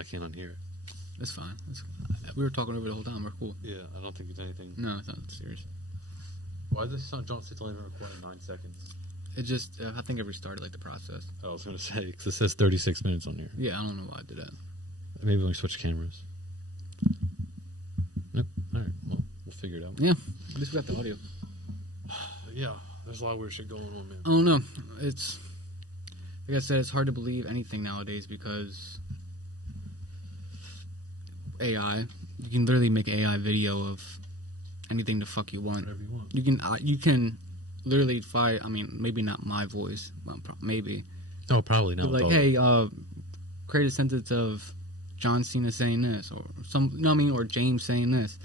I can't unhear it. That's fine. We were talking over the whole time. We're cool. Yeah, I don't think it's anything. No, it's not serious. Why does this song John still even record in 9 seconds? It just, I think it restarted like the process. I was going to say, because it says 36 minutes on here. Yeah, I don't know why I did that. Maybe when we switch cameras. Yep. All right. Well, we'll figure it out. Yeah. At least we got the audio. Yeah. There's a lot of weird shit going on, man. I don't know. It's, like I said, it's hard to believe anything nowadays because AI, you can literally make AI video of anything the fuck you want. Whatever you want. You can literally find, I mean, maybe not my voice, but maybe. No, probably not. Like, hey, create a sentence of John Cena saying this, or or James saying this.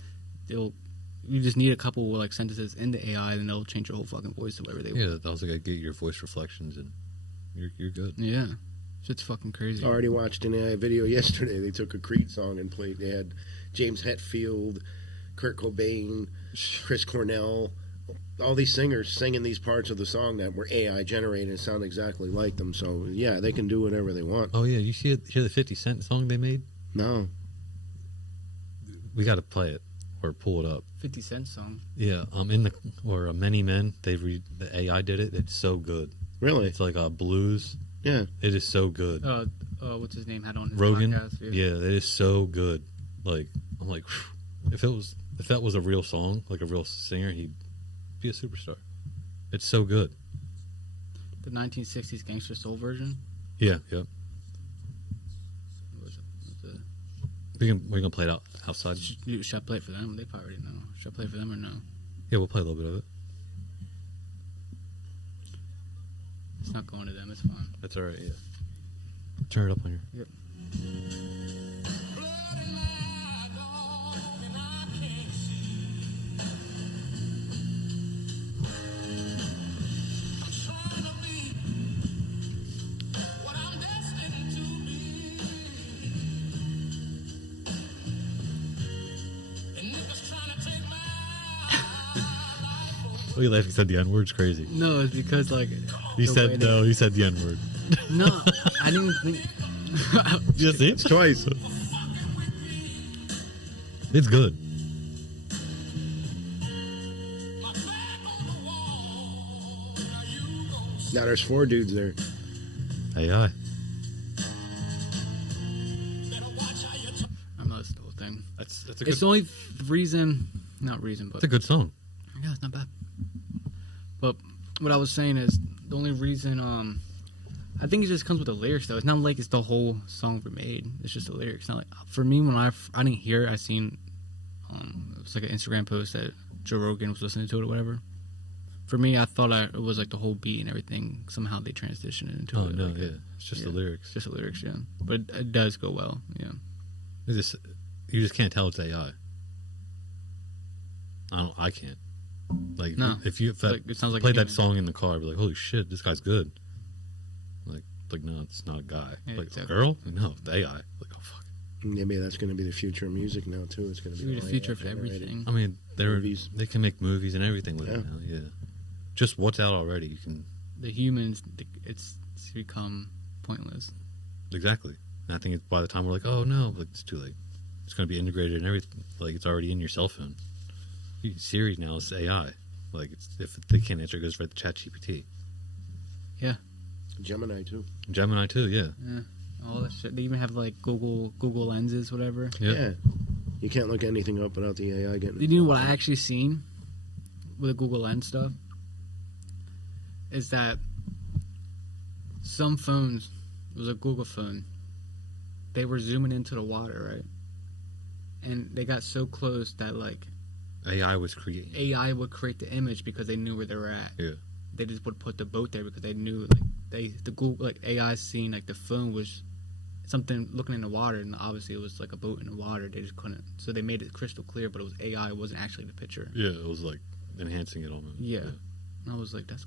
You just need a couple like sentences in the AI, and they'll change your whole fucking voice to whatever they want. Yeah, that was like, get your voice reflections, and you're good. Yeah, shit's fucking crazy. I already watched an AI video yesterday. They took a Creed song and played. They had James Hetfield, Kurt Cobain, Chris Cornell, all these singers singing these parts of the song that were AI generated and sound exactly like them. So yeah, they can do whatever they want. Oh yeah, you hear the 50 Cent song they made? No, we got to play it or pull it up. 50 Cent song. Yeah, Many Men. The AI did it. It's so good. Really? It's like blues. Yeah, it is so good. What's his name had on his Rogan. podcast? Yeah, it is so good. Like I'm like, if that was a real song, like a real singer, he'd be a superstar. It's so good. The 1960s Gangster Soul version. Yeah, yep. We're gonna play it outside. Should I play it for them? They probably already know. Should I play it for them or no? Yeah, we'll play a little bit of it. It's not going to them. It's fine. That's all right. Yeah. Turn it up on your. Yep. Oh, you laughed. You said the N word. It's crazy. No, it's because like you said no. You said the N word. No, I didn't think. Just see? twice. It's good. Now there's 4 dudes there. AI. I know it's the whole thing. That's a good. It's the only reason, not reason, but It's a good song. yeah, it's not bad. But what I was saying is the only reason, I think it just comes with the lyrics though. It's not like it's the whole song made. It's just the lyrics. Not like for me when I didn't hear it. I seen it was like an Instagram post that Joe Rogan was listening to it or whatever. For me, I thought it was like the whole beat and everything. Somehow they transitioned it into Oh it. no, like yeah, it's just the lyrics. Just the lyrics, yeah. But it does go well, yeah. You just can't tell it's AI. I can't. Like No. if it sounds like played a that human. song in the car, I'd be like, holy shit, this guy's good. Like no, it's not a guy. Yeah, like exactly. a girl? No, the AI. Like oh fuck. Maybe that's going to be the future of music now too. It's going to be The all future AI of generated. everything. I mean, Movies. they can make movies and everything with Yeah. it now. Yeah, just what's out already. You can The humans, it's become pointless. exactly. And I think by the time we're like, oh no, like it's too late. It's going to be integrated in everything. Like it's already in your cell phone. Siri now is AI. Like if they can't answer, it goes right to ChatGPT. Yeah. Gemini too. Gemini too. Yeah. Yeah. All that shit. They even have like Google lenses, whatever. Yeah. You can't look anything up without the AI getting. Did you know what I actually seen with the Google Lens stuff? Is that some phones, it was a Google phone, they were zooming into the water, right? And they got so close that like AI was creating. AI would create the image because they knew where they were at. Yeah. They just would put the boat there because they knew the Google AI seen like the phone was something looking in the water, and obviously it was like a boat in the water. They just couldn't, so they made it crystal clear, but it was AI. It wasn't actually the picture. Yeah, it was like enhancing it almost. Yeah. And I was like, that's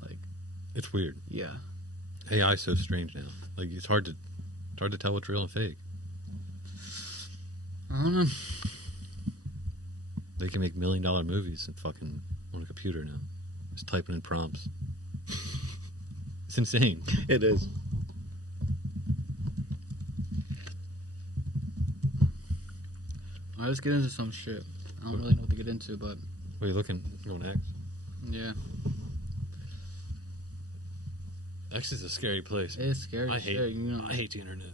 like, it's weird. yeah. AI is so strange now. Like it's hard to tell what's real and fake. I don't know. They can make $1 million movies and fucking on a computer now. Just typing in prompts. It's insane. It is. Alright, let's get into some shit. I don't really know what to get into, but What are you looking? Going X? yeah, X is a scary place. it's scary. I hate. shit, you know. I hate the internet.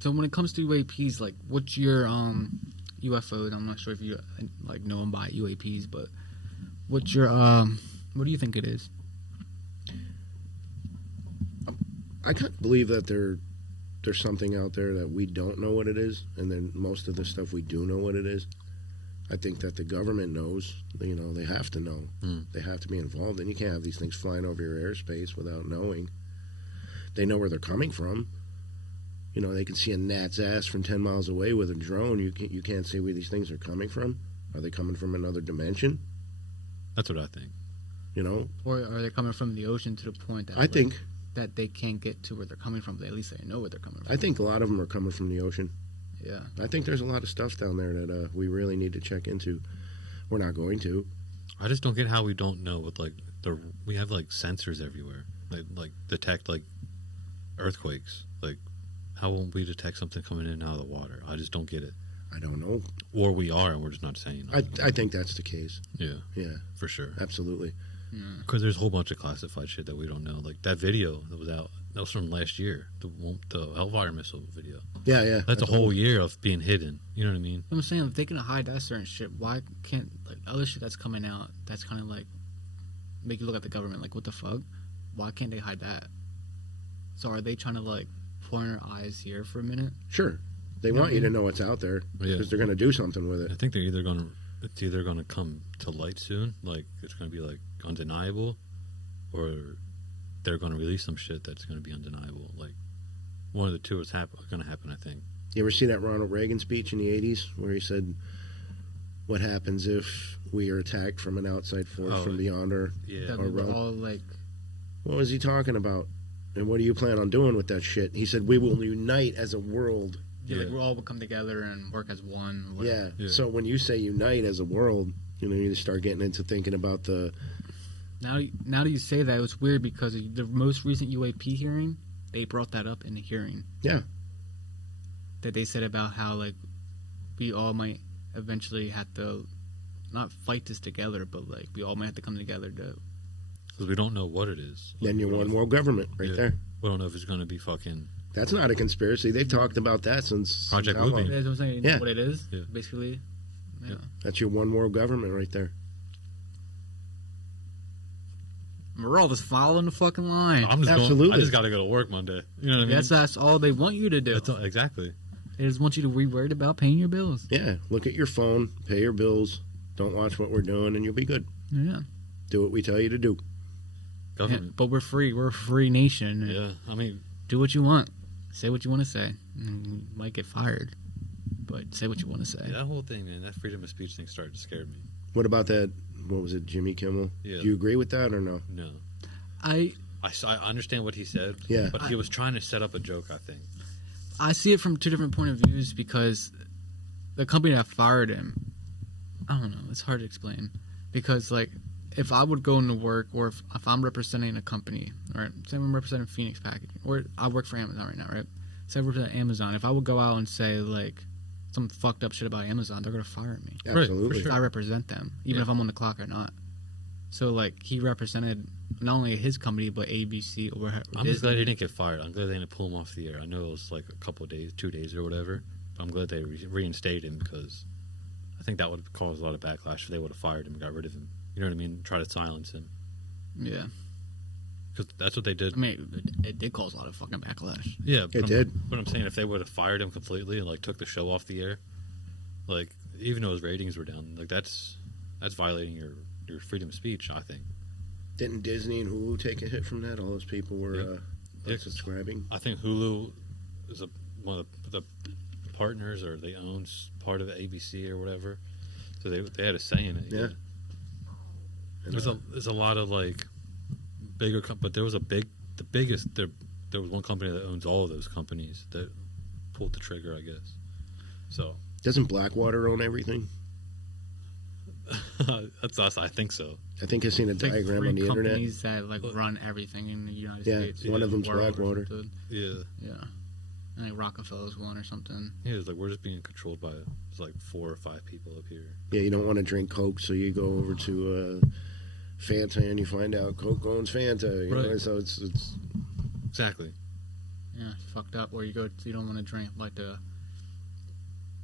So when it comes to UAPs, like, what's your UFOs? I'm not sure if you like know them by UAPs, but what's your what do you think it is? I can't believe that there's something out there that we don't know what it is, and then most of the stuff we do know what it is. I think that the government knows. You know, they have to know. They have to be involved, and you can't have these things flying over your airspace without knowing. They know where they're coming from. You know, they can see a gnat's ass from 10 miles away with a drone. You can't see where these things are coming from. Are they coming from another dimension? That's what I think. You know? Or are they coming from the ocean to the point that I think that they can't get to where they're coming from, but at least they know where they're coming from? I think a lot of them are coming from the ocean. Yeah. I think there's a lot of stuff down there that we really need to check into. We're not going to. I just don't get how we don't know with like we have like sensors everywhere, like detect like earthquakes. Like, how won't we detect something coming in and out of the water? I just don't get it. I don't know. Or we are, and we're just not saying it. I think that's the case. Yeah, Yeah, for sure. absolutely. Because there's a whole bunch of classified shit that we don't know. Like that video that was out, that was from last year, the Hellfire missile video. Yeah, yeah. That's a whole year of being hidden. You know what I mean? I'm saying, if they can hide that certain shit, why can't, like, other shit that's coming out that's kind of like make you look at the government like, what the fuck? Why can't they hide that? So are they trying to like point our eyes here for a minute? Sure. They want you to know what's out there because Yeah. they're going to do something with I it. think it's either gonna come to light soon, like it's gonna be like undeniable, or they're gonna release some shit that's gonna be undeniable. Like one of the two is gonna happen. I think. You ever see that Ronald Reagan speech in the 80s where he said, what happens if we are attacked from an outside force from beyond our Yeah. That or we were realm? all like, What was he talking about? And what do you plan on doing with that shit? He said, we will unite as a world. yeah, like Yeah. we'll all come together and work as one. or Yeah. whatever. Yeah. So when you say unite as a world, you know, you start getting into thinking about the... Now that you say that, it's weird because the most recent UAP hearing, they brought that up in the hearing. Yeah. That they said about how, like, we all might eventually have to not fight this together, but like we all might have to come together to. Because we don't know what it is. Then you're one world government right there. We don't know if it's gonna be fucking. That's not a conspiracy. They've talked about that since Project how long? Bluebeam. That's what I'm saying. You Yeah. know what it is, Yeah. basically. Yeah. Yeah. That's your one world government right there. We're all just following the fucking line. I'm just Absolutely. I just gotta go to work Monday. You know what I mean? That's all they want you to do. That's all, exactly. They just want you to be worried about paying your bills. Yeah. Look at your phone, pay your bills, don't watch what we're doing, and you'll be good. Yeah. Do what we tell you to do. Yeah, Government. but we're free. We're a free nation. Yeah. I mean, Do what you want. Say what you want to say. You might get fired, but say what you want to say. that whole thing, man. That freedom of speech thing started to scare me. What about that? What was it, Jimmy Kimmel? Yeah. Do you agree with that or no? No. I I understand what he said. Yeah. But he was trying to set up a joke. I think. I see it from two different point of views because the company that fired him, I don't know, it's hard to explain. Because, like, if I would go into work or if I'm representing a company, or say I'm representing Phoenix Packaging, or I work for Amazon right now, right? Say I represent Amazon. If I would go out and say, like, some fucked up shit about Amazon, they're going to fire me. for Absolutely. sure. If I represent them, even Yeah. if I'm on the clock or not. So, like, he represented not only his company, but ABC or I'm just glad he didn't get fired. I'm glad they didn't pull him off the air. I know it was like a couple of days, 2 days or whatever. But I'm glad they reinstated him because I think that would have caused a lot of backlash if they would have fired him and got rid of him. You know what I mean? Try to silence him. Yeah. Because that's what they did. I mean, it did cause a lot of fucking backlash. Yeah, It did. But I'm saying if they would have fired him completely and like took the show off the air, like even though his ratings were down, like that's violating your freedom of speech. I think. Didn't Disney and Hulu take a hit from that? All those people were Yeah. subscribing. I think Hulu is one of the partners, or they own part of ABC or whatever. So they had a say in it. Yeah. There's a lot of like bigger, but there was there was one company that owns all of those companies that pulled the trigger, I guess. So Doesn't Blackwater own everything? that's us. I think so. I think I've seen a It's like diagram three on the internet. companies that like run everything in the United Yeah, States. one of the them's world or Blackwater. something. Yeah. Yeah. And like Rockefeller's one or something. Yeah, it's like we're just being controlled by it's like 4 or 5 people up here. Yeah, you don't want to drink Coke, so you go over to Fanta, and you find out Coke owns Fanta. You know? So it's exactly. Yeah, it's fucked up. Or you go, you don't want to drink like the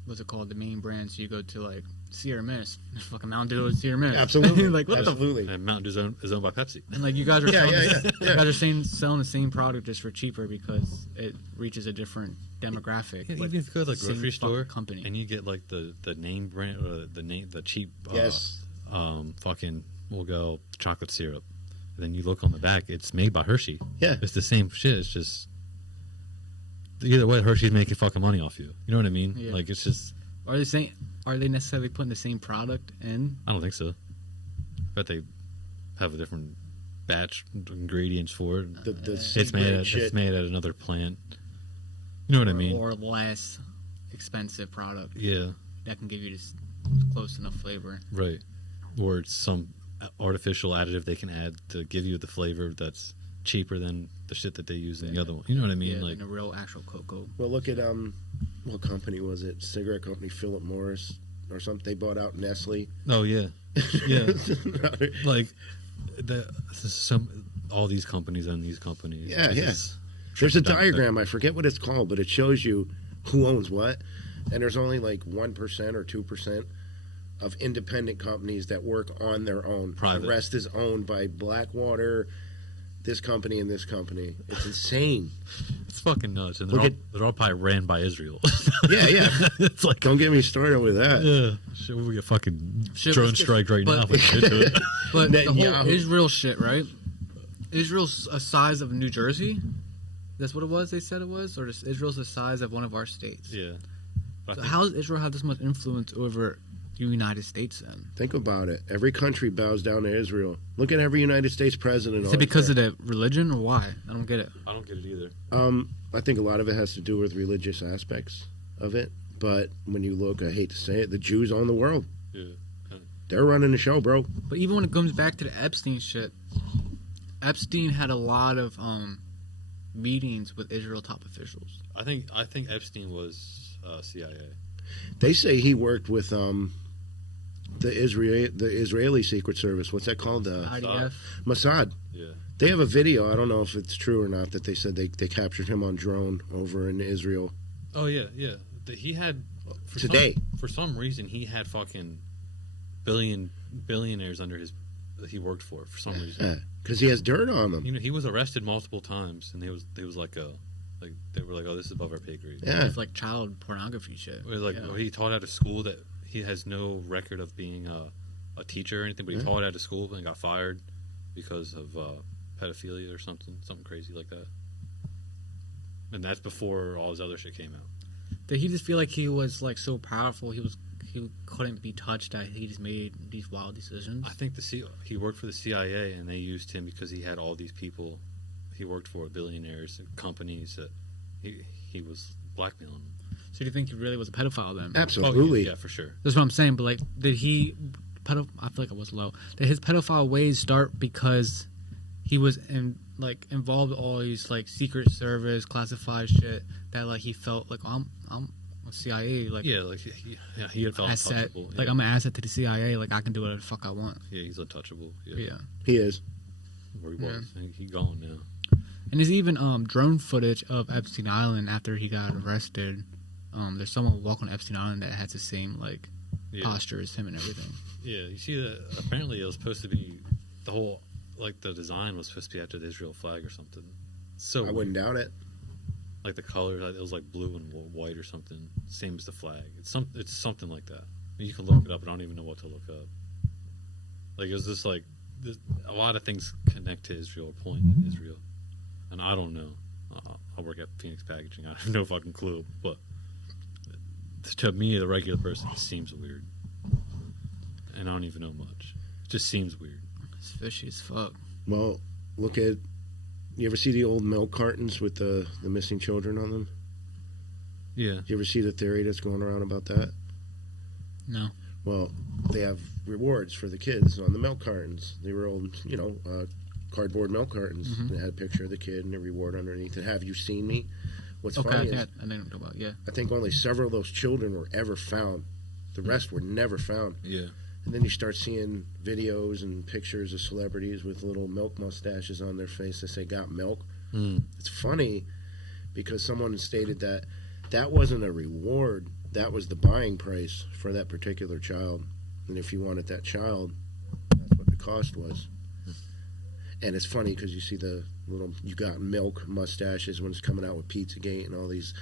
what's it called, the main brand. So you go to like Sierra Mist, fucking Mountain Dew is Sierra Mist. absolutely like what absolutely. And Mountain Dew is owned by Pepsi. And like you guys are selling, yeah. you guys are selling the same product just for cheaper because it reaches a different demographic. Yeah, but even if you go to like same grocery store fucking company, and you get like the name brand or the cheap Yes. fucking we'll go chocolate syrup. And then you look on the back, it's made by Hershey. Yeah. It's the same shit. It's just either way, Hershey's making fucking money off you. You know what I mean? Yeah. Like it's just. are they necessarily putting the same product in? I don't think so. But they have a different batch ingredients for it. It's made at another plant. You know what I mean? Or less expensive product Yeah, that can give you this close enough flavor. right. Or it's some artificial additive they can add to give you the flavor that's cheaper than the shit that they use in the other one. You know what I mean? Yeah, Like than a real actual cocoa. Well, look at what company was it? Cigarette company Philip Morris or something. They bought out Nestle. oh yeah, yeah. Like all these companies and these companies. Yeah, It's yeah. just There's a trickle down diagram. I forget what it's called, but it shows you who owns what. And there's only like 1% or 2% of independent companies that work on their own. Private. The rest is owned by Blackwater, this company, and this company. It's insane. It's fucking nuts, and Look they're all probably ran by Israel. Yeah. It's like Don't get me started with that. yeah, shit, we get fucking Shit, drone let's get- strike right now. but- If we get to it. But the whole Netanyahu. Israel shit, right? Israel's a size of New Jersey. That's what it was. They said it was, or just Israel's the size of one of our states. Yeah. But I So think- how does Israel have this much influence over the United States then? Think about it. Every country bows down to Israel. Look at every United States president. Is it because of the religion or why? I don't get it. I don't get it either. I think a lot of it has to do with religious aspects of it. But when you look, I hate to say it, the Jews own the world. Yeah. They're running the show, bro. But even when it comes back to the Epstein shit, Epstein had a lot of meetings with Israel top officials. I think Epstein was CIA. They say he worked with the Israeli Secret Service. What's that called? IDF. Mossad. Yeah. They have a video. I don't know if it's true or not that they said they captured him on drone over in Israel Oh yeah, yeah. He had today. For some reason, he had fucking billionaires under his that he worked for some reason. Because he has dirt on them. You know, he was arrested multiple times, and he was like they were like, oh, this is above our pay grade. Yeah. It's like child pornography shit. It was like Yeah. he taught at a school that he has no record of being a teacher or anything, but he taught at a school and got fired because of pedophilia or something crazy like that. And that's before all his other shit came out. Did he just feel like he was like so powerful? He couldn't be touched. That he just made these wild decisions. I think he worked for the CIA, and they used him because he had all these people he worked for, billionaires and companies that he was blackmailing them. So do you think he really was a pedophile then? Absolutely. Oh, yeah, for sure. That's what I'm saying. But like, did he? I feel like it was low. Did his pedophile ways start because he was involved with all these like Secret Service classified shit that like he felt like I'm a CIA like Yeah, like he had felt asset. untouchable. Like yeah. I'm an asset to the CIA. Like I can do whatever the fuck I want. Yeah, he's untouchable. Yeah. He is. Where he was. He gone now. And there's even drone footage of Epstein Island after he got arrested. There's someone walking on Epstein Island that has the same like posture as him and everything. Yeah, you see that apparently it was supposed to be the whole the design was supposed to be after the Israel flag or something. So I wouldn't doubt it. like the color, it was like blue and white or something, same as the flag. It's something like that. You can look it up. I don't even know what to look up. Like it was just like a lot of things connect to Israel or point at Israel, and I don't know. I work at Phoenix Packaging. I have no fucking clue, but to me, the regular person, it seems weird, and I don't even know much. It just seems weird. It's fishy as fuck. Well, look at. You ever see the old milk cartons with the missing children on them? Yeah. You ever see the theory that's going around about that? No. Well, they have rewards for the kids on the milk cartons. They were old, cardboard milk cartons. Mm-hmm. They had a picture of the kid and a reward underneath it. Have you seen me? What's Okay, funny I is didn't know about. Yeah. I think only several of those children were ever found. The rest were never found. Yeah. And then you start seeing videos and pictures of celebrities with little milk mustaches on their face that say "got milk." It's funny because someone stated that that wasn't a reward, that was the buying price for that particular child. And if you wanted that child, that's what the cost was. And it's funny because you see the little "you got milk" mustaches when it's coming out with Pizzagate and all these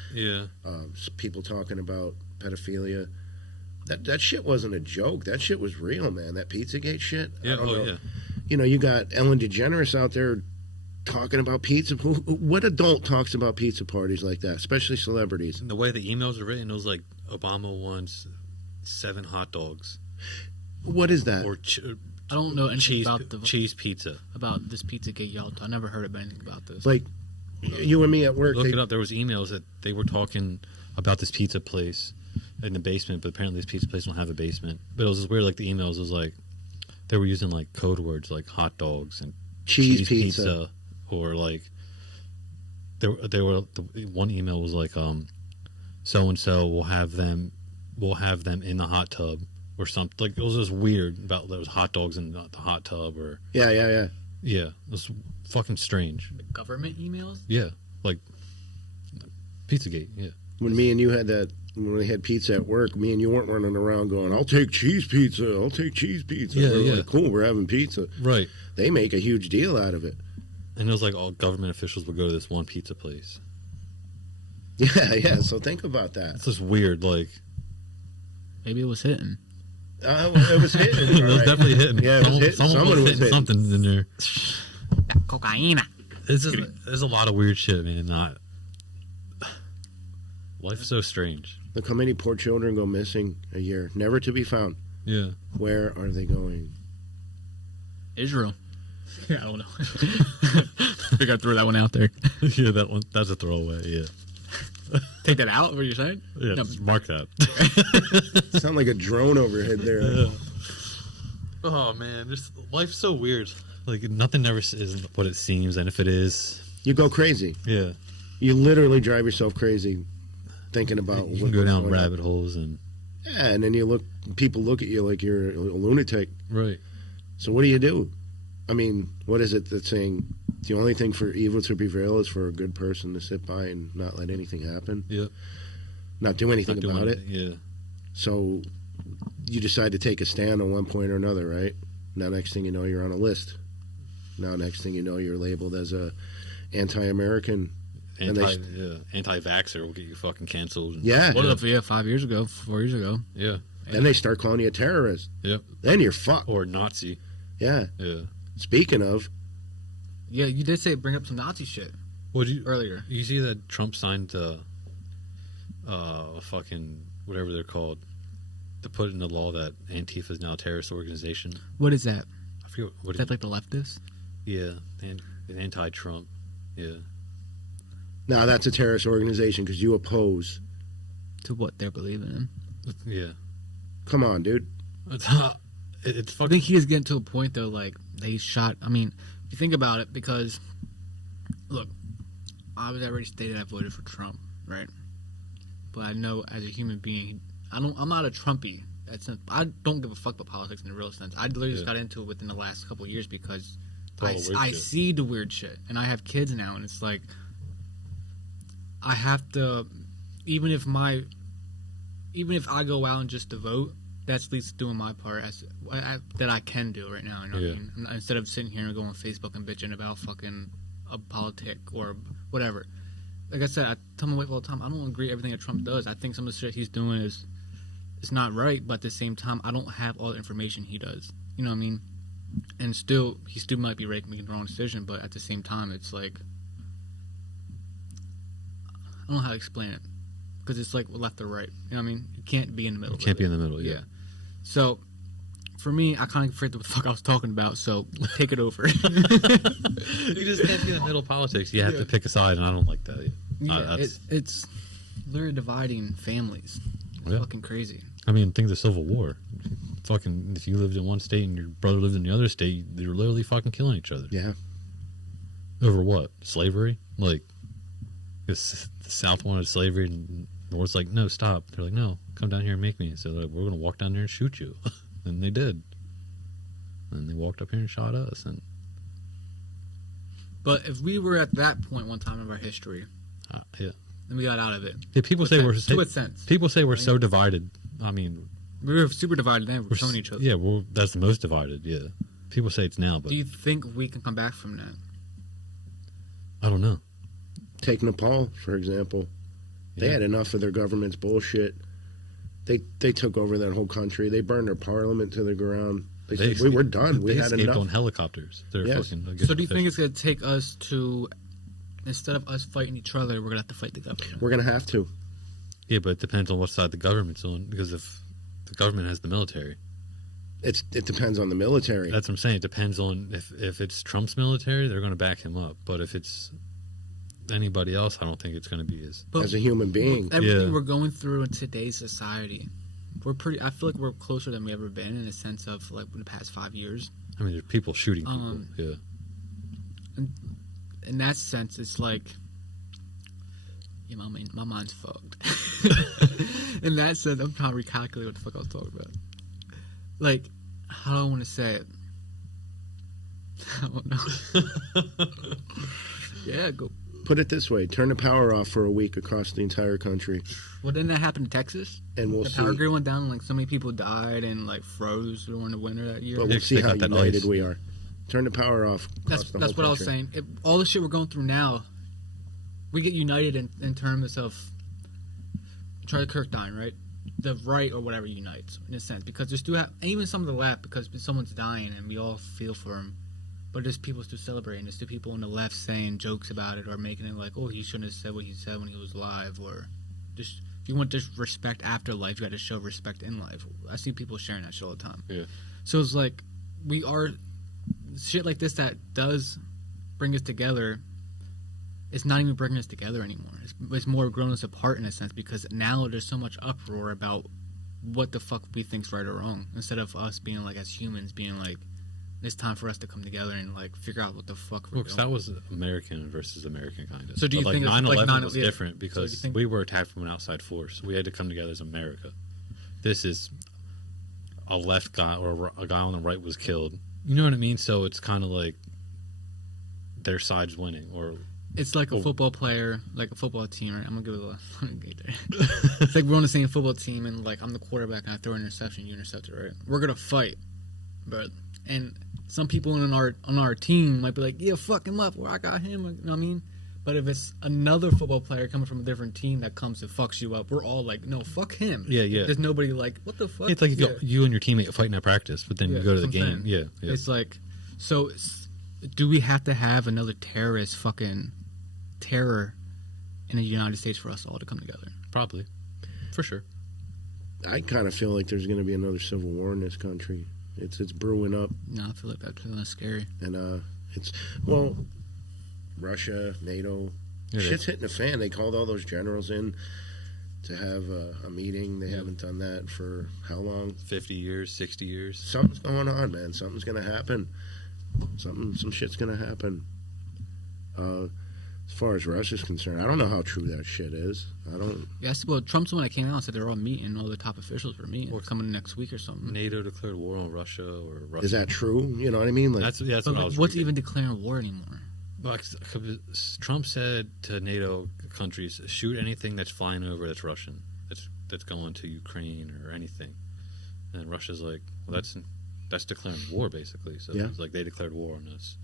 people talking about pedophilia. That shit wasn't a joke. That shit was real, man. That Pizzagate shit. Yeah. I don't know. Yeah. You know, you got Ellen DeGeneres out there talking about pizza. What adult talks about pizza parties like that, especially celebrities? And the way the emails are written, it was like Obama wants 7 hot dogs. What is that? Or I don't know anything cheese pizza. about this Pizzagate y'all. I never heard about anything about this. Like you and me at work. Look it up. There was emails that they were talking about this pizza place in the basement, but apparently this pizza place don't have a basement. But it was just weird. Like the emails was like they were using like code words like hot dogs and cheese pizza, or like they were. The one email was like so and so will have them in the hot tub or something. Like it was just weird about those hot dogs in the hot tub or yeah. It was fucking strange. The government emails? Yeah, like Pizzagate. Yeah. When me and you had that, when we had pizza at work, me and you weren't running around going, "I'll take cheese pizza. I'll take cheese pizza." Yeah, we're yeah. like, cool, we're having pizza. Right. They make a huge deal out of it. And it was like all government officials would go to this one pizza place. Yeah. So think about that. It's just weird. Like Maybe it was hitting. It was hitting. it was right. definitely hitting. Yeah, it was hitting. Someone Someone was was hitting hitting. something in there. Cocaine. It's just, there's a lot of weird shit, man. Life's so strange. Look how many poor children go missing a year, never to be found. Yeah. Where are they going? Israel. Yeah, I don't know. We gotta throw that one out there. Yeah, that one. That's a throwaway. Yeah. Take that out. What you're saying? Yeah. No. Just mark that. Sound like a drone overhead there. Yeah. Oh man, just life's so weird. Like nothing ever is what it seems, and if it is, You go crazy. yeah, You literally drive yourself crazy thinking about. you can go down rabbit holes and Yeah, and then people look at you like you're a lunatic. right. So what do? I mean, what is it that's saying the only thing for evil to prevail is for a good person to sit by and not let anything happen, Yeah. not do anything Not doing about it? Yeah. So you decide to take a stand on one point or another, right? Now next thing you know, you're on a list. Now next thing you know, you're labeled as a anti-American. Anti-vaxxer will get you fucking canceled. Yeah. What if 4 years ago? Yeah. Then they start calling you a terrorist. Yep. Then you're fucked. Or Nazi. Yeah. Yeah. Speaking of, Yeah, you did say bring up some Nazi shit What you earlier. You see that Trump signed fucking whatever they're called to put into law that Antifa is now a terrorist organization. What is that? I forget what Is that like the leftists? yeah, an anti-Trump. Yeah. now that's a terrorist organization because you oppose. To what they're believing in. Yeah. Come on, dude. It's I fucking think he is getting to a point though, like they shot. I mean, if you think about it, because look, I was already stated I voted for Trump, right? But I know as a human being, I'm not a Trumpy. I don't give a fuck about politics in the real sense. I literally just got into it within the last couple of years because I see the weird shit, and I have kids now, and it's like I have to, even if I go out and just to vote, that's at least doing my part that I can do right now. You know what I mean? Instead of sitting here and going on Facebook and bitching about fucking a politic or whatever. Like I said, I tell my wife all the time, I don't agree with everything that Trump does. I think some of the shit he's doing is not right, but at the same time, I don't have all the information he does. You know what I mean? And he still might be right making the wrong decision, but at the same time, it's like I don't know how to explain it because it's like left or right. You know what I mean? You can't be in the middle. You can't be in the middle. Yeah. So for me, I kind of forget what the fuck I was talking about. So take it over. You just can't be in the middle of politics. You have to pick a side, and I don't like that. Yeah, it's literally dividing families. It's fucking crazy. I mean, think of the Civil War. Fucking, if you lived in one state and your brother lived in the other state, they're literally fucking killing each other. Yeah. Over what? Slavery? Like, Because the South wanted slavery, and North's like, no, stop. They're like, no, come down here and make me. So like, we're going to walk down there and shoot you. And they did. And they walked up here and shot us. And But if we were at that point one time of our history, yeah, and we got out of it, yeah, people say to a sense, people say we're so divided. I mean, we were super divided then. We're killing each other. Yeah, that's the most divided. Yeah, people say it's now, but do you think we can come back from that? I don't know. Take Nepal, for example. They had enough of their government's bullshit. They took over that whole country. They burned their parliament to the ground. They said, we were done. We they had escaped enough. on helicopters. They're fucking, so do you think it's going to take us to, instead of us fighting each other, we're going to have to fight the government? We're going to have to. Yeah, but it depends on what side the government's on. Because if the government has the military. It depends on the military. That's what I'm saying. It depends on if it's Trump's military, they're going to back him up. But if it's anybody else, I don't think it's going to be as a human being. Everything we're going through in today's society, I feel like we're closer than we ever been in a sense of like in the past 5 years. I mean, there's people shooting people. Yeah. And in that sense, it's like, yeah, my mind's fucked. In that sense, I'm trying to recalculate what the fuck I was talking about. Like, how do I want to say it? I don't know. Yeah, go. Put it this way: turn the power off for a week across the entire country. Well, didn't that happen in Texas? And we'll the see. power grid went down, and like so many people died and like froze during the winter that year. But we'll see how united we are. Turn the power off. That's what I was saying. All the shit we're going through now, we get united in terms of Charlie Kirk dying, right? The right or whatever unites in a sense because there's still and even some of the left because someone's dying and we all feel for him. But there's people still celebrating. There's still people on the left saying jokes about it or making it like, oh, he shouldn't have said what he said when he was alive. Or just if you want just respect after life, you got to show respect in life. I see people sharing that shit all the time. Yeah. So it's like we are shit like this that does bring us together. It's not even bringing us together anymore. It's more growing us apart in a sense because now there's so much uproar about what the fuck we think's right or wrong instead of us being like as humans being like. It's time for us to come together and like figure out what the fuck we're doing. That was American versus American kind of. So do you think 9/11 was different because so we were attacked from an outside force. We had to come together as America. This is a left guy or a guy on the right was killed. You know what I mean? So it's kind of like their side's winning, or it's like a football player, like a football team. Right? I'm gonna give it a. It's like we're on the same football team, and like I'm the quarterback, and I throw an interception, you intercept it, right? We're gonna fight, but and. Some people on our team might be like, yeah, fuck him up, or I got him, you know what I mean? But if it's another football player coming from a different team that comes and fucks you up, we're all like, no, fuck him. Yeah, yeah. There's nobody like, what the fuck? Yeah, it's like if you and your teammate are fighting at practice, but then you go to the game. Yeah, yeah. It's like, so do we have to have another terrorist fucking terror in the United States for us all to come together? Probably. For sure. I kind of feel like there's going to be another civil war in this country. It's brewing up. No, I feel like that's kind of scary. And Russia, NATO, shit's hitting the fan. They called all those generals in to have a meeting. They haven't done that for how long? 50 years, 60 years. Something's going on, man. Something's going to happen. Some shit's going to happen. As far as Russia's concerned, I don't know how true that shit is. I don't. Yes, well, Trump's when I came out and said they're all meeting. All the top officials were meeting. Or coming next week or something. NATO declared war on Russia, or Russia. Is that true? You know what I mean? Like, that's what I was. What's even declaring war anymore? Well, Trump said to NATO countries, shoot anything that's flying over that's Russian, that's going to Ukraine or anything. And Russia's like, well, that's declaring war basically. So it's like they declared war on us.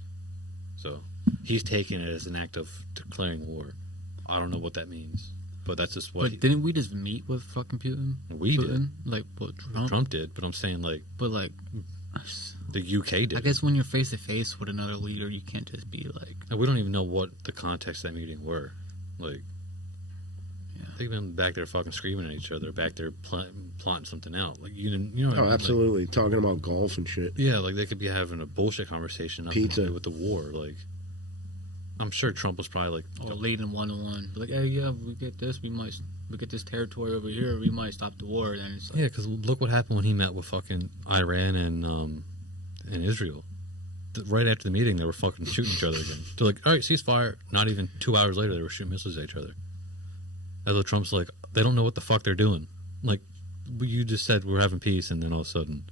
So he's taking it as an act of declaring war. I don't know what that means, but that's just what. But didn't we just meet with fucking Putin? We did. Like, well, Trump did, but I'm saying like. But like. The UK did. I guess when you're face to face with another leader, you can't just be like. And we don't even know what the context of that meeting were. Like. Yeah. They've been back there fucking screaming at each other, back there plotting something out. Like you know. What I mean? Absolutely, like, talking about golf and shit. Yeah, like they could be having a bullshit conversation. Pizza with the war. Like, I'm sure Trump was probably like, leading 1-on-1. Like, hey, yeah, we get this, we get this territory over here, we might stop the war. Then it's like, yeah, because look what happened when he met with fucking Iran and Israel. right after the meeting, they were fucking shooting each other again. They're like, all right, ceasefire. Not even 2 hours later, they were shooting missiles at each other. As though Trump's like, they don't know what the fuck they're doing. Like, you just said we're having peace, and then all of a sudden,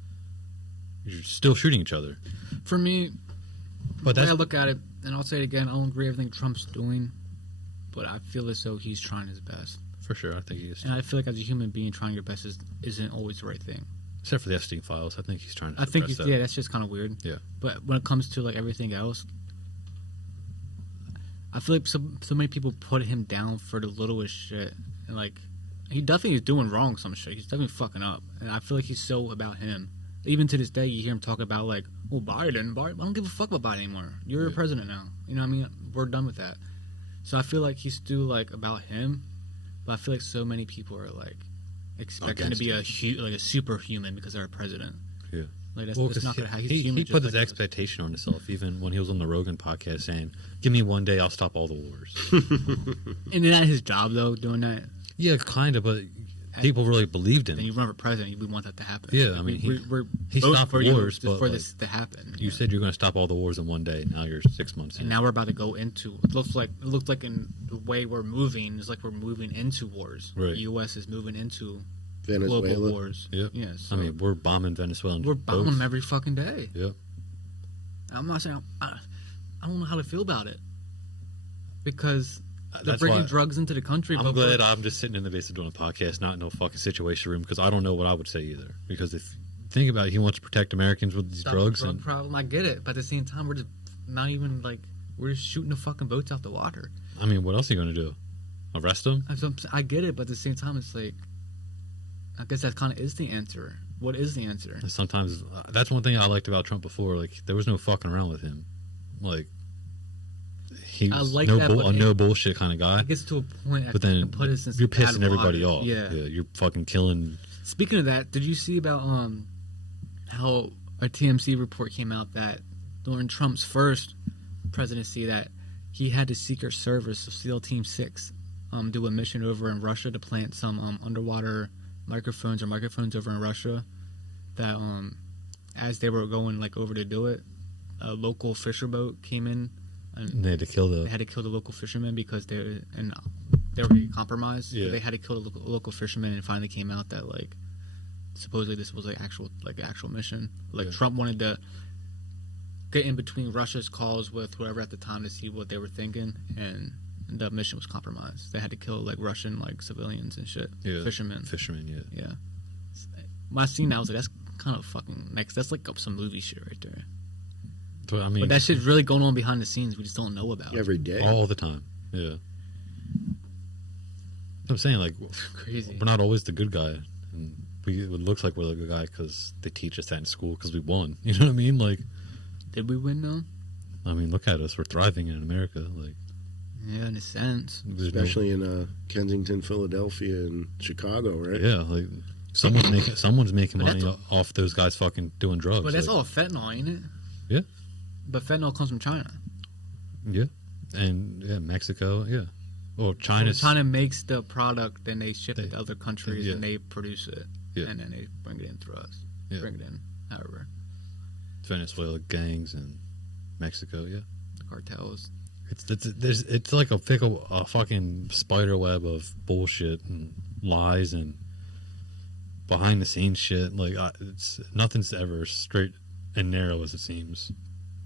you're still shooting each other. For me, but the way I look at it, and I'll say it again, I don't agree with everything Trump's doing, but I feel as though he's trying his best. For sure, I think he is. And I feel like as a human being, trying your best isn't always the right thing. Except for the Epstein files, I think he's trying to. I think yeah, that's just kind of weird. Yeah. But when it comes to like everything else, I feel like so many people put him down for the littlest shit, and like he definitely is doing wrong some shit. He's definitely fucking up, and I feel like he's so about him. Even to this day, you hear him talk about like, well, Biden. I don't give a fuck about Biden anymore. You're a president now. You know what I mean? We're done with that. So I feel like he's still like about him, but I feel like so many people are like expecting to be a superhuman because they're a president. Yeah. Like that's not gonna happen. He put his expectation on himself even when he was on the Rogan podcast saying, "Give me one day, I'll stop all the wars." And isn't that his job though, doing that? Yeah, kind of, but people really believed him. And you run for president, we want that to happen. Yeah, I mean, he stopped wars, but for this to happen. You said you're going to stop all the wars in one day. Now you're 6 months in. And now we're about to go into. It looks like in the way we're moving, it's like we're moving into wars. Right. The U.S. is moving into Venezuela. global wars. Yep. Yes. I mean, we're bombing Venezuela. We're bombing them every fucking day. Yep. I'm not saying I don't know how to feel about it because they're That's bringing why drugs into the country. I'm glad I'm just sitting in the basement doing a podcast, not in no fucking situation room, because I don't know what I would say either. Because if think about it, he wants to protect Americans with these drugs. The drug problem, I get it, but at the same time, we're just not even like we're just shooting the fucking boats out the water. I mean, what else are you going to do? Arrest them? I get it, but at the same time, it's like I guess that kind of is the answer. What is the answer? Sometimes that's one thing I liked about Trump before. Like there was no fucking around with him. Like he was no bullshit kind of guy. It gets to a point, but then you're pissing everybody off. Yeah, you're fucking killing. Speaking of that, did you see about how a TMZ report came out that during Trump's first presidency that he had the Secret Service of SEAL Team 6 do a mission over in Russia to plant some underwater microphones over in Russia that as they were going like over to do it, a local fisher boat came in and they had to kill the local fishermen because they were getting compromised. Yeah. So they had to kill the local fishermen, and it finally came out that like supposedly this was actual mission. Like Trump wanted to get in between Russia's calls with whoever at the time to see what they were thinking, and the mission was compromised. They had to kill like Russian like civilians and shit. Yeah. Fishermen. Yeah. When I seen that, I was like, that's kind of fucking next. That's like some movie shit right there. But I mean, but that shit's really going on behind the scenes. We just don't know about every day, all the time. Yeah. I'm saying like crazy. We're not always the good guy, and it looks like we're the good guy because they teach us that in school because we won. You know what I mean? Like, did we win though? I mean, look at us. We're thriving in America. Like, yeah, in a sense. Especially in Kensington, Philadelphia, and Chicago, right? Yeah, like someone's making money off those guys fucking doing drugs. But that's all fentanyl, ain't it? Yeah. But fentanyl comes from China. Yeah, and Mexico. Yeah. Well, China makes the product, then they ship it to other countries, and they produce it, and then they bring it in through us. Yeah. Bring it in, however. Venezuela gangs and Mexico. Yeah. The cartels. It's like a fucking spider web of bullshit and lies and behind the scenes shit. Like nothing's ever straight and narrow as it seems.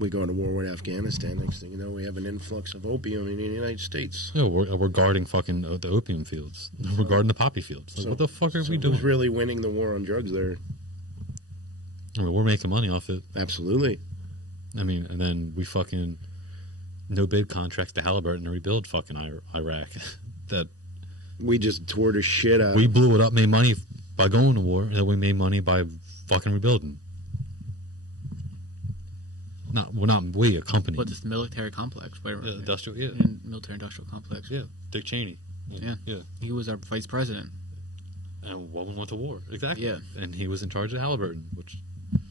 We go to war with Afghanistan. Next thing you know, we have an influx of opium in the United States. Yeah, we're guarding fucking the opium fields. We're guarding the poppy fields. Like, what the fuck are we doing? Who's really winning the war on drugs there? I mean, we're making money off it. Absolutely. I mean, and then we fucking no bid contracts to Halliburton to rebuild fucking Iraq. That we just tore the shit out. We blew it up, made money by going to war, and then we made money by fucking rebuilding. A company. But it's the military complex. Military industrial complex. Yeah, Dick Cheney. Yeah. He was our vice president. And woman went to war. Exactly. Yeah. And he was in charge of Halliburton, which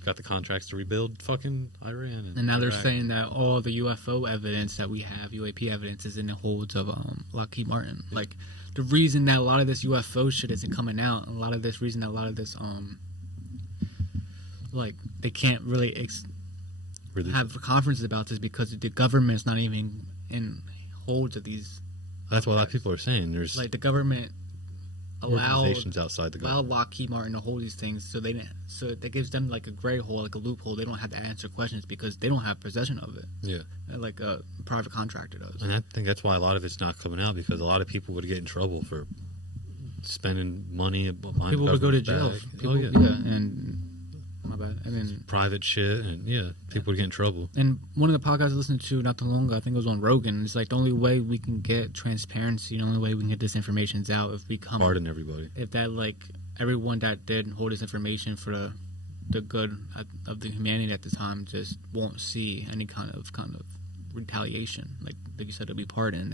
got the contracts to rebuild fucking Iran. And now they're saying that all the UFO evidence that we have, UAP evidence, is in the holds of Lockheed Martin. Yeah. Like, the reason that a lot of this UFO shit isn't coming out, and a lot of this like, they can't really have conferences about this because the government's not even in holds of these. That's what a lot of people are saying. There's Like the government allowed organizations outside the government. Lockheed Martin to hold these things, so that gives them like a gray hole, like a loophole. They don't have to answer questions because they don't have possession of it. Yeah, like a private contractor does. and I think that's why a lot of it's not coming out, because a lot of people would get in trouble for spending money. People would go to jail. People, yeah. And my bad. And then Private shit, and people would get in trouble. and one of the podcasts I listened to not too long ago, I think it was on Rogan. It's like the only way we can get transparency, the only way we can get this information out, if we come Pardon everybody. if that like everyone that did hold this information for the good of the humanity at the time just won't see any kind of retaliation. Like you said, it'll be pardoned.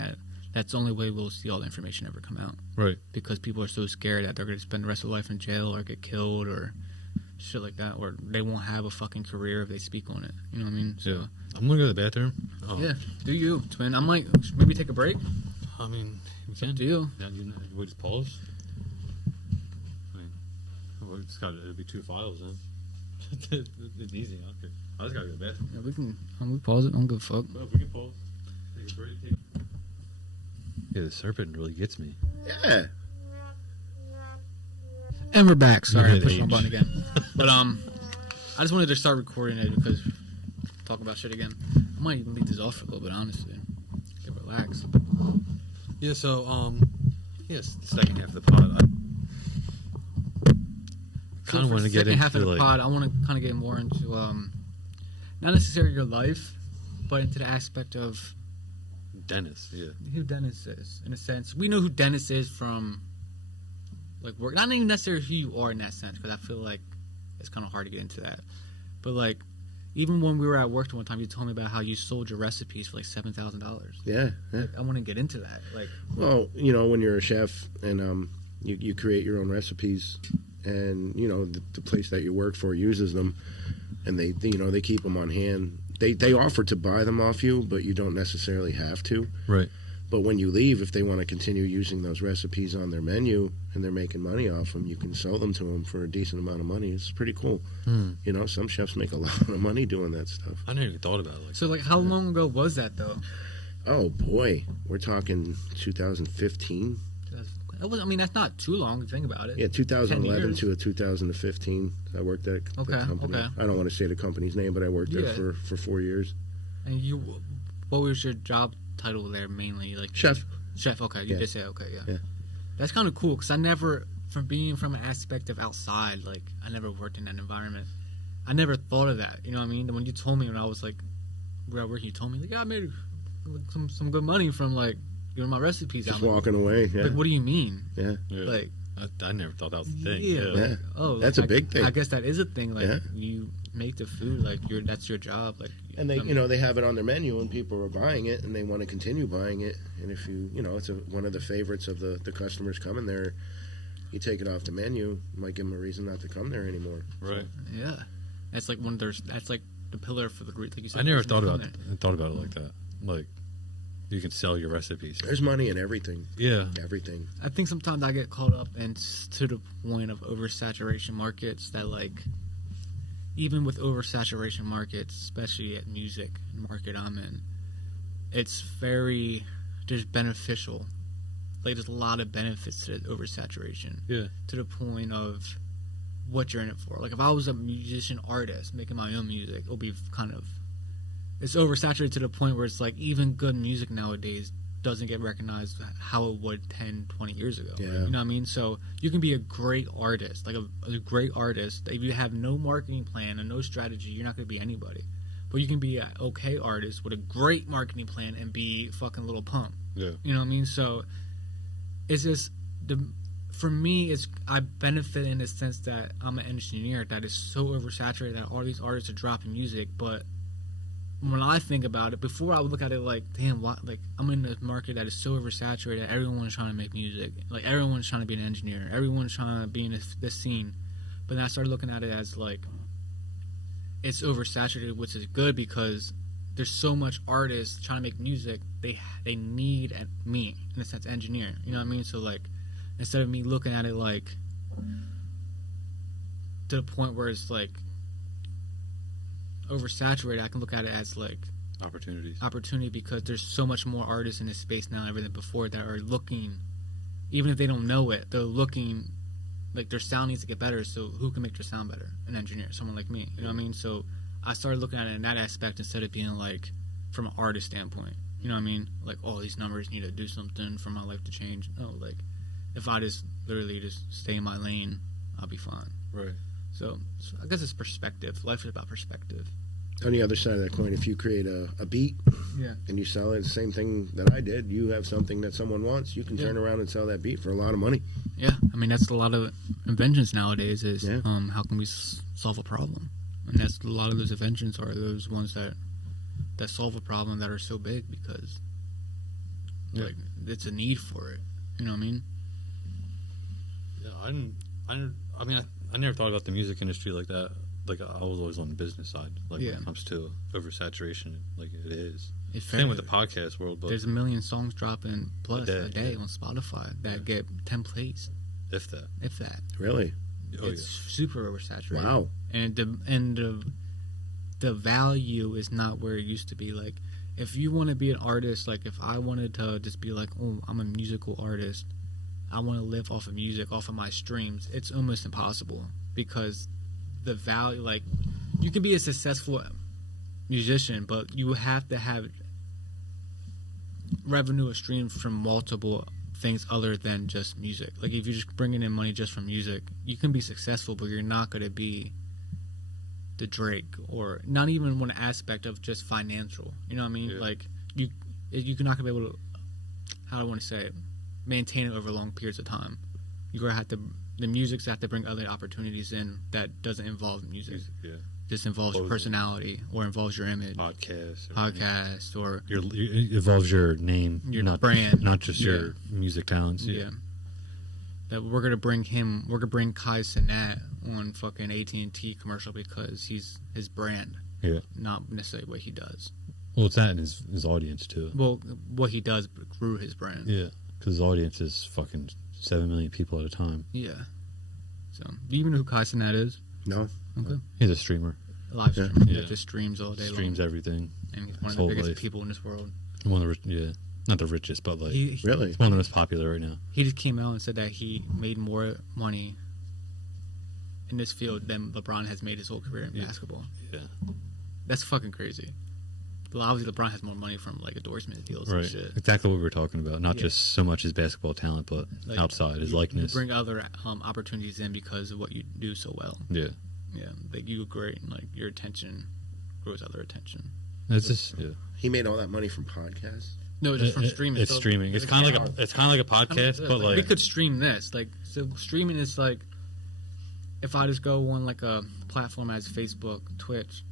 That's the only way we'll see all the information ever come out. Right. Because people are so scared that they're going to spend the rest of their life in jail or get killed or shit like that, or they won't have a fucking career if they speak on it. You know what I mean? So, Yeah. I'm gonna go to the bathroom. Oh. yeah, do you, twin? I might maybe take a break. I mean, we Up can. to you. Yeah, we just pause. I mean, it'll be 2 files then. It's easy. I don't care. I just gotta go to the bathroom. Yeah, we can. We pause it. I don't give a fuck. Well, we can pause. Take a break. Yeah, the serpent really gets me. Yeah. And we're back. Sorry, I Look at pushed my age. button again. But I just wanted to start recording it because talk about shit again. I might even leave this off for a little bit, honestly. Get relaxed. Yeah. So, yes, the second half of the pod. I kind of want to get second into half of the like, pod. I want to kind of get more into not necessarily your life, but into the aspect of Dennis. Yeah. who Dennis is. In a sense, we know who Dennis is from like work. Not even necessarily who you are in that sense, because I feel like it's kind of hard to get into that. But like, even when we were at work one time, you told me about how you sold your recipes for like $7,000. Yeah. I want to get into that. Like, Well, when you're a chef and you create your own recipes, and the place that you work for uses them, and they keep them on hand. They offer to buy them off you, but you don't necessarily have to. Right. But when you leave, if they want to continue using those recipes on their menu and they're making money off them, you can sell them to them for a decent amount of money. It's pretty cool. Some chefs make a lot of money doing that stuff. I never even thought about it. Like, so like, how long ago was that though? Oh boy, we're talking 2015. That's not too long to think about it. Yeah, 2011 years. to 2015. I worked at the company. Okay. I don't want to say the company's name, but I worked there for 4 years. And what was your job title there mainly? Like Chef. Chef. Okay, you Yeah. just say okay. Yeah. That's kind of cool because I never, from being from an aspect of outside, like I never worked in that environment. I never thought of that. You know what I mean? When you told me when I was like, we were working, you told me like, yeah, I made some good money from like giving my recipes Just out. walking away. Yeah. Like, what do you mean? Yeah. Like, I never thought that was the thing. yeah. Yeah. Like, oh, That's a big thing. I guess that is a thing. Like, Yeah. you make the food. Like, that's your job. Like, And they, they have it on their menu, and people are buying it, and they want to continue buying it. And if it's one of the favorites of the customers coming there. You take it off the menu, it might give them a reason not to come there anymore. Right. Yeah, that's like that's like the pillar for the group. Like you said, I never thought about it like that. Like, you can sell your recipes. There's money in everything. Yeah. Everything. I think sometimes I get caught up and to the point of oversaturation markets that like, even with oversaturation markets, especially at music market I'm in, it's very just beneficial. Like there's a lot of benefits to oversaturation. Yeah. To the point of what you're in it for. Like if I was a musician artist making my own music, it'll be it's oversaturated to the point where it's like even good music nowadays doesn't get recognized how it would 10, 20 years ago. Yeah. You know what I mean? So you can be a great artist, like a great artist. If you have no marketing plan and no strategy, you're not going to be anybody. But you can be an okay artist with a great marketing plan and be fucking Little Pump. Yeah. You know what I mean? So it's just for me, I benefit in the sense that I'm an engineer that is so oversaturated that all these artists are dropping music. But when I think about it, before I would look at it like, damn, what? Like I'm in a market that is so oversaturated that everyone's trying to make music. Like everyone's trying to be an engineer. Everyone's trying to be in this scene. But then I started looking at it as like it's oversaturated, which is good because there's so much artists trying to make music. They need me in a sense, engineer. You know what I mean? So like, instead of me looking at it like to the point where it's like oversaturated, I can look at it as like opportunity because there's so much more artists in this space now than before that are looking, even if they don't know it, they're looking like their sound needs to get better. So who can make their sound better? An engineer, someone like me. You know what I mean? So I started looking at it in that aspect instead of being like from an artist standpoint. You know what I mean? Like, oh, these numbers need to do something for my life to change. No, like if I just literally just stay in my lane, I'll be fine. right. So I guess it's perspective. Life is about perspective. On the other side of that coin, if you create a beat Yeah. and you sell it, the same thing that I did, you have something that someone wants, you can turn around and sell that beat for a lot of money. Yeah, I mean that's a lot of inventions nowadays. Is Yeah. how can we solve a problem? And that's a lot of those inventions are those ones that solve a problem that are so big because like it's a need for it. You know what I mean? Yeah, I mean, I never thought about the music industry like that. Like I was always on the business side. Like when it comes to oversaturation, like it is. Same with the podcast world, but there's a million songs dropping plus a day yeah. on Spotify that get 10 plays, if that. Really? Oh, it's super oversaturated. Wow. And the value is not where it used to be. Like if you want to be an artist, like if I wanted to just be like, oh, I'm a musical artist, I want to live off of music, off of my streams, it's almost impossible because the value, like you can be a successful musician, but you have to have revenue or stream from multiple things other than just music. Like if you're just bringing in money just from music, you can be successful, but you're not going to be the Drake or not even one aspect of just financial. You know what I mean? Yeah. Like you're not going to be able to, how do I want to say it, maintain it over long periods of time. You're going to have to, the music's have to bring other opportunities in that doesn't involve music. Yeah. Just involves your personality or involves your image. Podcast or it involves your name, your not brand, not just your music talents. Yeah. That we're gonna bring Kai Cenat on fucking AT&T commercial because he's his brand. Yeah. Not necessarily what he does. Well, it's that and his audience too. Well, what he does grew his brand. Yeah, because his audience is fucking 7 million people at a time. Yeah. So, do you even know who Kai Cenat is? No. Okay. He's a streamer. A live streamer Yeah. that just streams all day long. Streams everything. And he's one His of the whole biggest life. people in this world. One of the not the richest, but like Really? one of the most popular right now. He just came out and said that he made more money in this field than LeBron has made his whole career in basketball. Yeah. That's fucking crazy. Well, obviously, LeBron has more money from like endorsement deals Right. and shit. Exactly what we were talking about. Not just so much his basketball talent, but Like, outside his you likeness. bring other opportunities in because of what you do so well. Yeah. Yeah, like you great, and like your attention grows other attention. It's just He made all that money from podcasts. No, just from streaming. It's So, streaming. It's kind of like a podcast, but we like could stream this. Like, so streaming is like if I just go on like a platform as Facebook, Twitch,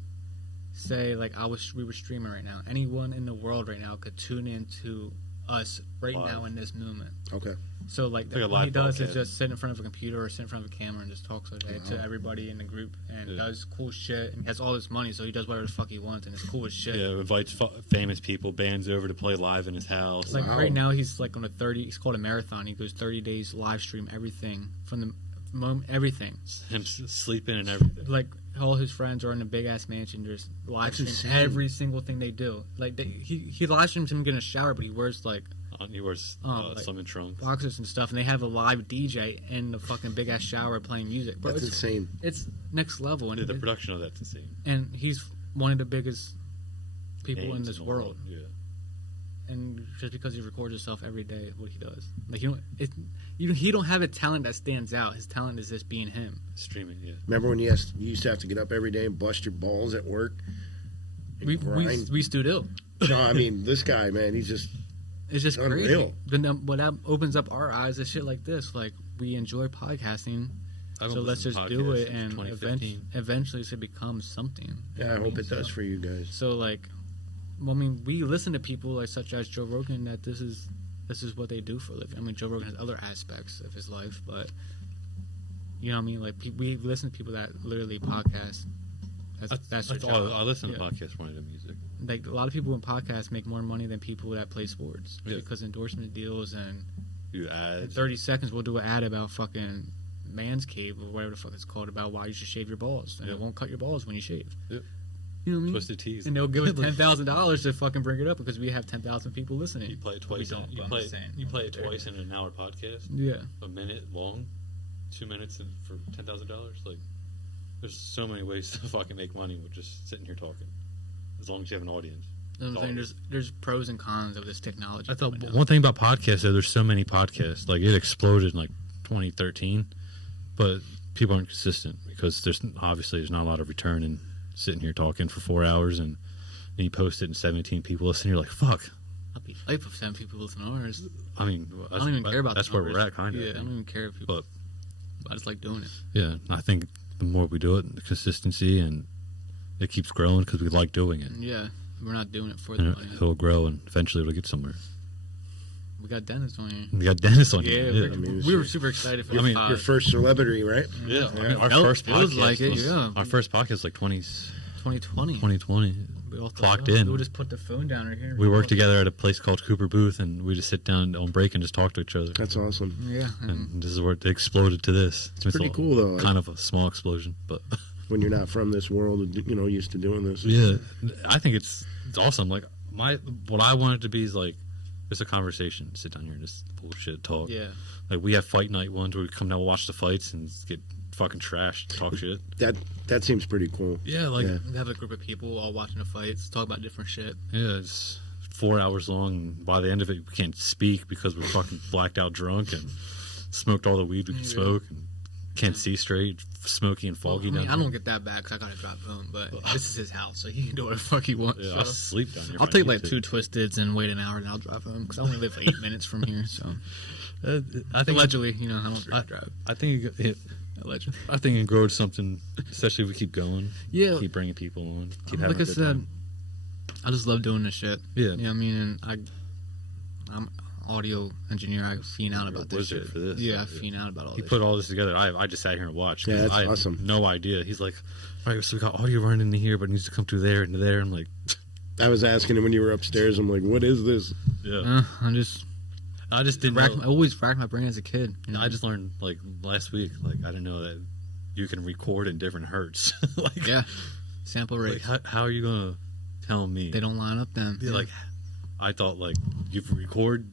say like we were streaming right now. Anyone in the world right now could tune into us right Live. now in this moment. Okay. So like Like a what he live does podcast. is just sit in front of a computer or sit in front of a camera and just talks all day to everybody in the group and does cool shit and he has all this money, so he does whatever the fuck he wants and it's cool as shit. yeah, invites famous people, bands over to play live in his house. Like Wow. right now he's like on he's called a marathon. He goes 30 days live stream everything from the moment, everything. Him sleeping and everything. Like all his friends are in a big ass mansion. There's live That's stream insane. every single thing they do. Like he live streams him getting a shower, but he wears like He wears like, swimming trunks. boxers and stuff, and they have a live DJ in the fucking big ass shower playing music. Bro, That's it's, insane. it's next level, and Yeah, the production of that's insane. and he's one of the biggest people in Names this the world. Yeah. And just because he records himself every day, what he does, like he don't have a talent that stands out. His talent is just being him. Streaming, yeah. Remember when you used to have to get up every day and bust your balls at work? And We still do. No, I mean, this guy, man, he's just... It's just Unreal. crazy. Then what that opens up our eyes is shit like this. Like we enjoy podcasting, I haven't so let's listened just to do podcasts it, since and 2015. eventually it becomes something. You know Yeah, I what hope mean? it does for you guys. So like, well, I mean, we listen to people like such as Joe Rogan that this is what they do for a living. I mean, Joe Rogan has other aspects of his life, but you know what I mean. Like we listen to people that literally podcast. That's their job. I listen to Yeah. podcasts more than music. Like a lot of people in podcasts make more money than people that play sports Yeah. because endorsement deals and You in ads. 30 seconds we'll do an ad about fucking Man's Cave or whatever the fuck it's called about why you should shave your balls and Yeah. it won't cut your balls when you shave. Yeah. You know what I mean? Twisted Teas. And they'll give us $10,000 to fucking bring it up because we have 10,000 people listening. You play it twice. don't, You but I'm play, just saying. you play it twice in an hour podcast. Yeah. A minute long, 2 minutes for $10,000. Like, there's so many ways to fucking make money with just sitting here talking, as long as you have an audience. You know what I'm saying? There's pros and cons of this technology. I thought coming down. one thing about podcasts, though, there's so many podcasts. Like, it exploded in like 2013, but people aren't consistent because there's not a lot of return in sitting here talking for 4 hours and you post it and 17 people listen. You're like, fuck. I'll be hyped if 7 people listen to ours. I mean, I don't even care about that's the where numbers. we're at, kind of. Yeah, I don't even care if people. But I just like doing it. Yeah, I think the more we do it, the consistency, and it keeps growing because we like doing it. Yeah, we're not doing it for the And money. it'll grow, and eventually it'll get somewhere. We got Dennis on here. We got Dennis on Yeah, here. we were super excited for the pod. Your first celebrity, right? Yeah. I mean, our Felt- first feels podcast like it, was, yeah. Our first podcast was like 2020. 2020. We all thought, Clocked oh, in. We'll just put the phone down right here. We worked together at a place called Cooper Booth, and we just sit down on break and just talk to each other. That's awesome. Yeah. And this is where it exploded to this. It's pretty cool, though. Kind of a small explosion, but When you're not from this world, used to doing this. yeah, I think it's awesome. Like what I want it to be is like just a conversation. Sit down here and just bullshit talk. Yeah. Like we have fight night ones where we come down, we'll watch the fights and get fucking trashed, talk shit. That seems pretty cool. Yeah, like We have a group of people all watching the fights, talk about different shit. yeah, it's 4 hours long. And by the end of it, we can't speak because we're fucking blacked out drunk and smoked all the weed we could smoke and can't see straight, smoky and foggy. I down don't here. get that bad because I gotta drive home, but this is his house, so he can do whatever the fuck he wants. Yeah, so. I'll sleep down here. I'll if I take need like to. 2 Twisteds and wait an hour, and I'll drive home because I only live 8 minutes from here. So I think allegedly, I don't drive. I think Allegedly. I think it can grow to something, especially if we keep going. Yeah. Keep bringing people on. Keep having Like I a good said, time. I just love doing this shit. Yeah. You know what I mean? And I'm audio engineer. I fiend out about this wizard shit. for this. Yeah, I fiend out about all He this. put all this together. I just sat here and watched. 'cause Yeah, that's I had awesome. no idea. He's like, all right, so we got audio running into here, but it needs to come through there and there. I'm like, I was asking him when you were upstairs. I'm like, what is this? yeah. I just didn't I know. always racked my brain as a kid. You know? I just learned like last week. Like I didn't know that you can record in different hertz. like yeah, sample rate. Like how are you gonna tell me? They don't line up then. Yeah, like I thought like you record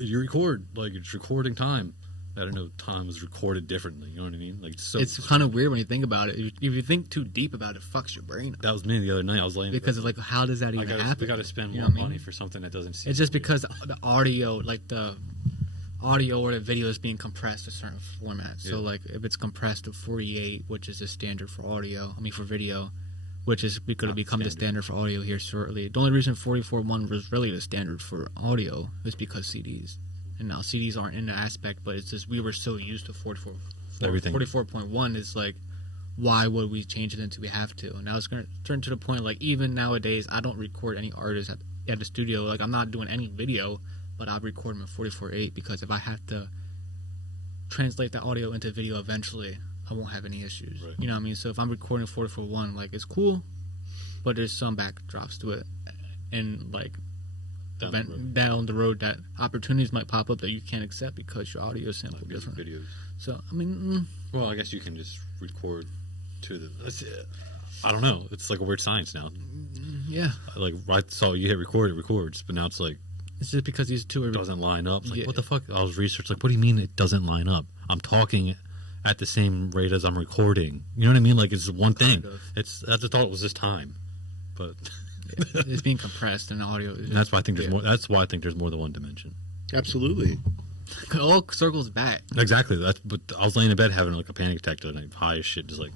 like it's recording time. I don't know, time was recorded differently. You know what I mean? Like it's kind of weird when you think about it. If you think too deep about it, it fucks your brain up. That was me the other night. I was laying Because of like, how does that even happen? We got to spend You know more what I mean? money for something that doesn't seem. It's just real. because the audio, like the audio or the video is being compressed to a certain format. So Yeah. like if it's compressed to 48, which is the standard for audio, for video, which is going to Not become the standard for audio here shortly. The only reason 44.1 was really the standard for audio is because CDs. And now CDs aren't in the aspect, but it's just we were so used to 44. Everything. 44.1 is like, why would we change it until we have to? And now it's going to turn to the point like even nowadays I don't record any artists at the studio. Like I'm not doing any video, but I record them in 44.8 because if I have to translate the audio into video eventually, I won't have any issues. Right. You know what I mean? So if I'm recording 44.1, like it's cool, but there's some backdrops to it, and like down the road that opportunities might pop up that you can't accept because your audio is sampled music different. videos. So I mean, Well, I guess you can just record to the. I don't know. It's like a weird science now. yeah, Like I saw you hit record, it records, but now it's like it's just because these two are it doesn't line up. It's like Yeah. what the fuck? I was researching. Like, what do you mean it doesn't line up? I'm talking at the same rate as I'm recording. You know what I mean? Like it's one thing. Kind of. It's I just thought it was just time, but it's being compressed and the audio. Is and that's why I think there's yeah. more. That's why I think there's more than one dimension. Absolutely. It all circles back. Exactly. That's. But I was laying in bed having like a panic attack the other night, high as shit, just like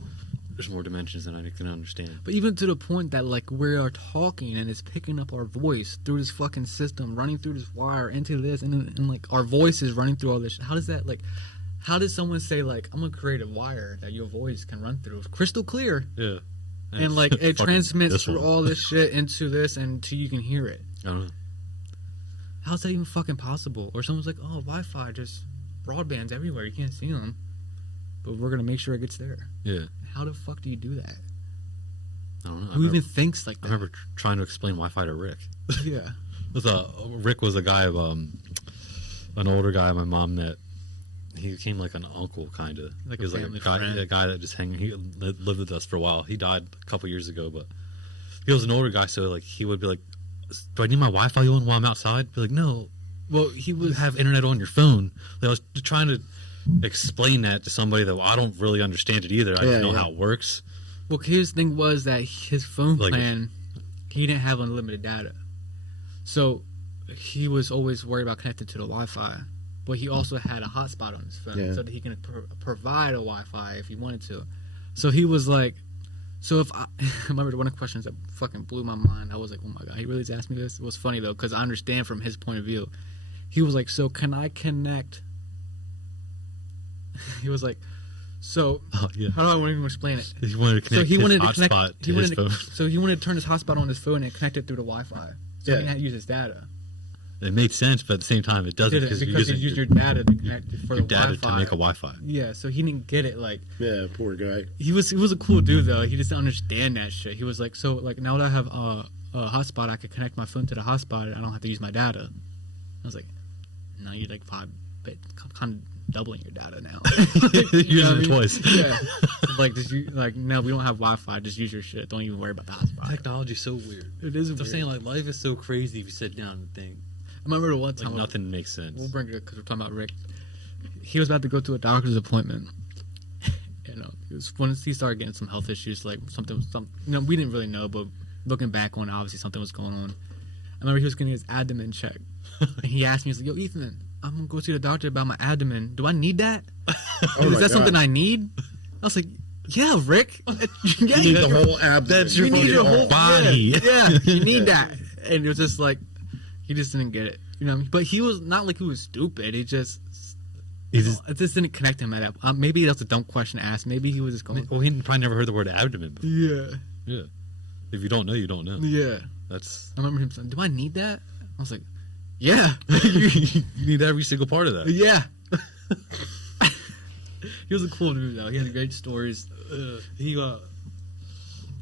there's more dimensions than I can understand. But even to the point that like we are talking and it's picking up our voice through this fucking system, running through this wire into this, and like our voice is running through all this. How does that like? How does someone say like I'm gonna create a wire that your voice can run through, crystal clear, Yeah. and like it Fucking transmits this through one. all this shit into this, and until you can hear it? I don't know. How's that even fucking possible? Or someone's like, oh, Wi-Fi, just broadband's everywhere, you can't see them, but we're gonna make sure it gets there. Yeah. How the fuck do you do that? I don't know. Who even thinks like I that? remember trying to explain Wi-Fi to Rick. Yeah. Rick was a guy of an older guy my mom met. He became like an uncle, kind of. Like he was a family like friend. a guy that just lived with us for a while. He died a couple years ago, but he was an older guy, so like he would be like, "Do I need my Wi-Fi on while I'm outside?" Be like, "No." Well, he You was have internet on your phone. Like, I was trying to explain that to somebody that I don't really understand it either. I don't know how it works. Well, his thing was that his phone Like- plan, he didn't have unlimited data, so he was always worried about connecting to the Wi-Fi. But he also had a hotspot on his phone, so that he can provide a Wi-Fi if he wanted to. So he was like, so if I remember one of the questions that fucking blew my mind. I was like, oh my god, he really just asked me this. It was funny though, because I understand from his point of view. He was like, so can I connect? He was like, so Oh yeah. how do I want to explain it? He wanted to So connect he his wanted to hotspot connect. to his phone. So he wanted to turn his hotspot on his phone and connect it through the Wi-Fi. So he didn't use his data. It made sense, but at the same time, it doesn't Because because you use your data to connect for the your data Wi-Fi. to make a Wi-Fi. Yeah, so he didn't get it. Like Yeah, poor guy. he was a cool dude though. He just didn't understand that shit. He was like, so like now that I have a hotspot, I could connect my phone to the hotspot. I don't have to use my data. I was like, no, you're like kind of doubling your data now. You're using it twice. Yeah, like now we don't have Wi-Fi. Just use your shit. Don't even worry about the hotspot. Technology's so weird. It is. I'm Weird. saying like life is so crazy if you sit down and think. I remember the one Like time nothing makes sense. we'll bring it because we're talking about Rick. He was about to go to a doctor's appointment. It was once he started getting some health issues, like something. We didn't really know, but looking back on, it, obviously something was going on. I remember he was getting his abdomen checked, and he asked me, he's like, "Yo, Ethan, I'm gonna go see the doctor about my abdomen. Do I need that? Is that something I need?" I was like, "Yeah, Rick. Yeah, You need the whole abdomen. That's your you need fucking your whole body. Yeah, you need that." And it was just like he just didn't get it, you know. What I mean? But he was not like he was stupid. He just. It just didn't connect him at that. Maybe that's a dumb question to ask. Maybe he was just going. Well, he probably never heard the word abdomen before. Yeah. Yeah. If you don't know, you don't know. Yeah. That's I remember him saying, "Do I need that?" I was like, "Yeah." you need every single part of that. Yeah. He was a cool dude though. He had great stories. He I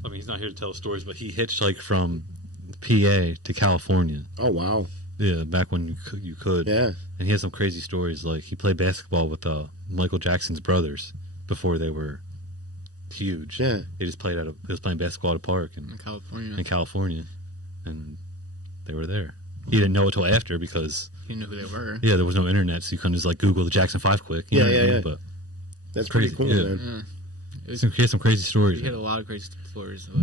mean, he's not here to tell stories, but he hitchhiked from PA to California. Oh wow. Yeah, back when you could. Yeah. And he has some crazy stories. Like he played basketball with Michael Jackson's brothers before they were huge. Yeah. He just played he was playing basketball at a park In California. in California, and they were there. He didn't know it till after because He knew who they were. there was no internet, so you couldn't just like Google the Jackson 5 quick. You know what I mean? But That's crazy, pretty cool, yeah. man. he has some crazy stories. He had a lot of crazy stories. But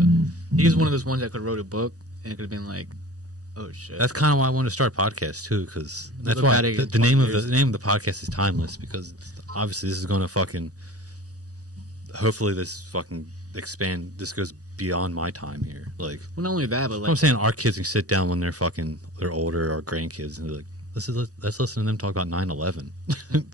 he was one of those ones that could have wrote a book and could have been like, "Oh shit." That's kind of why I wanted to start podcasts too, because that's Look why at it the in name 20 of the name of the podcast is timeless. Because obviously this is going to fucking. Hopefully this fucking expand. This goes beyond my time here. Like, Well, not only that, but I'm like, saying our kids can sit down when they're older, our grandkids, and they're like, let's listen to them talk about 9/11.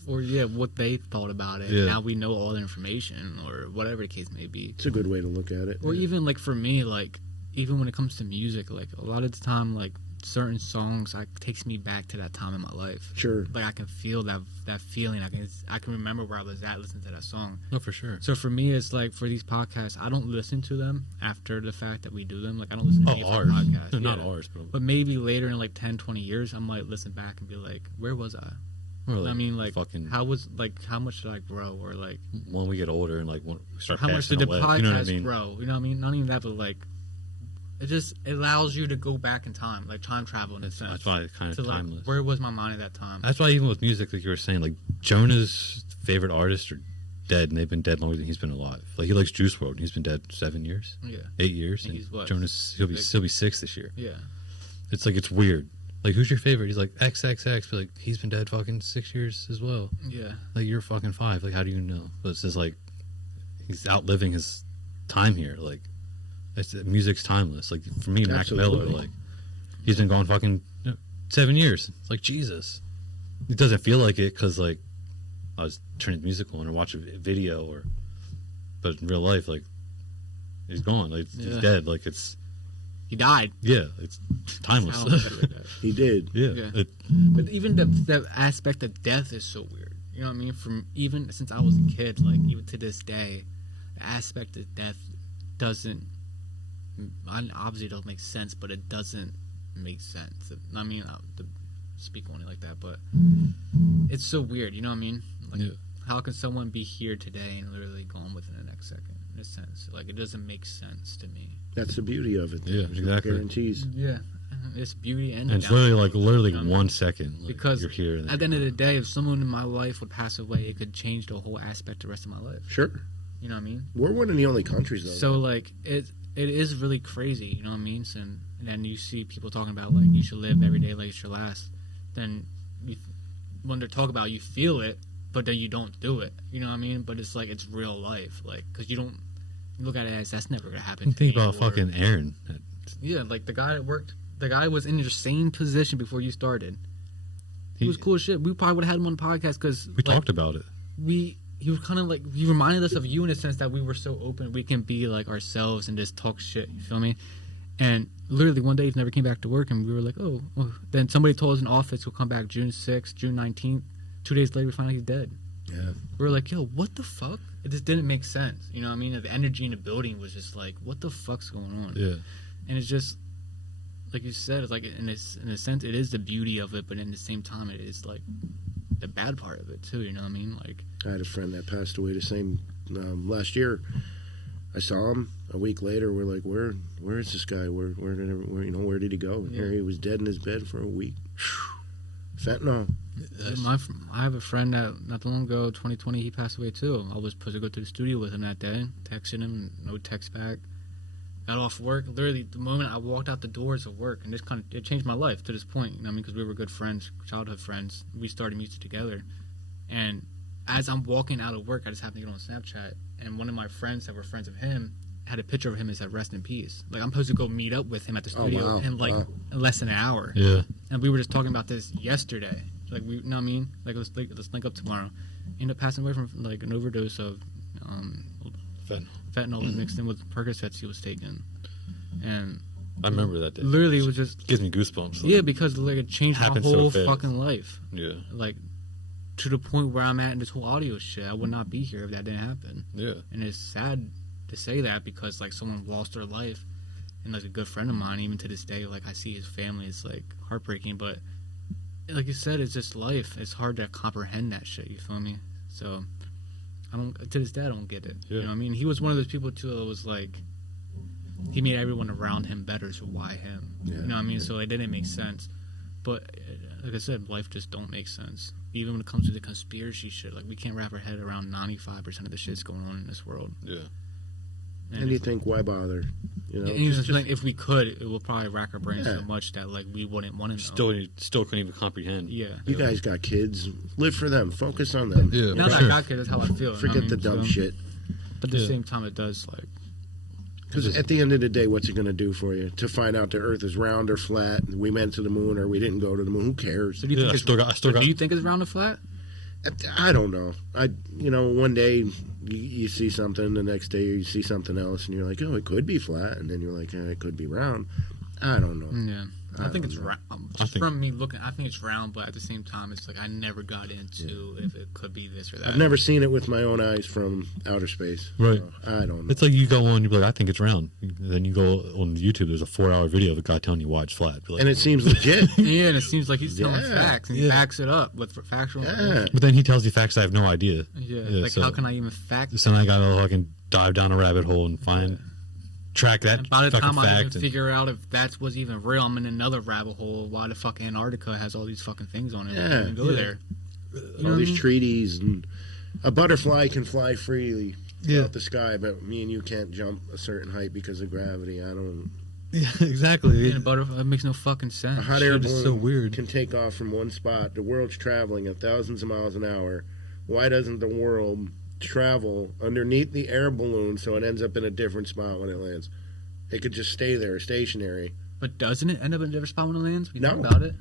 or what they thought about it. Yeah. Now we know all the information, or whatever the case may be. It's a good way to look at it. Or even like for me, like even when it comes to music, like a lot of the time, like certain songs like takes me back to that time in my life. Sure. Like I can feel that feeling. I can remember where I was at listening to that song. No, for sure. So for me, it's like for these podcasts, I don't listen to them after the fact that we do them. Like I don't listen to any of our Ours. podcasts. No, not Yeah. ours, But maybe later in like 10, 20 years, I might listen back and be like, where was I? Or I mean, like, fucking how much did I grow? Or like, when we get older and like when we start how much passing did the away, podcast you know what I mean? grow? You know what I mean? Not even that, but like, it allows you to go back in time, like time travel in a sense. That's why it's kind To of like, timeless. where was my mind at that time? That's why even with music, like you were saying, like Jonah's favorite artists are dead, and they've been dead longer than he's been alive. Like he likes Juice WRLD, and he's been dead 7 years, Yeah, 8 years. And And he's what, Jonas, he'll be 6 this year. yeah. It's like it's weird. Like who's your favorite? He's like XXX, but like he's been dead fucking 6 years as well. Yeah. Like you're fucking 5. Like how do you know? But it's just like he's outliving his time here. Like music's timeless. Like for me, Mac Miller, Absolutely. like he's been gone fucking 7 years. It's like Jesus. It doesn't feel like it because like I was turning music on or watch a video but in real life, like he's gone. Like Yeah. he's dead. Like it's He died. it's timeless. I don't look at it like that. He did. Yeah. Yeah. But even the aspect of death is so weird. You know what I mean? From even since I was a kid, like even to this day, the aspect of death doesn't. Obviously, it don't make sense, but it doesn't make sense. I mean, to speak on it like that, but it's so weird. You know what I mean? Like, Yeah. how can someone be here today and literally gone within the next second? in a sense. Like, it doesn't make sense to me. That's the beauty of it. Yeah, There's no exactly. guarantees. Yeah. It's beauty and And it's downside, literally you know what I mean? 1 second. Like, Because you're here. And at the end of the day, if someone in my life would pass away, it could change the whole aspect of the rest of my life. Sure. You know what I mean? We're one of the only countries, though. So, like, it is really crazy, you know what I mean? And then you see people talking about, like, you should live every day like it's your last. Then when they're talking about it, you feel it, but then you don't do it. You know what I mean? But it's like, it's real life. Like, because you don't look at it as that's never going to happen to think me. about or- fucking Aaron. Yeah, like, the guy that worked, the guy was in your same position before you started. He was cool as shit. We probably would have had him on the podcast because We talked about it. he was kind of like, he reminded us of you in a sense that we were so open, we can be like ourselves and just talk shit, you feel me? And literally one day he never came back to work, and we were like, oh, well. Then somebody told us in office he'll come back June 6th, June 19th. 2 days later we found out he's dead. Yeah. We were like, yo, what the fuck? It just didn't make sense, you know what I mean? The energy in the building was just like, what the fuck's going on? Yeah. And it's just, like you said, it's like, in a sense, it is the beauty of it, but in the same time, it is like the bad part of it too. You know what I mean? Like, I had a friend that passed away the same last year. I saw him a week later. We're like, where is this guy? Where did he go? And Yeah. here he was dead in his bed for a week. Fentanyl. I have a friend that not too long ago, 2020, he passed away too. I was supposed to go to the studio with him that day, texting him, no text back. Got off work. Literally, the moment I walked out the doors of work, and it changed my life to this point. You know what I mean? Because we were good friends, childhood friends. We started music together. And as I'm walking out of work, I just happened to get on Snapchat, and one of my friends that were friends of him had a picture of him and said, rest in peace. Like, I'm supposed to go meet up with him at the studio wow. in, like, Wow. less than an hour. Yeah. And we were just talking about this yesterday. Like, you know what I mean? Like, let's link up tomorrow. Ended up passing away from, like, an overdose of fentanyl was mixed in with Percocets he was taking. And I remember that day. literally, it was just... Gives me goosebumps. Yeah, because, like, it changed my Happened so whole fast. fucking life. Yeah. Like, to the point where I'm at in this whole audio shit. I would not be here if that didn't happen. Yeah. And it's sad to say that because, like, someone lost their life. And, like, a good friend of mine, even to this day, like, I see his family, it's, like, heartbreaking. But, like you said, it's just life. It's hard to comprehend that shit, you feel me? So, to this day, I don't get it. Yeah. You know what I mean? He was one of those people, too, that was, like, he made everyone around him better, so why him? Yeah. You know what I mean? So it didn't make sense. But, like I said, life just don't make sense. Even when it comes to the conspiracy shit, like, we can't wrap our head around 95% of the shit's going on in this world. Yeah. And you think, why bother? You know, and you just think if we could, it will probably rack our brains Yeah. so much that, like, we wouldn't want to know. Still couldn't even comprehend. Yeah. you guys got kids. Live for them. Focus on them. Yeah. Now for that sure. I got kids, that's how I feel. Forget you know the what I mean? dumb So- shit. But at the Yeah. same time, it does, like... Because at the end of the day, what's it going to do for you? To find out the Earth is round or flat, we went to the moon or we didn't go to the moon. Who cares? So do you Yeah, think I still got. do you think it's round or flat? I don't know. One day you see something, the next day you see something else, and you're like, oh, it could be flat, and then you're like, it could be round. I don't know. Yeah. I think it's round. think- From me looking, I think it's round, but at the same time, it's like I never got into if it could be this or that. I've never seen it with my own eyes from outer space. Right. So I don't know. It's like you go on, you be like, I think it's round. Then you go on YouTube, there's a 4-hour video of a guy telling you why it's flat. Be like, And it seems legit. Yeah, and it seems like he's telling Yeah. facts, and he Yeah. backs it up with factual. Yeah. but then he tells you facts I have no idea. Yeah. Yeah, Like, so- how can I even fact? So then I gotta fucking dive down a rabbit hole and track that And by the fucking time I even fact. figure out if that was even real, I'm in another rabbit hole. Why the fuck Antarctica has all these fucking things on it? I Yeah. can't even go Yeah. there. All these treaties, and a butterfly can fly freely Yeah. out the sky, but me and you can't jump a certain height because of gravity. I don't. Yeah, exactly. And butterfly, it makes no fucking sense. A hot air Shit is balloon so weird. can take off from one spot. The world's traveling at thousands of miles an hour. Why doesn't the world travel underneath the air balloon so it ends up in a different spot when it lands? It could just stay there, stationary. But doesn't it end up in a different spot when it lands? We No, think about it.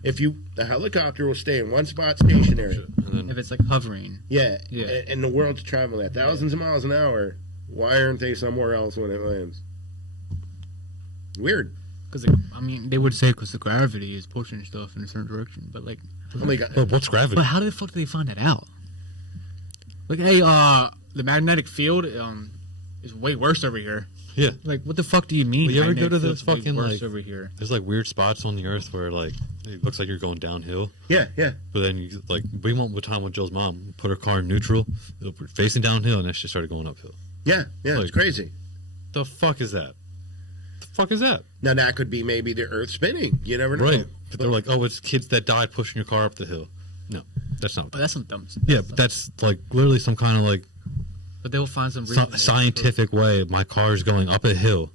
the helicopter will stay in one spot, stationary. And then, If it's like hovering. Yeah, Yeah. And the world's traveling at thousands of miles an hour. Why aren't they somewhere else when it lands? Weird. Because, I mean, they would say because the gravity is pushing stuff in a certain direction. But, like, Oh my God. well, what's gravity? but how the fuck did they find that out? Like, hey, the magnetic field is way worse over here. Yeah. Like, what the fuck do you mean? Well, you ever magnetic go to those field's way fucking, worse like- over here? There's like weird spots on the earth where like it looks like you're going downhill, Yeah, yeah. but then you like we went with time with Jill's mom, put her car in neutral, facing downhill, and then she started going uphill. Yeah, it's Like, crazy. The fuck is that? The fuck is that? Now that could be maybe the Earth spinning. You never know. Right. But they're like, oh, it's kids that died pushing your car up the hill. No, that's not. But that's some dumb. Yeah, but that's like literally some kind of like But they will find some reason scientific way. My car is going up a hill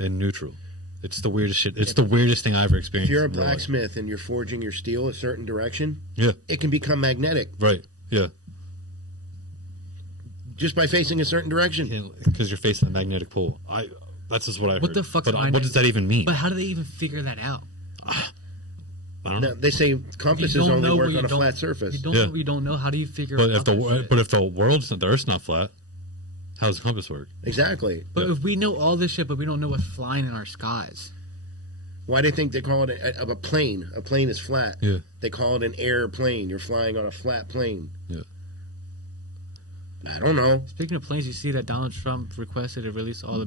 in neutral. It's the weirdest shit. It's the weirdest thing I ever experienced. If you're a in real life. blacksmith and you're forging your steel a certain direction, Yeah. it can become magnetic Right. Yeah. just by facing a certain direction. Because you're facing the magnetic pole. That's just what I heard. What the fuck's But behind what it? does that even mean? But how do they even figure that out? I don't know. Now, they say compasses You don't only know work what you on a don't- flat surface. You don't Yeah. know what you don't know. How do you figure But out if that shit? the Earth's not flat, how does the compass work? Exactly. But if we know all this shit, but we don't know what's flying in our skies. Why do you think they call it a plane? A plane is flat. Yeah. They call it an airplane. You're flying on a flat plane. Yeah. I don't know. Speaking of planes, you see that Donald Trump requested to release all the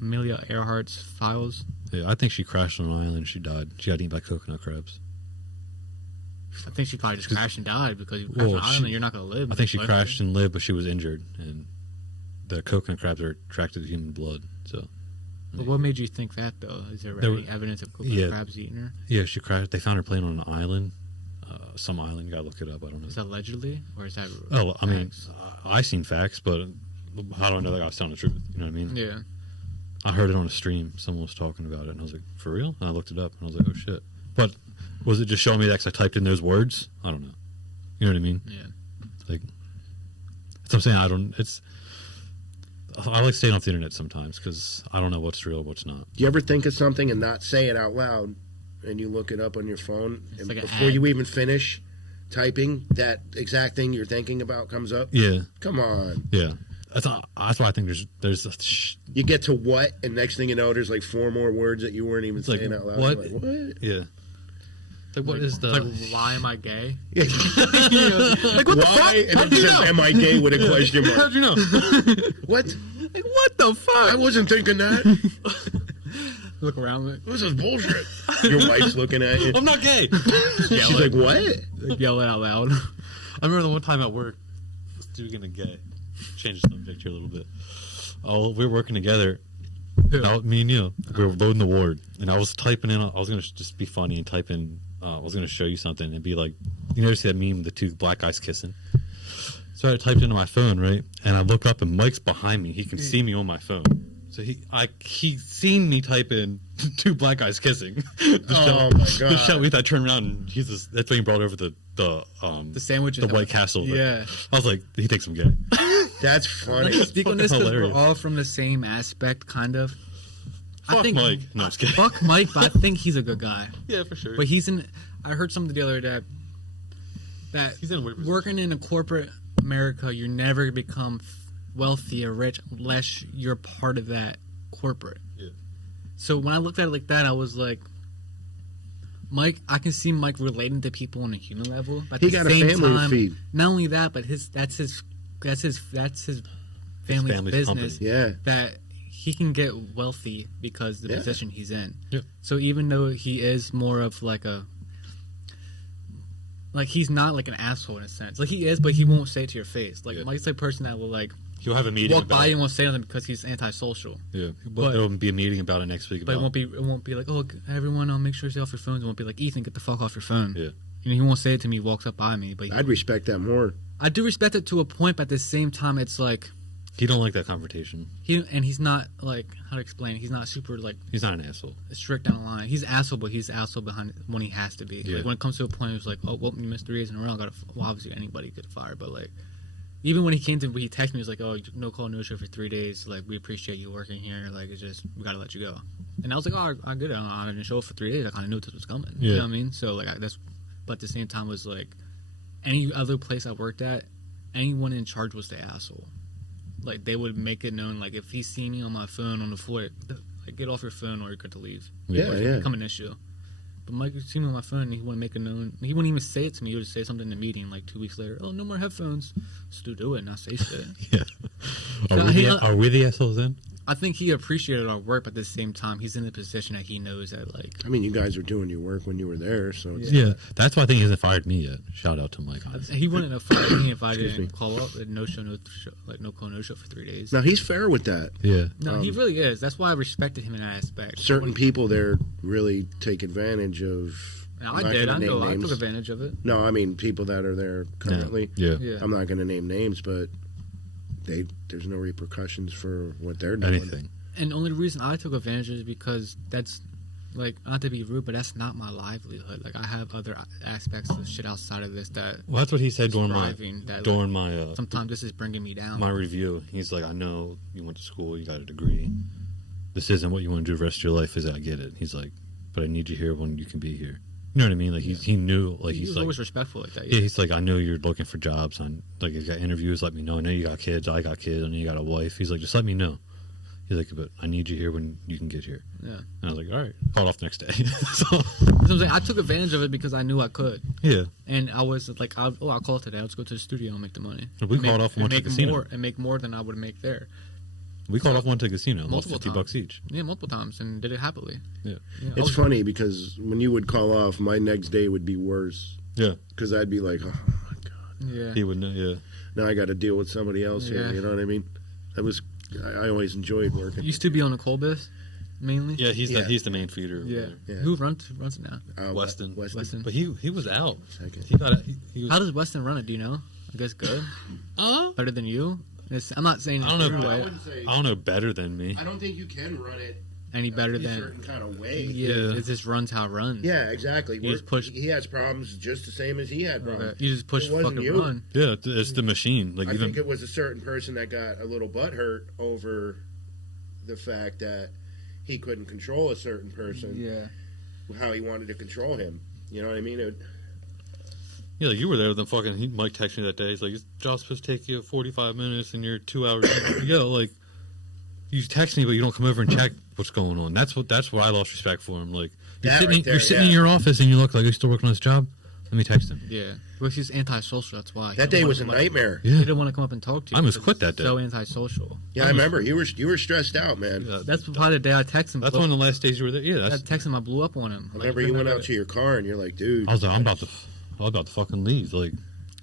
Amelia Earhart's files. Yeah, I think she crashed on an island. She died. She got eaten by coconut crabs. I think she probably just crashed and died because you crash Well, an island, you're not going to live. I think she But- crashed and lived, but she was injured, and the coconut crabs are attracted to human blood. So, But what made you think that, though? Is there There any were- evidence of coconut yeah. crabs eating her? yeah, she crashed. They found her plane on an island, some island. You gotta look it up. I don't know. Is that allegedly? Or is that. Oh, I mean, facts? I seen facts, but how do I know that guy's telling the truth? You know what I mean? Yeah. I heard it on a stream. Someone was talking about it, and I was like, "For real?" And I looked it up, and I was like, "Oh shit!" But was it just showing me that 'cause I typed in those words? I don't know. You know what I mean? Yeah. Like, that's what I'm saying. I like staying off the internet sometimes because I don't know what's real, what's not. Do you ever think of something and not say it out loud, and you look it up on your phone, and like an before ad. you even finish typing, that exact thing you're thinking about comes up? Yeah, Come on. yeah. That's why I think there's You get to what, and next thing you know, there's like 4 more words that you weren't even like, saying out loud. what? You're like, what? yeah. Like what is the Like, why am I gay? Yeah. like what Why? And How'd it you says, know? am I gay with a question mark? How'd you know? What? Like what the fuck? I wasn't thinking that. Look around. Like, This is bullshit. Your wife's looking at you. I'm not gay. She's like, what? yell it out loud. I remember the one time at work, this dude getting gay. Change the subject here a little bit. Oh, we were working together. Me and you, we were loading the ward, and I was typing in. I was gonna just be funny and type in. I was gonna show you something and be like, you never see that meme, the 2 black guys kissing. So I typed into my phone, right, and I look up and Mike's behind me. He can see me on my phone. So he's seen me type in 2 black guys kissing. Oh my god. The show we I turned around and that's when he brought over the sandwiches. the White Castle. Yeah. I was like, he thinks I'm gay. That's funny. Let's speak on this because we're hilarious. all from the same aspect, kind of. Fuck Mike. No, I'm just kidding. Fuck Mike, but I think he's a good guy. Yeah, for sure. But I heard something the other day that He's in a weird position. working in a corporate America, you never become wealthy or rich unless you're part of that corporate. Yeah. So when I looked at it like that, I was like, Mike, I can see Mike relating to people on a human level. But at He the got a same family to time, feed. Not only that, but that's his family's family's business. company. Yeah. That he can get wealthy because the Yeah. position he's in. Yeah. So even though he is more of like he's not like an asshole in a sense. Like he is, but he won't say it to your face. Like Yeah. Mike's the person that will like He'll have a meeting walk about by it. you and won't say anything because he's antisocial. Yeah, But- there'll be a meeting about it next week. But About it won't be like, oh, everyone, make sure you stay off your phones. It won't be like, Ethan, get the fuck off your phone. Yeah. And he won't say it to me. He walks up by me, but I'd respect that more. I do respect it to a point. But at the same time, it's like he don't like that confrontation. he's not like how to explain it. He's not super like He's not an asshole. strict down the line. He's asshole, but he's asshole behind when he has to be. Yeah. Like when it comes to a point, it's like, oh, well, you missed 3 days in a row. Obviously anybody could fire, but like. Even when he came to, he texted me, he was like, oh, no call, no show for 3 days. Like, we appreciate you working here. Like, it's just, we got to let you go. And I was like, oh, I get it. I didn't show up for 3 days. I kind of knew this was coming. You Yeah. know what I mean? So, like, but at the same time, was like, any other place I worked at, anyone in charge was the asshole. Like, they would make it known, like, if he see me on my phone on the floor, like, get off your phone or you're good to leave. Yeah, Or it's yeah. become an issue. But Mike would see me on my phone and he wouldn't make it known. He wouldn't even say it to me. He would say something in the meeting like 2 weeks later. Oh, no more headphones. Still do it, not say shit. Yeah. So he- Are we the assholes then? I think he appreciated our work, but at the same time, he's in the position that he knows that, like... I mean, you guys were doing your work when you were there, so... It's, Yeah, that's why I think he hasn't fired me yet. Shout out to Mike. He wouldn't have fired me if I Excuse didn't me. call up, no show, like no call, no show for 3 days. Now, he's fair with that. Yeah. No, he really is. That's why I respected him in that aspect. Certain people there really take advantage of... And I'm I not did. gonna I know. name I names. took advantage of it. No, I mean, people that are there currently. Yeah. Yeah. I'm not going to name names, but there's no repercussions for what they're doing. Anything. And the only reason I took advantage is because that's, like, not to be rude, but that's not my livelihood. Like, I have other aspects of shit outside of this that... Well, that's what he said during my thriving, that, my sometimes this is bringing me down. my review. He's like, I know you went to school, you got a degree. This isn't what you want to do the rest of your life. I get it. He's like, but I need you here when you can be here. You know what I mean? Like he knew. Like he was he's like, always respectful like that. yeah. He's like, I know you're looking for jobs. On like, you got interviews. Let me know. I know you got kids. I got kids. I know you got a wife. He's like, just let me know. He's like, but I need you here when you can get here. Yeah. And I was like, all right. Called off the next day. So, I'm saying, I took advantage of it because I knew I could. yeah. And I was like, I'll call today. Let's go to the studio and make the money. We And called off and went to the casino. Make more than I would make there. We called off one to the casino. Lost Multiple $50 each. Yeah, multiple times, and did it happily. Yeah. Yeah, It's funny because when you would call off, my next day would be worse. Yeah. Because I'd be like, oh, my God. Yeah. He would know. Yeah. Now I got to deal with somebody else here. Yeah. You know what I mean? I always enjoyed working. Used to be on the Colbus, mainly. Yeah. He's Yeah. the main feeder. over Yeah. there. Yeah. Who runs it now? Weston. Weston. But he was out. Second. He got he was. How does Weston run it? Do you know? I guess good. Better than you. I'm not saying I don't know. it's I right. wouldn't say. I don't know better than me. I don't think you can run it Any better a than. certain kind of way. Yeah, it just runs how it runs. Yeah, exactly. You just push- He has problems just the same as he had problems. Okay. You just push It wasn't fucking you. run. Yeah, it's the machine. Like I even think it was a certain person that got a little butthurt over the fact that he couldn't control a certain person, Yeah. how he wanted to control him. You know what I mean? yeah, like you were there with them fucking. Mike texted me that day. He's like, "This job's supposed to take you 45 minutes, and you're 2 hours." Yo, like you text me, but you don't come over and check what's going on. That's what I lost respect for him. Like you're That sitting, right there, you're sitting yeah. in your office and you look like you're still working on this job. Let me text him. Yeah. Well, he's antisocial. That's why. That day was a nightmare. He Yeah, didn't want to come up and talk to you. I almost because quit that he's So day. antisocial. Yeah, I remember. You were stressed out, man. Yeah, That's probably the day I texted him. that's one of the last days you were there. Yeah, I that's. texted him. I blew up on him. I remember you went out to your car and you're like, dude. I was like, I was about to fucking leave. Like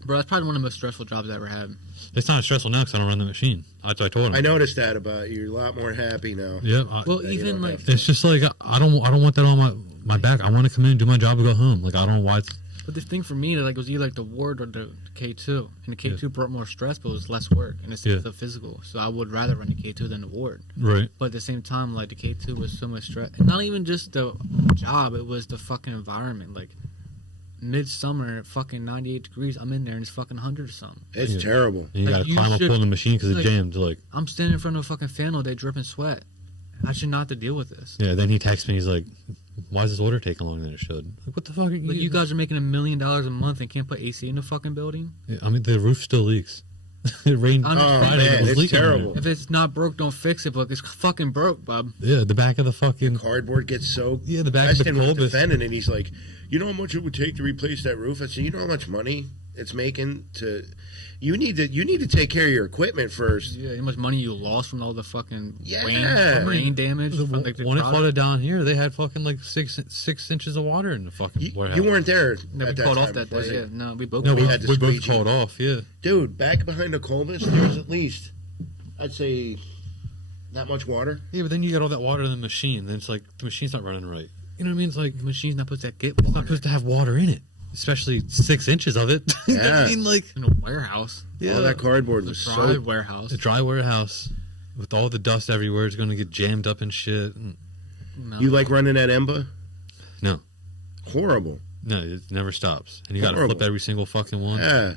Bro, that's probably one of the most stressful jobs I ever had. it's not stressful now because I don't run the machine. I told him. I noticed that about you. You're a lot more happy now. Yeah. Well, Yeah, you even don't like have to. It's just like I don't want that on my back. I want to come in, do my job, and go home. Like I don't know why. But the thing for me, like, was either like the ward or the K2, and the K2 brought more stress, but it was less work, and it's the physical. So I would rather run the K2 than the ward. Right. But at the same time, like the K2 was so much stress. And not even just the job; it was the fucking environment. Like midsummer, at fucking 98 degrees, I'm in there and it's fucking 100 or something. It's Yeah. terrible. And you Like, gotta you climb up should- on the machine because like- it's jammed. Like I'm standing in front of a fucking fan all day, dripping sweat. I should not have to deal with this. yeah. Then he texts me. He's like, "Why is this order taking longer than it should?" Like, what the fuck? Are you? Like you guys are making $1 million a month and can't put AC in the fucking building. Yeah, I mean, the roof still leaks. It rained Oh, Friday. man, it was it's leaking. terrible. If it's not broke, don't fix it. But it's fucking broke, bub. Yeah, the back of the fucking Cardboard gets soaked. yeah, the back of the Weston was Colbus. defending it. He's like, you know how much it would take to replace that roof? I said, you know how much money it's making to. You need to take care of your equipment first. Yeah, how much money you lost from all the fucking Yeah. rain damage. From, like, the When it crowd. flooded down here, they had fucking like six inches of water in the fucking warehouse. You weren't there. No, we at that called time, off that was day. it? Yeah, no, we both. No, we we, had to we both squeeze you. called off. Yeah, Dude, back behind the Colbus, there's at least, I'd say, that much water. yeah, but then you got all that water in the machine. Then it's like the machine's not running right. You know what I mean? It's like The machine's not supposed to get it's not water supposed to have water in it, especially 6 inches of it. You know what I Yeah. mean? Like in a warehouse. All that cardboard The was dry so. warehouse. a dry warehouse with all the dust everywhere. It's going to get jammed up and shit. And No. You like running at Emba? No. Horrible. no, it never stops, and you got to Horrible. flip every single fucking one. Yeah.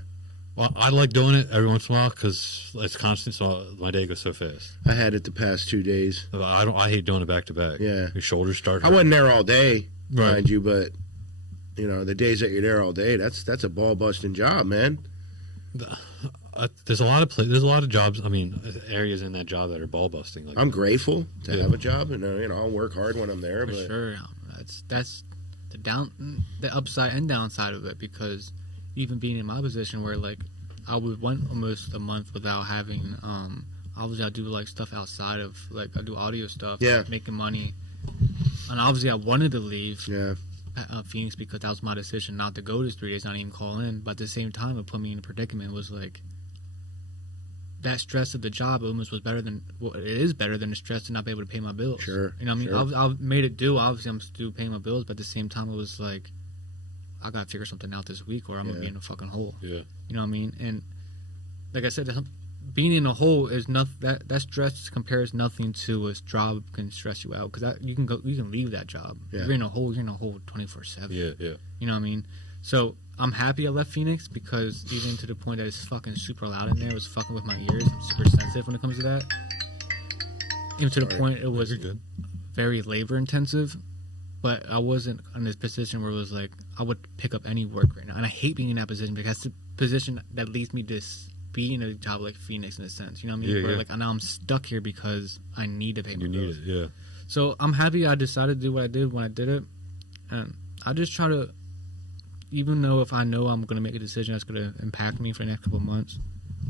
Well, I like doing it every once in a while because it's constant, so my day goes so fast. I had it the past 2 days. I hate doing it back to back. Yeah. Your shoulders start I hurting. wasn't there all day, Right. mind you, but you know the days that you're there all day, that's a ball busting job, man. There's a lot of jobs. I mean, areas in that job that are ball busting. Like, I'm grateful to Yeah. have a job, and I'll work hard when I'm there. For But sure. That's the upside and downside of it, because even being in my position where like I went almost a month without having obviously I do like stuff outside of like I do audio stuff, Yeah. making money, and obviously I wanted to leave Yeah. Phoenix because that was my decision not to go to 3 days, not even call in. But at the same time, it put me in a predicament. It was like that stress of the job almost was better than it is better than the stress to not be able to pay my bills. Sure. You know what I mean? Sure. I made it do. Obviously, I'm still paying my bills, but at the same time, it was like I gotta figure something out this week, or I'm gonna be in a fucking hole. Yeah. You know what I mean? And like I said, being in a hole is nothing. That stress compares nothing to a job can stress you out because you can leave that job. Yeah. If you're in a hole. You're in a hole 24/7. Yeah, yeah. You know what I mean? So I'm happy I left Phoenix because even to the point that it's fucking super loud in there, it was fucking with my ears. I'm super sensitive when it comes to that. Even to the point it was You're good. very labor intensive, but I wasn't in this position where it was like I would pick up any work right now, and I hate being in that position because that's the position that leads me to be in a job like Phoenix in a sense. You know what I mean? Yeah, Where yeah. like now I'm stuck here because I need to pay my You need bills. it, yeah. So I'm happy I decided to do what I did when I did it, and I just try to, even though if I know I'm going to make a decision that's going to impact me for the next couple of months,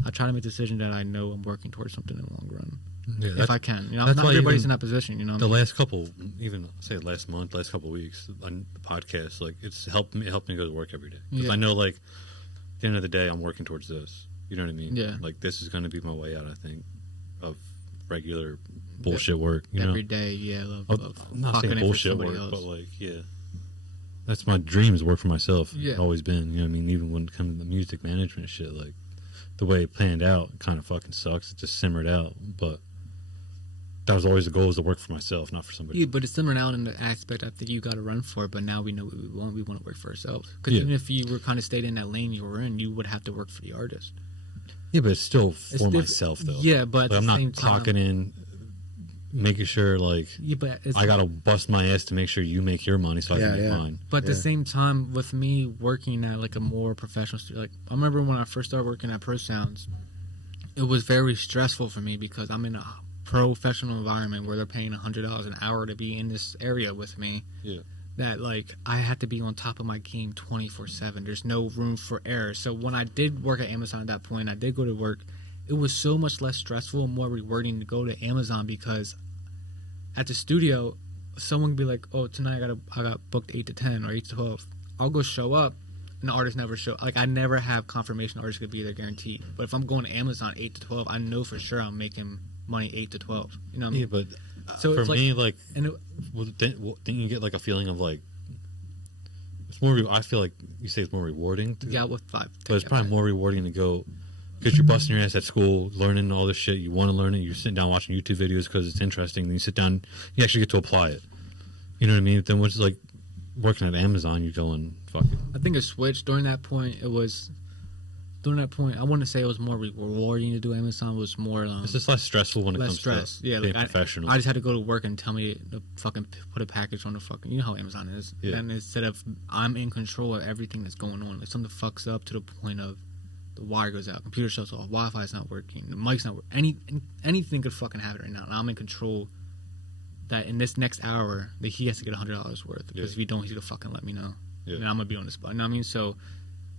I try to make a decision that I know I'm working towards something in the long run, Yeah, if I can. You know, that's not why everybody's even in that position. You know, what I the mean? last couple, even say last month, last couple weeks on the podcast, like it's helped me go to work every day because Yeah. I know like at the end of the day I'm working towards this. You know what I mean? Yeah. Like this is going to be my way out. I think of regular bullshit work. You Every know, day, yeah. I'm not saying clocking in for bullshit somebody work, else. but like yeah, that's my dream is work for myself. Yeah. Always been. You know what I mean? Even when it comes to the music management shit, like the way it planned out kind of fucking sucks. It just simmered out, but. That was always the goal, is to work for myself, not for somebody. Yeah, but it's similar now in the aspect I think you got to run for. But now we know what we want. We want to work for ourselves. Because Yeah. even if you were kind of stayed in that lane you were in, you would have to work for the artist. Yeah, but it's still for It's myself, though. Yeah, but at Like, I'm the not same time, clocking in, making sure, like, Yeah, but it's, I gotta bust my ass to make sure you make your money so I Yeah, can make yeah. mine. But at the Yeah. same time, with me working at like a more professional studio, like I remember when I first started working at Pro Sounds, it was very stressful for me because I'm in a professional environment where they're paying $100 an hour to be in this area with me. Yeah. That like I had to be on top of my game 24/7. There's no room for error. So when I did work at Amazon at that point, I did go to work. It was so much less stressful and more rewarding to go to Amazon because at the studio, someone would be like, "Oh, tonight I got booked 8 to 10 or 8 to 12." I'll go show up, and the artist never show. Like I never have confirmation the artist could be there guaranteed. But if I'm going to Amazon 8 to 12, I know for sure I'm making money 8 to 12. You know what I mean? Yeah, but So for it's like- me, like, And it, didn't you get, like, a feeling of, like, it's more, I feel like you say it's more rewarding. yeah, with 5. But it's probably more rewarding to go, because you're busting your ass at school, learning all this shit. You want to learn it. You're sitting down watching YouTube videos because it's interesting. Then you sit down, you actually get to apply it. You know what I mean? Then once it's like working at Amazon, you're going, fuck it. I think it switched during that point. I want to say it was more rewarding to do Amazon. It was more It's just less stressful when it less comes stress. to Yeah, being like professional. I just had to go to work and tell me to fucking put a package on the fucking. You know how Amazon is. Yeah. And instead of I'm in control of everything that's going on, like something fucks up to the point of the wire goes out, computer shuts off, Wi-Fi's not working, the mic's not working. Anything could fucking happen right now, and I'm in control. That in this next hour, that he has to get $100 worth. Because Yeah. if he don't, he's gonna fucking let me know. Yeah. And I'm gonna be on the spot. You know what I mean? So,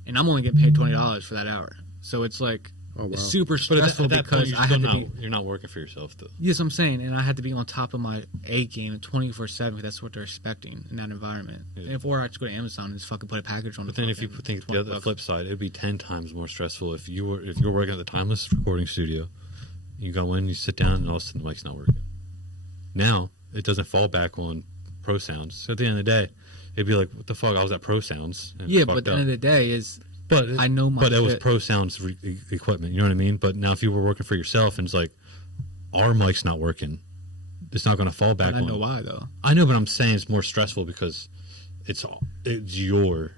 and I'm only getting paid $20 for that hour. So it's like Oh, wow. it's super But at stressful that point, because you're I still had to not, be. you're not working for yourself, though. Yes, I'm saying, and I had to be on top of my A game 24/7. That's what they're expecting in that environment. Yeah. If or I just go to Amazon and just fucking put a package on. But the then if you fucking think the 20 other bucks. flip side, it'd be 10 times more stressful if you're working at the Timeless recording studio. You go in, you sit down, and all of a sudden the mic's not working. Now it doesn't fall back on Pro Sounds. So at the end of the day, it'd be like, what the fuck? I was at Pro Sounds. And Yeah, fucked but at the up. end of the day is But I know my But it was shit. Pro Sounds equipment. You know what I mean? But now if you were working for yourself and it's like, our mic's not working, it's not going to fall back I on. know why though. I know, but I'm saying it's more stressful because it's your.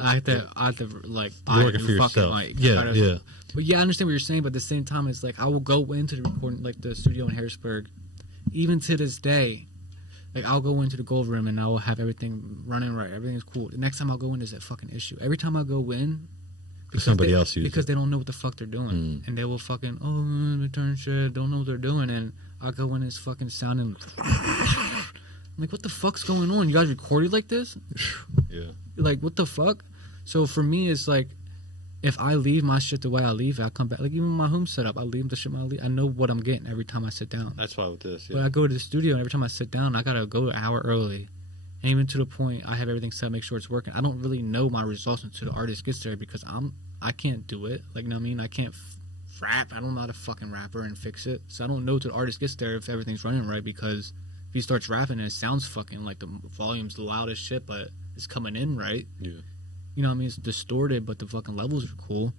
I have to like You're buy working a for new fucking yourself. mic. Yeah, Gotta- yeah. But yeah, I understand what you're saying. But at the same time, it's like I will go into the recording, like the studio in Harrisburg, even to this day. Like I'll go into the gold room and I will have everything running right. Everything's cool. The next time I'll go in, there's a fucking issue. Every time I go in, Somebody else uses because it. they don't know what the fuck they're doing, and they will fucking return shit. Don't know what they're doing, and I'll go in and it's fucking sounding. I'm like, what the fuck's going on? You guys recorded like this? Yeah. Like, what the fuck? So for me, it's like if I leave my shit the way I leave it, I come back. Like, even my home setup, I leave the shit I leave. I know what I'm getting every time I sit down. That's why with this, But I go to the studio, and every time I sit down, I got to go an hour early. And even to the point, I have everything set, make sure it's working. I don't really know my results until the artist gets there because I can't do it. Like, you know what I mean? I can't rap. I don't know how to fucking rapper and fix it. So I don't know till the artist gets there if everything's running right, because if he starts rapping and it sounds fucking like the volume's the loudest shit, but it's coming in right. Yeah. You know what I mean? It's distorted, but the fucking levels are cool.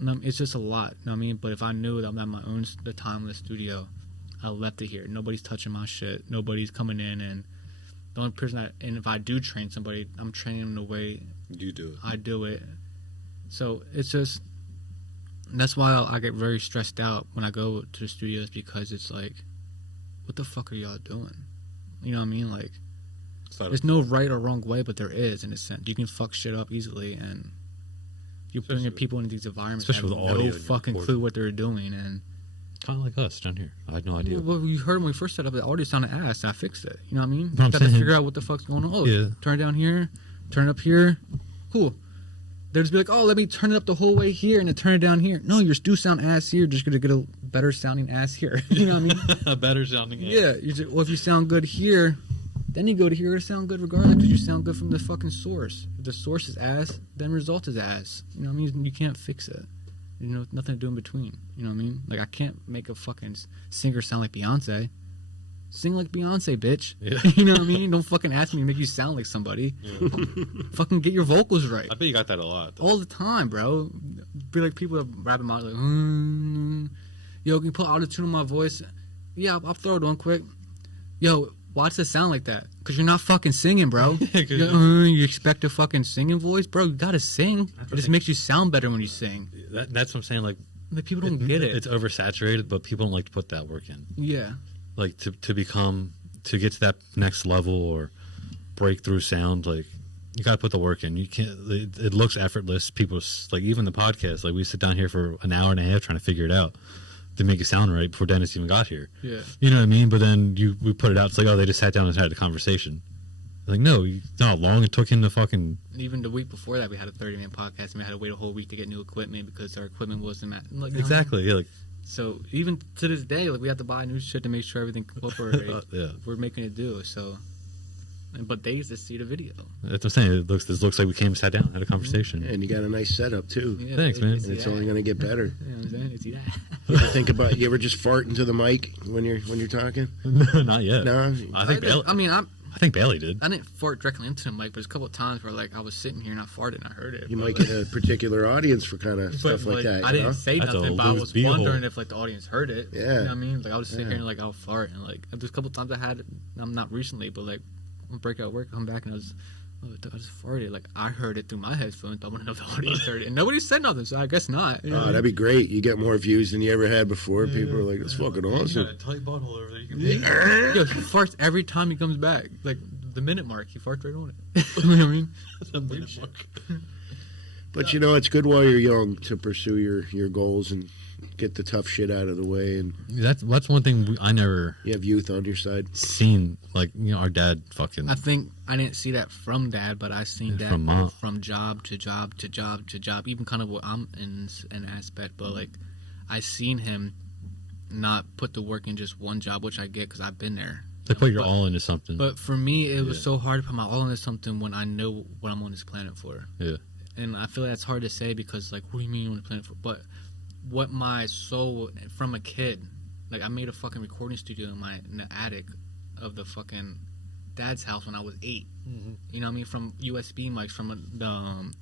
It's just a lot. You know what I mean? But if I knew that I'm at my own the time in the studio, I left it here. Nobody's touching my shit. Nobody's coming in. And the only person and if I do train somebody, I'm training them the way You do it. I do it. So it's just, that's why I get very stressed out when I go to the studios, because it's like, what the fuck are y'all doing? You know what I mean? Like, there's no right or wrong way, but there is, in a sense. You can fuck shit up easily, and you're bringing people into these environments that have especially with audio no fucking clue what they're doing. And kind of like us down here. I had no idea. well, you heard when we first set up, the audio sounded ass. I fixed it. You know what I mean? But I'm Got to saying- figure out what the fuck's going on. Oh, Yeah. turn it down here, turn it up here. Cool. They'll just be like, oh, let me turn it up the whole way here and then turn it down here. No, you do sound ass here. Just gonna get a better sounding ass here. You know what I mean? A better sounding. Yeah. Well, if you sound good here, then you go to here to sound good regardless, because you sound good from the fucking source. If the source is ass, then result is ass. You know what I mean? You can't fix it. You know, nothing to do in between. You know what I mean? Like, I can't make a fucking singer sound like Beyonce. Sing like Beyonce, bitch. Yeah. You know what I mean? Don't fucking ask me to make you sound like somebody. Yeah. Fucking get your vocals right. I bet you got that a lot. Though. All the time, bro. Be like people that rap them out like, yo, can you put auto-tune on my voice? Yeah, I'll throw it on quick. Yo, why does it sound like that? Because you're not fucking singing, bro. You expect a fucking singing voice? Bro, you gotta sing. It just makes you sound better when you sing. That's what I'm saying. Like people don't get it. It's oversaturated, but people don't like to put that work in. Yeah. Like to get to that next level or breakthrough sound, like you gotta put the work in. You can't. It looks effortless. People like, even the podcast. Like, we sit down here for an hour and a half trying to figure it out to make it sound right before Dennis even got here. Yeah. You know what I mean? But then we put it out. It's like, oh, they just sat down and had a conversation. Like, no, you know how long it took him to fucking. Even the week before that, we had a 30-minute podcast, and we had to wait a whole week to get new equipment because our equipment wasn't like, Exactly. Yeah. Like. So even to this day, like, we have to buy new shit to make sure everything Yeah. we're making it do. So, but they used to see the video. That's what I'm saying. This looks like we came, sat down, had a conversation. And you got a nice setup too. Yeah, Thanks, man. And it's only going to get better. You know what I'm saying? They see that. You ever think about? You ever just fart into the mic when you're talking? No, not yet. No. I think Bailey. I think Bailey did. I didn't fart directly into the mic, but there's a couple of times where, like, I was sitting here and I farted and I heard it. You might get a particular audience for kind of stuff like that. I didn't say That's nothing, a but I was loose wondering beehole. if, like, the audience heard it. Yeah. You know what I mean? Like, I'll just sit Yeah. here and, like, I'll fart. And, like, there's a couple of times I had, not recently, but, like, I'll break out work, come back, and I just farted. Like, I heard it through my headphones, but I want to know if the audience heard it. And nobody said nothing, so I guess not. You know Oh, what I mean? that'd be great. You get more views than you ever had before. People are like, "That's fucking awesome." a tight butthole over there. You can Yo, he farts every time he comes back. Like, the minute mark, he farts right on it. You know what I mean? But you know, it's good while you're young to pursue your goals and get the tough shit out of the way. And That's one thing I never you have youth on your side. seen. Like, you know, our dad fucking. I think I didn't see that from dad, but I seen that from mom. from job to job to job to job. Even kind of what I'm in an aspect, but like I seen him not put the work in just one job, which I get because I've been there. They put your all into something. But for me, it was Yeah. so hard to put my all into something when I know what I'm on this planet for. Yeah. And I feel that's hard to say because, like, what do you mean you're on the planet for? But what my soul, from a kid, like, I made a fucking recording studio in the attic of the fucking dad's house when I was 8. Mm-hmm. You know what I mean? From USB mics, from the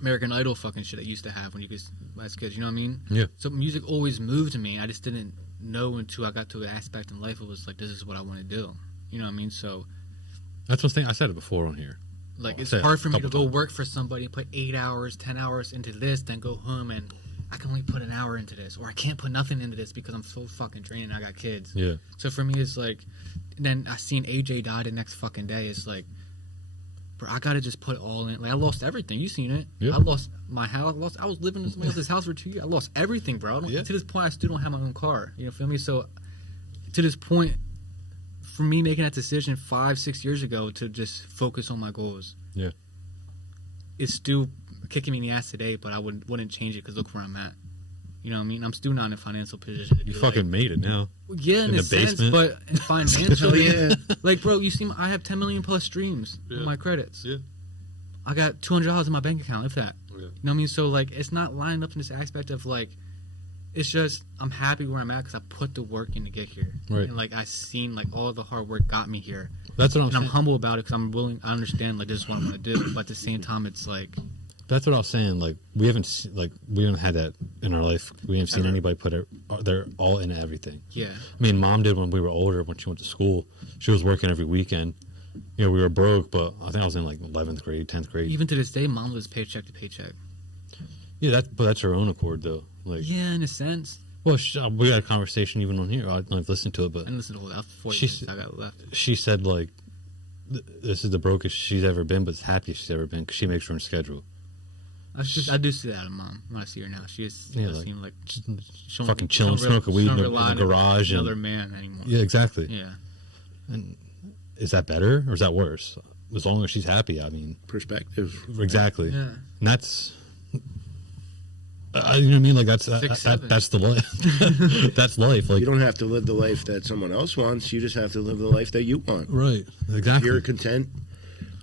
American Idol fucking shit I used to have when you guys as kids. You know what I mean? Yeah. So music always moved me. I just didn't know until I got to an aspect in life. It was like, this is what I want to do. You know what I mean? So, That's one thing. I said it before on here. like, it's Said it hard for a me to couple go times. work for somebody, put 8 hours, 10 hours into this, then go home and I can only put an hour into this, or I can't put nothing into this because I'm so fucking drained and I got kids. Yeah. So for me, it's like, then I seen AJ die the next fucking day. It's like, bro, I gotta just put it all in. Like, I lost everything. You seen it? Yeah. I lost my house. I was living in somebody else's house for 2 years. I lost everything, bro. Yeah. To this point, I still don't have my own car. You know, feel me? So to this point, for me making that decision 5-6 years ago to just focus on my goals, Yeah. it's still kicking me in the ass today, but I wouldn't change it because look where I'm at. You know what I mean? I'm still not in a financial position. To You do, fucking like, made it now. yeah, in the a sense, basement. but financially, yeah. like, bro, you see, I have 10 million plus streams Yeah. with my credits. Yeah. I got $200 in my bank account, if that. Yeah. You know what I mean? So, like, it's not lined up in this aspect of, like, it's just, I'm happy where I'm at because I put the work in to get here. Right. And, like, I seen, like, all the hard work got me here. That's what I'm And I'm saying. humble about it because I understand, like, this is what I want to do. But at the same time, it's like, That's what I was saying. Like we haven't had that in our life. We haven't seen anybody put their all into everything. yeah. I mean, Mom did when we were older. When she went to school, she was working every weekend. You know, we were broke, but I think I was in like 11th grade, 10th grade. Even to this day, mom lives paycheck to paycheck. Yeah, but that's her own accord though. Like, Yeah, in a sense. well, we had a conversation even on here. I've listened to it, but And listen to the 4 She's- years I got left. she said like, this is the brokest she's ever been, but it's happiest she's ever been because she makes her own schedule. I do see that in mom when I see her now. She is Yeah, seem like Fucking chilling, smoking weed in the garage. Another And, man anymore. yeah, exactly. Yeah. And is that better or is that worse? As long as she's happy, I mean, Perspective. exactly. Yeah. And that's, you know what I mean? Like that's that's the life. That's life. Like You don't have to live the life that someone else wants. You just have to live the life that you want. right, If exactly. you're content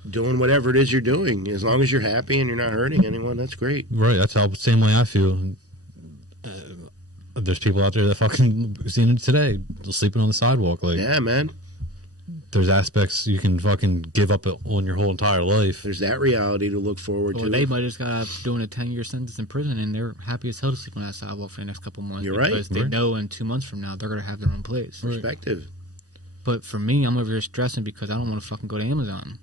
doing whatever it is you're doing, as long as you're happy and you're not hurting anyone, that's great. Right. That's how same way I feel. There's people out there that fucking seen it today, sleeping on the sidewalk. Like Yeah, man. there's aspects you can fucking give up on your whole entire life. There's that reality to look forward Well, to. they might just got out doing a 10-year sentence in prison, and they're happy as hell to sleep on that sidewalk for the next couple months. You're right. Because they Right. know in 2 months from now they're gonna have their own place. Perspective. But for me, I'm over here stressing because I don't want to fucking go to Amazon.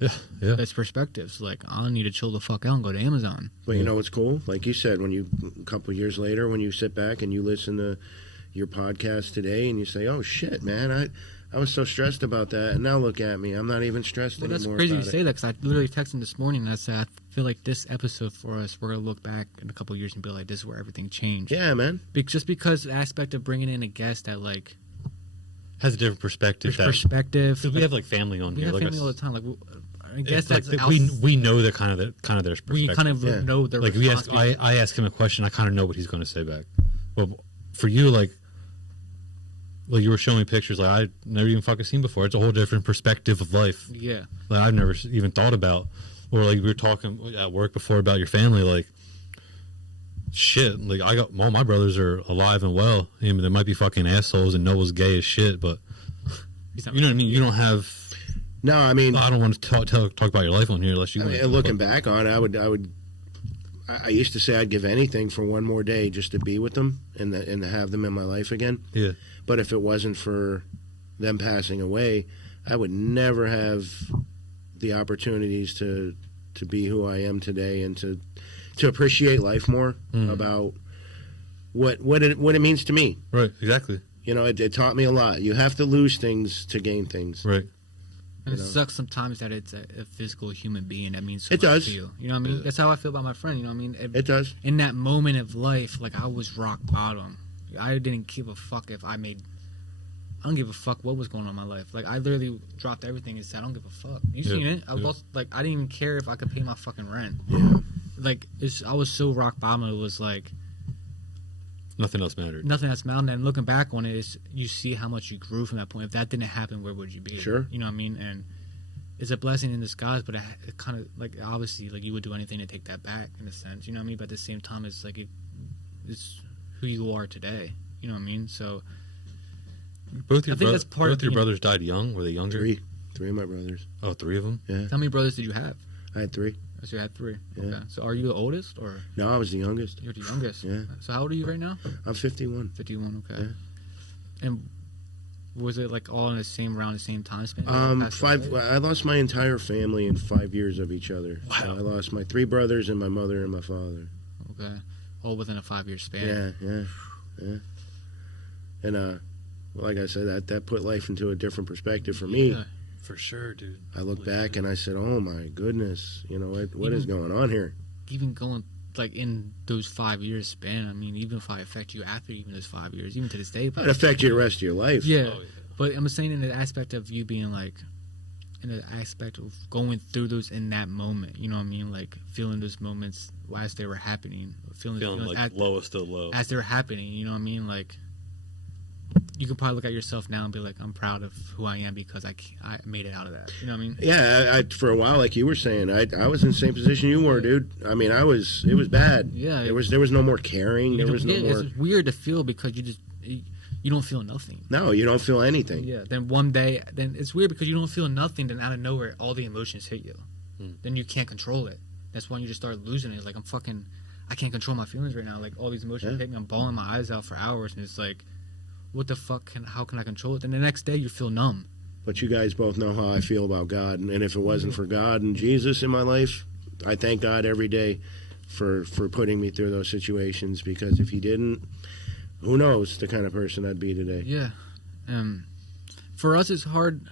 Yeah, yeah. That's perspective. So, like, I need to chill the fuck out and go to Amazon. But you know what's cool? Like you said, when you a couple years later, when you sit back and you listen to your podcast today, and you say, "Oh shit, man, I was so stressed about that, and now look at me, I'm not even stressed Well, that's anymore." crazy you about it." say that because I literally texted him this morning and I said, I feel like this episode for us, we're going to look back in a couple of years and be like, this is where everything changed. Yeah, man. Just because the aspect of bringing in a guest that, like, Has a different perspective. perspective. Because we have like family on We here. have like family all the time. Like, I guess like that's we know the kind of their perspective. we kind of Yeah. know their like we ask, response. I ask him a question, I kind of know what he's going to say back. Well, for you, like you were showing me pictures like I never even fucking seen before. It's a whole different perspective of life. Yeah. Like I've never even thought about. Or like we were talking at work before about your family. Like shit, like I got all my brothers are alive and well. I mean, they might be fucking assholes and Noah's gay as shit, but He's not you know what I mean. You don't have. No, I mean, I don't want to talk about your life on here unless you. want to looking back on it, I used to say I'd give anything for one more day just to be with them and to have them in my life again. Yeah. But if it wasn't for them passing away, I would never have the opportunities to be who I am today and to appreciate life more about what it means to me. Right. Exactly. You know, it taught me a lot. You have to lose things to gain things. Right. And it know. sucks sometimes that it's a physical human being that means so It much does. to you. You know what I mean? That's how I feel about my friend. You know what I mean? It does. In that moment of life, like I was rock bottom. I didn't give a fuck if I don't give a fuck what was going on in my life. Like I literally dropped everything and said, I don't give a fuck. You Yeah. seen it? I Yeah. lost, like I didn't even care if I could pay my fucking rent. Yeah. Like I was so rock bottom. It was like Nothing else mattered. nothing that's mountain. And looking back on it, is you see how much you grew from that point. If that didn't happen, where would you be? Sure. You know what I mean? And it's a blessing in disguise, but it kind of like obviously like you would do anything to take that back in a sense. You know what I mean? But at the same time, it's like it's who you are today. You know what I mean? So Both your I think that's part both of your being- brothers died young. Were they younger? Three of my brothers. Oh, three of them. Yeah, how many brothers did you have? I had three. So you had three. Yeah. Okay. So are you the oldest or No, I was the youngest. you're the youngest? Yeah. So how old are you right now? I'm 51. 51. Okay. Yeah. And was it like all in the same around the same time span? Passed Five. away? I lost my entire family in 5 years of each other. Wow. I lost my three brothers and my mother and my father. Okay. All within a 5-year span. Yeah. And like I said, that put life into a different perspective for me. Yeah. For sure, dude. I look back and I said, "Oh my goodness, you know what is going on here?" Even going like in those 5 years span, I mean, even if I affect you after even those 5 years, even to this day, It affect you the rest of your life. yeah. Oh, yeah. But I'm saying in the aspect of you being like, in the aspect of going through those in that moment. You know what I mean? Like feeling those moments as they were happening, feeling like lowest of low as they were happening. You know what I mean? Like you can probably look at yourself now and be like, I'm proud of who I am because I made it out of that. You know what I mean? Yeah, I for a while, like you were saying, I was in the same position you were, dude. I mean, it was bad. Yeah, there was no more caring. There was no more. It's weird to feel because you don't feel nothing. No, you don't feel anything. Yeah. Then one day, then it's weird because you don't feel nothing. Then out of nowhere, all the emotions hit you. Then you can't control it. That's when you just start losing it. Like I can't control my feelings right now. Like all these emotions hit me. I'm bawling my eyes out for hours, and it's like, what the fuck? How can I control it? Then the next day you feel numb. But you guys both know how I feel about God, and if it wasn't for God and Jesus in my life, I thank God every day for putting me through those situations, because if He didn't, who knows the kind of person I'd be today. Yeah. For us, it's hard.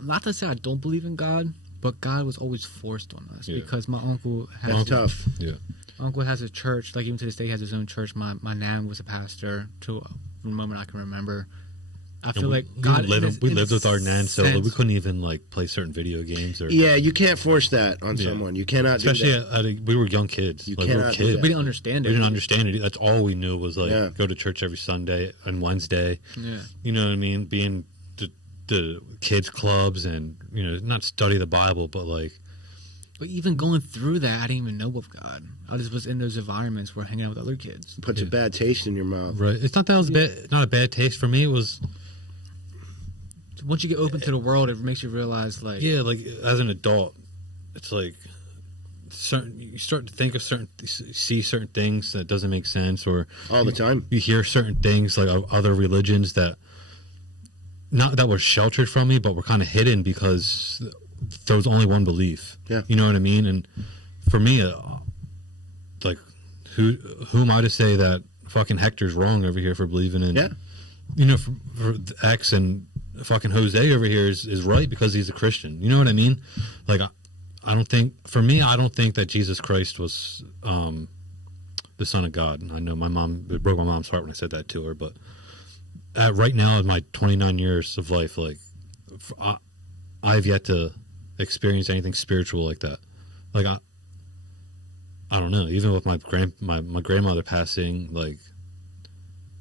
Not to say I don't believe in God, but God was always forced on us because my uncle has. That's tough. Yeah. My uncle has a church. Like even to this day, he has his own church. My nan was a pastor from the moment I can remember. I feel like God. We lived with our nan, so we couldn't even like play certain video games or. Yeah, you can't force that on someone. You cannot. Especially do that. We were young kids. You like, cannot. We were kids. We didn't understand it. We didn't understand it. That's all we knew was like go to church every Sunday and Wednesday. Yeah. You know what I mean? Being the kids clubs and not study the Bible, but like. But even going through that, I didn't even know of God. I just was in those environments where hanging out with other kids. Puts a bad taste in your mouth. Right. It's not that it was not a bad taste for me. It was. Once you get open to the world, it makes you realize, like... Yeah, like, as an adult, it's like... you start to think of see certain things that doesn't make sense, or... All the time. You hear certain things, like, of other religions that... Not that were sheltered from me, but were kind of hidden because there was only one belief. Yeah. You know what I mean? And for me, like, who am I to say that fucking Hector's wrong over here for believing in... Yeah. For X and... fucking Jose over here is right because he's a Christian. You know what I mean? Like, I don't think that Jesus Christ was the Son of God. And I know it broke my mom's heart when I said that to her, but right now in my 29 years of life, like, I've yet to experience anything spiritual like that. Like, I don't know. Even with my grandmother passing, like,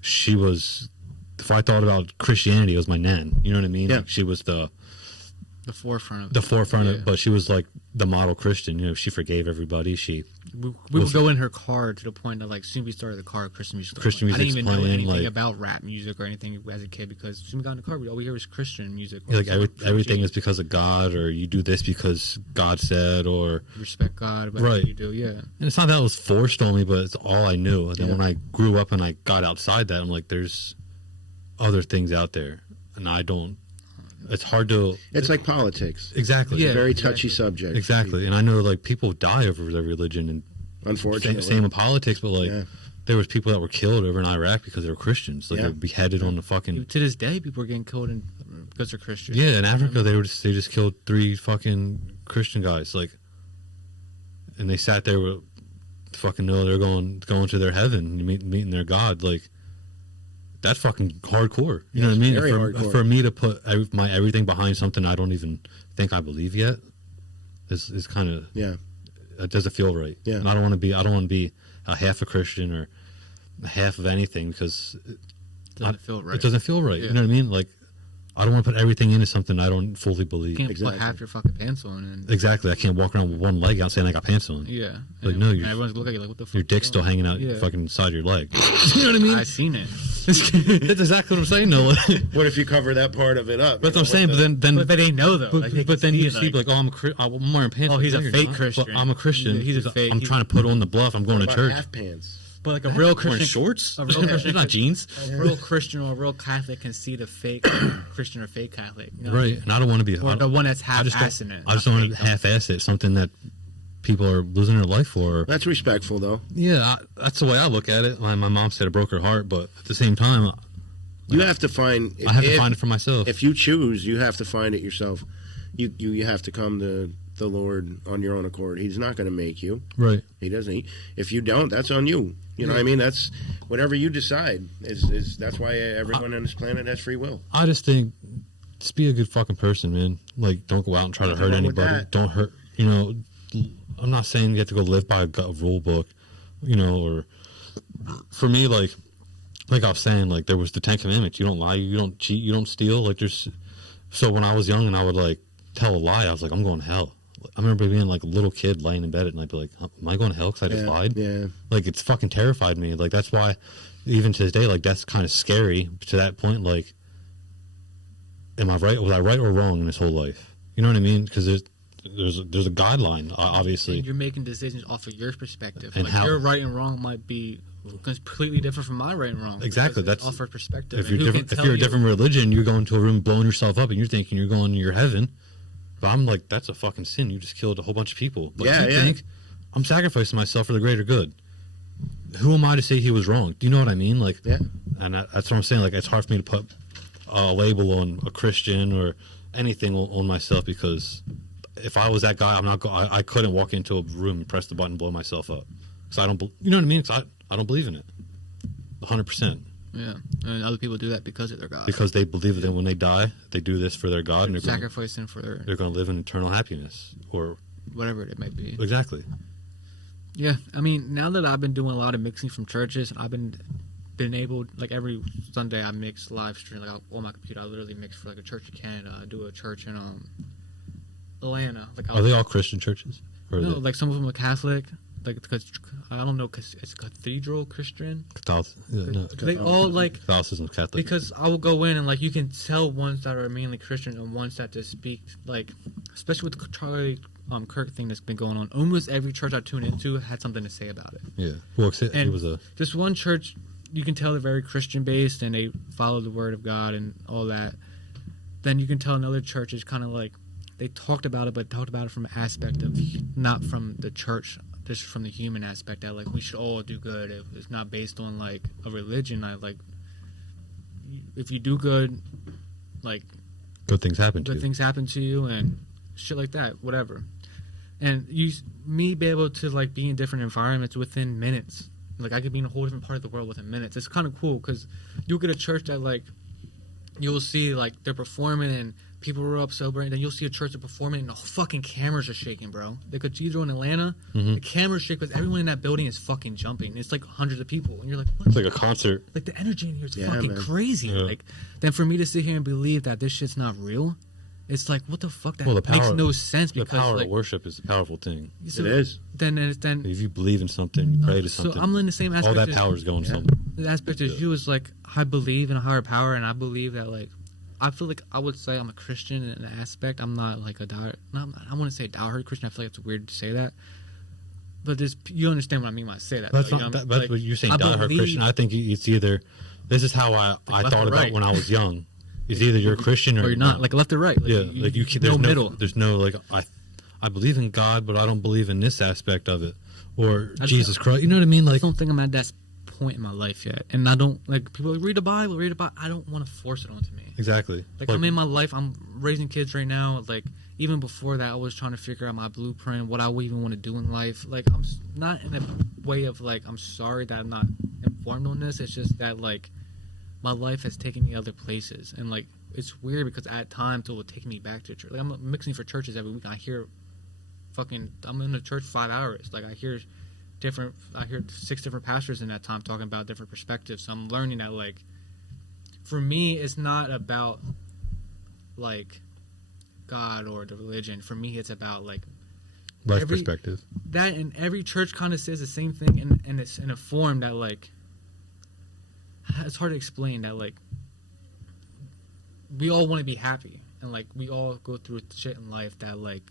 she was... If I thought about Christianity, it was my nan. You know what I mean? Yeah. Like she was the forefront of it. The forefront of it, but she was like the model Christian. She forgave everybody. We would go in her car to the point that, like, soon as we started the car, Christian music. I didn't even know anything about rap music or anything as a kid, because soon as we got in the car, all we hear was Christian music. Like everything is because of God, or you do this because God said, or respect God. Right. You do, yeah. And it's not that it was forced on me, but it's all I knew. And then when I grew up and I got outside that, I'm like, there's other things out there, and I don't. It's hard to. It's like politics. Exactly. It's a very touchy subject. Exactly, and I know like people die over their religion, and unfortunately, same in politics. But like, there was people that were killed over in Iraq because they were Christians. Like they were beheaded on the fucking. To this day, people are getting killed because they're Christians. Yeah, in Africa, they just killed 3 fucking Christian guys. Like, and they sat there with fucking know they're going to their heaven, meeting their God. Like. That's fucking hardcore. You know what I mean? Very hardcore. For me to put my everything behind something I don't even think I believe yet is kind of it doesn't feel right. Yeah. And I don't want to be a half a Christian or a half of anything because it doesn't feel right. It doesn't feel right. Yeah. You know what I mean? Like I don't want to put everything into something I don't fully believe. You can't put half your fucking pants on. And exactly. I can't walk around with one leg out saying I got pants on. Yeah. Like, no, everyone's looking at you like, what the fuck? Your dick's still hanging out fucking inside your leg. You know what I mean? I've seen it. That's exactly what I'm saying, though. What if you cover that part of it up? But I'm saying, but they know, though. But then you see, like, oh, I'm wearing pants. Oh, he's a fake Christian. But I'm a Christian. He's a fake. I'm trying to put on the bluff. I'm going to church. Half pants. But like a real Christian, shorts, a real Christian, not jeans. A real Christian or a real Catholic can see the fake Christian or fake Catholic, right? And I don't want to be the one that's half-assing it. I just don't want to half-ass it. Something that people are losing their life for. That's respectful, though. Yeah, that's the way I look at it. Like my mom said it broke her heart, but at the same time, you have to find. I have to find it for myself. If you choose, you have to find it yourself. You have to come to the Lord on your own accord. He's not going to make you. Right. He doesn't. If you don't, that's on you. You know what I mean? That's whatever you decide. Is that's why everyone on this planet has free will. I just think just be a good fucking person, man. Like, don't go out and try to Nothing hurt wrong with anybody. that. Don't hurt, you know. I'm not saying you have to go live by a rule book, you know, or for me, like I was saying, like, there was the 10 Commandments. You don't lie, you don't cheat, you don't steal. Like, so when I was young and I would, like, tell a lie, I was like, I'm going to hell. I remember being, like, a little kid laying in bed at night, be like, am I going to hell because I just lied? Yeah. Like, it's fucking terrified me. Like, that's why, even to this day, like, that's kind of scary to that point. Like, am I right? Was I right or wrong in this whole life? You know what I mean? Because there's a guideline, obviously. And you're making decisions off of your perspective. And like, how your right and wrong might be completely different from my right and wrong. Exactly, because it's that's off our perspective. If And you're who different, can if tell you're a you- different religion, you're going to a room blowing yourself up, and you're thinking you're going to your heaven. But I'm like, that's a fucking sin. You just killed a whole bunch of people. But Yeah, you yeah. think I'm sacrificing myself for the greater good. Who am I to say he was wrong? Do you know what I mean? Like, Yeah. And that's what I'm saying. Like, it's hard for me to put a label on a Christian or anything on myself, because if I was that guy, I couldn't walk into a room and press the button and blow myself up. So I don't. You know what I mean? 'Cause I don't believe in it. 100%. Yeah, and other people do that because of their God. Because they believe that when they die, they do this for their God, and sacrificing for their they're going to live in eternal happiness, or whatever it may be. exactly. Yeah, I mean, now that I've been doing a lot of mixing from churches, I've been able, like, every Sunday I mix live stream, like, on my computer. I literally mix for, like, a church in Canada. I do a church in Atlanta. Like, Are they all Christian churches? Or no, are they like some of them are Catholic. Like, because I don't know, because it's Cathedral Christian. Catholic? Yeah, no, They all, like, Catholicism, Catholic. because I will go in and, like, you can tell ones that are mainly Christian and ones that just speak, like, especially with the Charlie Kirk thing that's been going on. Almost every church I tune into had something to say about it. Yeah. Well, it And was a. just one church, you can tell they're very Christian based and they follow the word of God and all that. Then you can tell another church is kind of like they talked about it, but talked about it from an aspect of not from the church, just from the human aspect. That, like, we should all do good. It's not based on, like, a religion. Like, if you do good, like, Good things happen to good you. things happen to you and shit like that, whatever. And me be able to, like, be in different environments within minutes. Like, I could be in a whole different part of the world within minutes. It's kind of cool because you'll get a church that, like, you'll see, like, they're performing and people are up celebrating. Then you'll see a church that's performing and the fucking cameras are shaking, bro. The cathedral in Atlanta, the cameras shake because everyone in that building is fucking jumping. It's like hundreds of people. And you're like, what? It's like a concert. Like, the energy in here is Yeah, fucking man. crazy. Yeah. Like, then for me to sit here and believe that this shit's not real, it's like, what the fuck? That Well, the makes power- no sense The because, power like, of worship is a powerful thing. so It is. Then If you believe in something, you pray to so something. I'm in the same aspect. all that as- power is going somewhere. The aspect as you is like, I believe in a higher power, and I believe that, like, I feel like I would say I'm a Christian in an aspect. I'm not like a I want to say diehard Christian. I feel like it's weird to say that, but you understand what I mean when I say that. That's though, not. you know? That's Like, what you're saying. I Diehard believe- Christian. I think it's either. This is how I left thought or about right. when I was young. It's either you're a Christian or you're not, like left or right. Like, yeah, like you. there's There's no middle. There's no like I believe in God, but I don't believe in this aspect of it, or I just- Jesus Christ. You know what I mean? I Like don't think I'm at that point in my life yet, and I don't like people like, read the Bible. I don't want to force it onto me. exactly. Like, I'm in my life. I'm raising kids right now. Like, even before that, I was trying to figure out my blueprint, what I would even want to do in life. Like, I'm not in a way of, like, I'm sorry that I'm not informed on this. It's just that, like, my life has taken me other places. And, like, it's weird because at times it will take me back to church. Like, I'm mixing for churches every week. I hear I'm in the church 5 hours. Like, I hear 6 different pastors in that time talking about different perspectives. So I'm learning that, like, for me, it's not about, like, God or the religion. For me, it's about, like, life perspective. that, and every church kind of says the same thing, and it's in a form that, like, it's hard to explain that, like, we all want to be happy, and, like, we all go through shit in life that, like,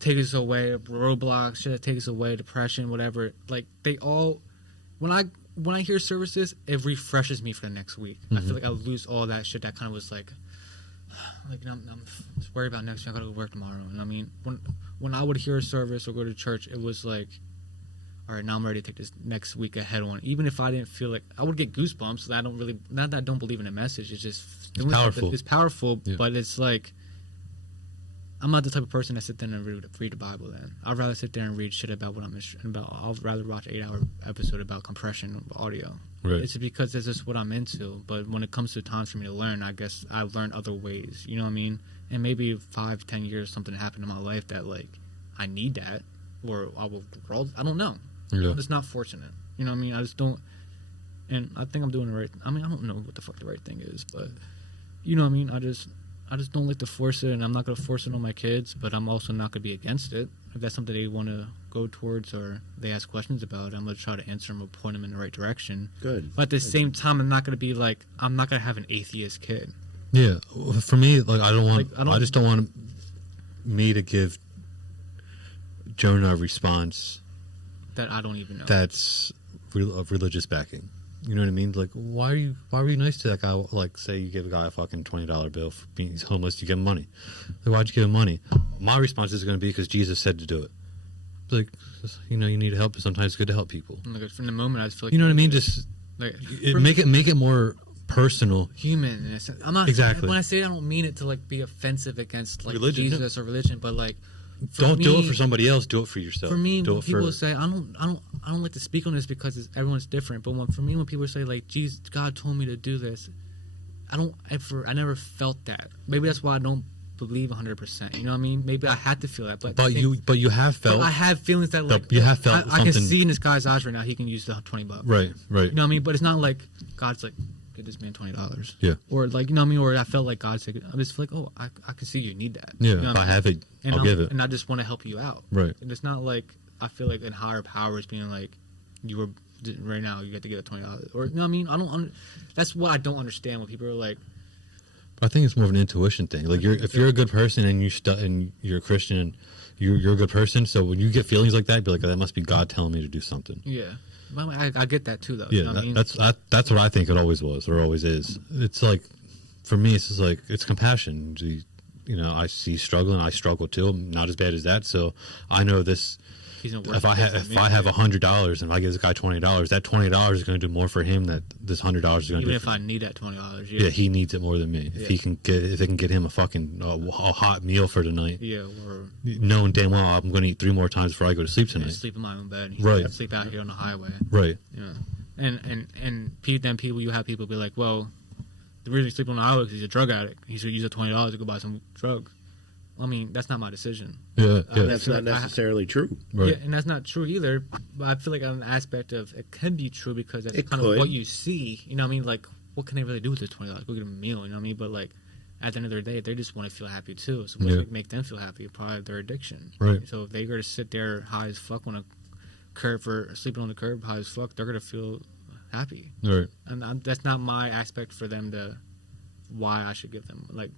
take us away, roadblocks, shit that take us away, depression, whatever. Like, they all, when I hear services, it refreshes me for the next week. I feel like I lose all that shit that kind of was like I'm worried about next week. I gotta go to work tomorrow. And I mean, when I would hear a service or go to church, it was like, all right, now I'm ready to take this next week ahead on. Even if I didn't feel like, I would get goosebumps. So I don't really, not that I don't believe in a message. It's just It's powerful. It's powerful, Yeah. but it's like, I'm not the type of person that sit there and read the Bible. Then I'd rather sit there and read shit about what I'm interested about. I'd rather watch an 8-hour episode about compression of audio. Right. It's because it's just what I'm into. But when it comes to times for me to learn, I guess I learn other ways. You know what I mean? And maybe 5-10 years something happened in my life that like I need that, or I will grow. I don't know. Yeah. I'm just not fortunate. You know what I mean? I just don't. And I think I'm doing the right. I mean, I don't know what the fuck the right thing is, but you know what I mean. I just don't like to force it, and I'm not gonna force it on my kids. But I'm also not gonna be against it. If that's something they want to go towards, or they ask questions about, I'm gonna try to answer them or point them in the right direction. Good. But at the same time, I'm not gonna be like, I'm not gonna have an atheist kid. Yeah, for me, like I don't want. Like, I just don't want me to give Jonah a response That I don't even know. that's of religious backing. You know what I mean? Like, why were you nice to that guy? Like, say you give a guy a fucking $20 bill for being he's homeless, you give him money. Like, why'd you give him money? My response is going to be because Jesus said to do it. Like, you know, you need help, but sometimes it's good to help people. Like, from the moment, I just feel like You know what I mean? Just like make it more personal. human. In a sense. I'm not Exactly. When I say it, I don't mean it to like be offensive against like Religion, Jesus or religion, but like Don't do it for somebody else. Do it for yourself. For me, do when it people say I don't like to speak on this because everyone's different. But when people say like, "Jesus, God told me to do this," I never felt that. Maybe that's why I don't believe 100%. You know what I mean? Maybe I had to feel that. But you have felt. I have feelings that like you have felt I can something. see in this guy's eyes right now. He can use the $20. Right. You know what I mean? But it's not like God's like, give this man $20. Yeah. Or like, you know what I mean? Or I felt like God said, I just feel like, oh, I can see you need that. Yeah. You know If what I I mean? have it, And I'll give it. And I just want to help you out. Right. And it's not like I feel like in higher powers being like, you were right now, you get to get a $20. Or you know what I mean? That's what I don't understand when people are like. I think it's more of an intuition thing. Like if you're a good person and and you're a Christian and you're a good person, so when you get feelings like that, be like, oh, that must be God telling me to do something. Yeah. Well, I get that too, though. Yeah, you know what I mean? that's what I think it always was or always is. It's like, for me, it's just like, it's compassion. You know, I see struggling, I struggle too. I'm not as bad as that, so I know this. If I have $100 and if I give this guy $20, that $20 is going to do more for him that this $100 is going to do. Even if I need that $20, yeah. Yeah, he needs it more than me. If they can get him a fucking a hot meal for tonight. Yeah, or knowing damn well I'm going to eat 3 more times before I go to sleep tonight. sleep in my own bed. Right. I sleep out here on the highway. Right. You know, and then people, you have people be like, well, the reason you sleep on the highway is he's a drug addict. He should use the $20 to go buy some drugs. I mean, that's not my decision. Yeah. That's not necessarily true. Right. Yeah, and that's not true either. But I feel like on an aspect of it can be true because that's kind of what you see. You know what I mean? Like, what can they really do with this $20? Go get them a meal. You know what I mean? But like, at the end of their day, they just want to feel happy too. So what's going to make them feel happy? Probably their addiction. Right. So if they go to sit there high as fuck on a curb for sleeping on the curb high as fuck, they're going to feel happy. Right. And that's not my aspect for them to why I should give them like.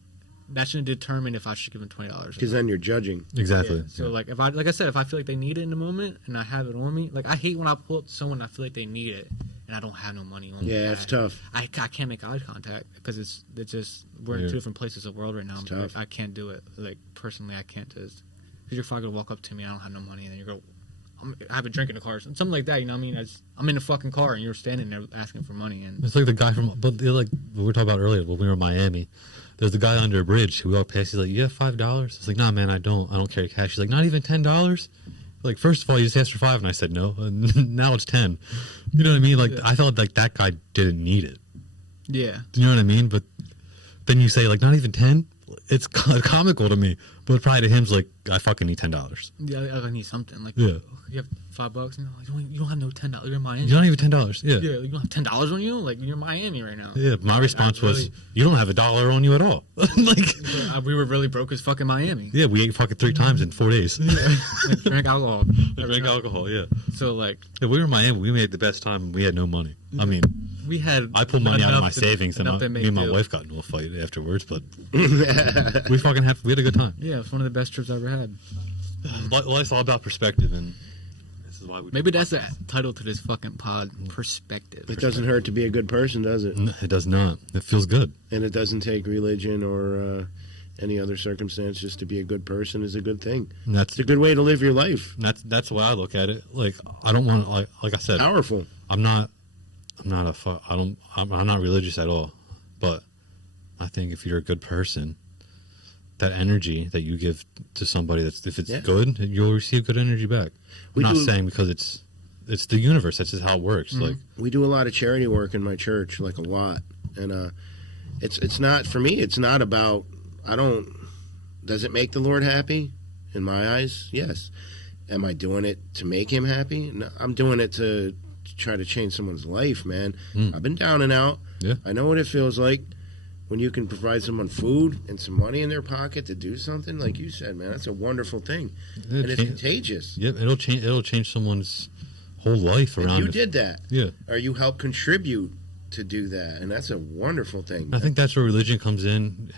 That shouldn't determine if I should give them $20. Because then you're judging. Exactly. Yeah. So like like I said, if I feel like they need it in the moment and I have it on me, like I hate when I pull up to someone and I feel like they need it and I don't have no money on me. Yeah, it's tough. I can't make eye contact because it's just we're in two different places of the world right now. It's tough. I can't do it. Like personally, I can't just because you're probably gonna walk up to me, I don't have no money, and then you go, I have a drink in the car, something like that. You know what I mean? I'm in the fucking car and you're standing there asking for money, and it's like the guy from, but like we were talking about earlier when we were in Miami. There's the guy under a bridge who walked past. He's like, "You have $5?" It's like, "Nah, man, I don't carry cash." He's like, "Not even $10?" Like, first of all, you just asked for $5, and I said no, and now it's 10. You know what I mean? Like, I felt like that guy didn't need it. yeah, Do you know what I mean? But then you say like, not even 10. It's comical to me, but probably to him's like, I fucking need $10. yeah, I need something. Like, Yeah. you have $5, and you don't have no $10. You're in Miami. You're not even $10. Yeah. Yeah, you don't have $10 on you. Like you're in Miami right now. Yeah. My response was, you don't have $1 on you at all. Like, We were really broke as fucking Miami. yeah, we ate fucking 3 times in 4 days. Like, drank alcohol. I drank alcohol. Yeah. So like Yeah, we were in Miami. We made the best time. We had no money. I mean, we had. I pulled money out of my enough to- savings, and enough to me make and my do. wife got into a fight afterwards. But we fucking we had a good time. Yeah, it's one of the best trips I ever had. Life's all about perspective, and this is why we. Maybe that's the title to this fucking pod. Perspective. It doesn't hurt to be a good person, does it? No, it does not. It feels good. And it doesn't take religion or any other circumstance. Just to be a good person is a good thing. And It's a good way to live your life. that's the way I look at it. Like, I don't want, like I said, Powerful. I'm not religious at all, but I think if you're a good person, that energy that you give to somebody, that's if it's Yeah. good, you'll receive good energy back. We I'm not do- saying because it's the universe. That's just how it works. Like, We do a lot of charity work in my church, like a lot, and it's not for me. It's not about. I don't. Does it make the Lord happy? In my eyes, yes. Am I doing it to make Him happy? No, I'm doing it to try to change someone's life, man. I've been down and out. Yeah. I know what it feels like when you can provide someone food and some money in their pocket to do something, like you said, man. That's a wonderful thing, and it's contagious. Yep, it'll change someone's whole life If around. you did that, Yeah. or you help contribute to do that, and that's a wonderful thing. I think that's where religion comes in,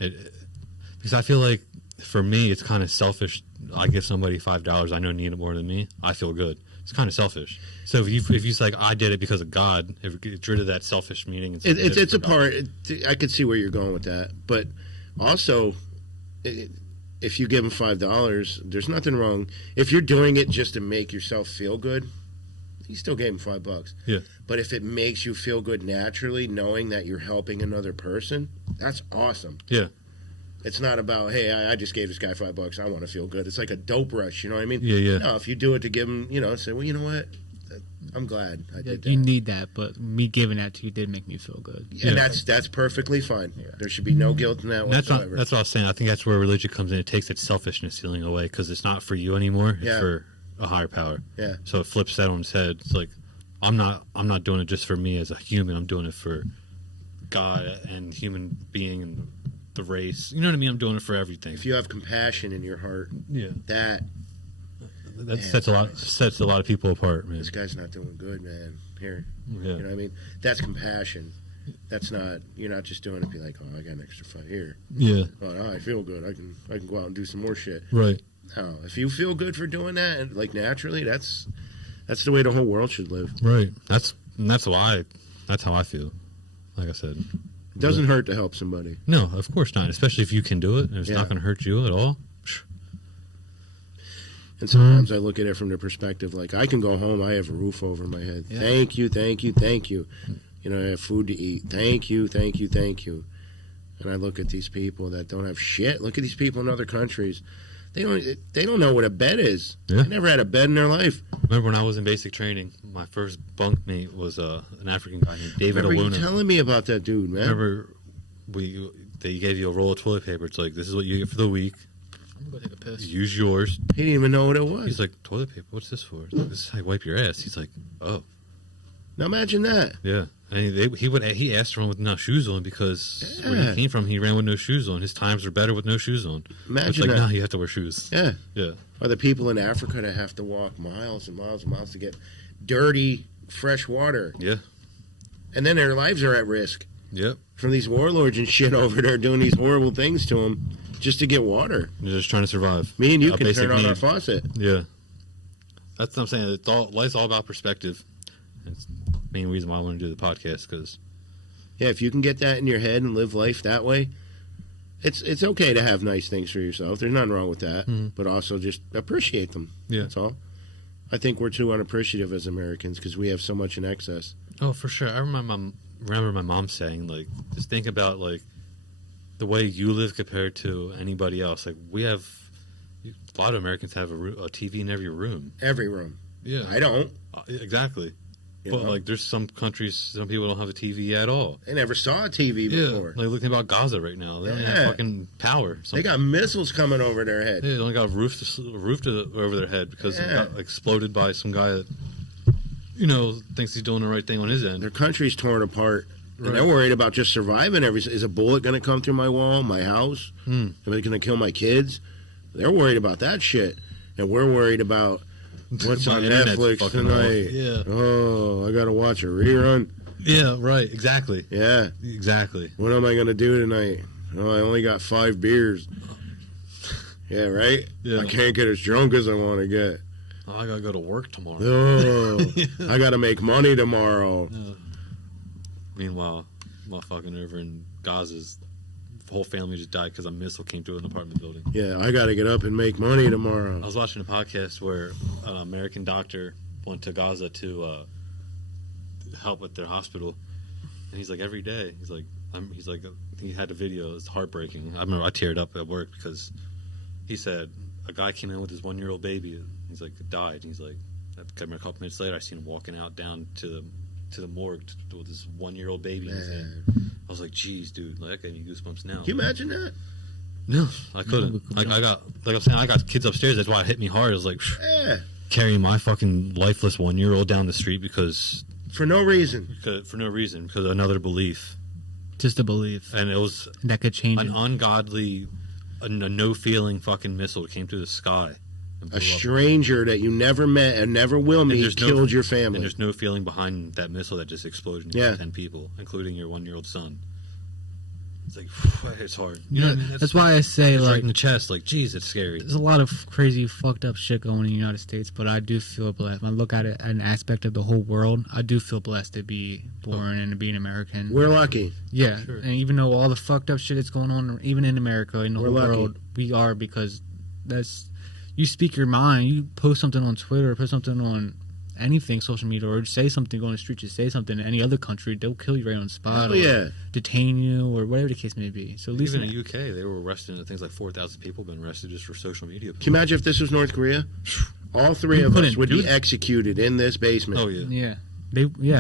because I feel like for me it's kind of selfish. I give somebody $5, I know need it more than me. I feel good. It's kind of selfish. So if you say like I did it because of God, if it gets rid of that selfish meaning. And It's a part. I could see where you're going with that, but also, if you give them $5, there's nothing wrong. If you're doing it just to make yourself feel good, you still gave them $5. Yeah. But if it makes you feel good naturally, knowing that you're helping another person, that's awesome. Yeah. It's not about, hey, I just gave this guy $5. I want to feel good. It's like a dope rush. You know what I mean? Yeah, yeah. No, if you do it to give them, say, well, you know what? I'm glad I did that. You need that, but me giving that to you did make me feel good. And that's perfectly fine. Yeah. There should be no guilt in that whatsoever. That's what I was saying. I think that's where religion comes in. It takes its selfishness feeling away because it's not for you anymore. It's for a higher power. Yeah. So it flips that on its head. It's like I'm not doing it just for me as a human. I'm doing it for God and human being and the race. You know what I mean? I'm doing it for everything. If you have compassion in your heart, that sets a lot of people apart, man. This guy's not doing good, man. Here, Yeah. you know what I mean? That's compassion. That's not. You're not just doing it to be like, oh, I got an extra $5 here. Yeah. Oh, I feel good. I can go out and do some more shit. Right. No, if you feel good for doing that, and like naturally, that's the way the whole world should live. Right. That's how I feel. Like I said, it doesn't hurt to help somebody. No, of course not. Especially if you can do it, and it's not going to hurt you at all. And sometimes I look at it from the perspective like I can go home, I have a roof over my head. Yeah. Thank you, thank you, thank you. I have food to eat. Thank you, thank you, thank you. And I look at these people that don't have shit. Look at these people in other countries. They don't know what a bed is. Yeah. They never had a bed in their life. Remember when I was in basic training, my first bunkmate was an African guy named David Remember Aluna. you telling me about that dude, man. Remember they gave you a roll of toilet paper. It's like, this is what you get for the week. I'm gonna go take a piss. Use yours. He didn't even know what it was. He's like, toilet paper? What's this for? Like, this is how you wipe your ass. He's like, oh. Now imagine that. Yeah. And he asked for one with no shoes on because where he came from, he ran with no shoes on. His times are better with no shoes on. Imagine it's like, that. no, you have to wear shoes. Yeah. Yeah. Or the people in Africa that have to walk miles and miles and miles to get dirty, fresh water. Yeah. And then their lives are at risk. Yep. From these warlords and shit over there doing these horrible things to them just to get water. They're just trying to survive. Me and you A can basic turn on need. our faucet. Yeah. That's what I'm saying. Life's all about perspective. It's the main reason why I want to do the podcast, because Yeah, if you can get that in your head and live life that way, it's okay to have nice things for yourself. There's nothing wrong with that. But also just appreciate them. Yeah. That's all. I think we're too unappreciative as Americans because we have so much in excess. oh, for sure. I remember my mom saying, like, just think about, like, the way you live compared to anybody else. Like, a lot of Americans have a TV in every room. Every room. Yeah. I don't. Exactly. You But, know? like, there's some countries, some people don't have a TV at all. They never saw a TV Yeah. before. Like, looking about Gaza right now. They don't Yeah. have fucking power. They got missiles coming over their head. Yeah, they only got a roof over their head because it got exploded by some guy that, thinks he's doing the right thing on his end. Their country's torn apart. Right. And they're worried about just surviving. Is a bullet going to come through my wall, my house? Am I going to kill my kids? They're worried about that shit. And we're worried about what's My on internet's Netflix fucking tonight. off. Yeah. Oh, I got to watch a rerun. Yeah, right. Exactly. Yeah. Exactly. What am I going to do tonight? Oh, I only got 5 beers. Yeah, right? Yeah. I can't get as drunk as I want to get. Oh, I gotta go to work tomorrow. Oh, I got to make money tomorrow. Meanwhile, motherfucking over in Gaza's whole family just died because a missile came through an apartment building. Yeah, I got to get up and make money I tomorrow. was watching a podcast where an American doctor went to Gaza to help with their hospital, and he's like, every day, he's like, He's like, he had a video. It's heartbreaking. I remember I teared up at work because he said a guy came in with his 1-year-old baby. He's like, died. He's like, I came a couple minutes later. I seen him walking out down to the morgue with his 1-year-old baby in his hand. I was like, geez, dude, like, that gave me goosebumps now. Can you imagine that? No, I couldn't. Like I'm saying, I got kids upstairs. That's why it hit me hard. I was like, carrying my fucking lifeless 1-year-old down the street because for no reason. Because of another belief. Just a belief. And it was that could change an ungodly, a no feeling fucking missile that came through the sky. A stranger that you never met and never will meet killed your family. And there's no feeling behind that missile that just exploded and 10 people, including your 1-year-old son. It's like, it's hard. You know what I mean? That's why I say, like, right in the chest, like, geez, it's scary. There's a lot of crazy, fucked up shit going in the United States, but I do feel blessed. When I look at it, an aspect of the whole world, I do feel blessed to be born and to be an American. We're lucky. Yeah, sure. And even though all the fucked up shit that's going on, even in America, in the whole world, we are, because that's, you speak your mind, you post something on Twitter, post something on anything, social media, or say something, go on the street, just say something in any other country, they'll kill you right on the spot, or detain you, or whatever the case may be. So at least even in the UK, they were arresting, I think like 4,000 people been arrested just for social media. Can you imagine if this was North Korea? All three of us would be executed in this basement. Oh yeah.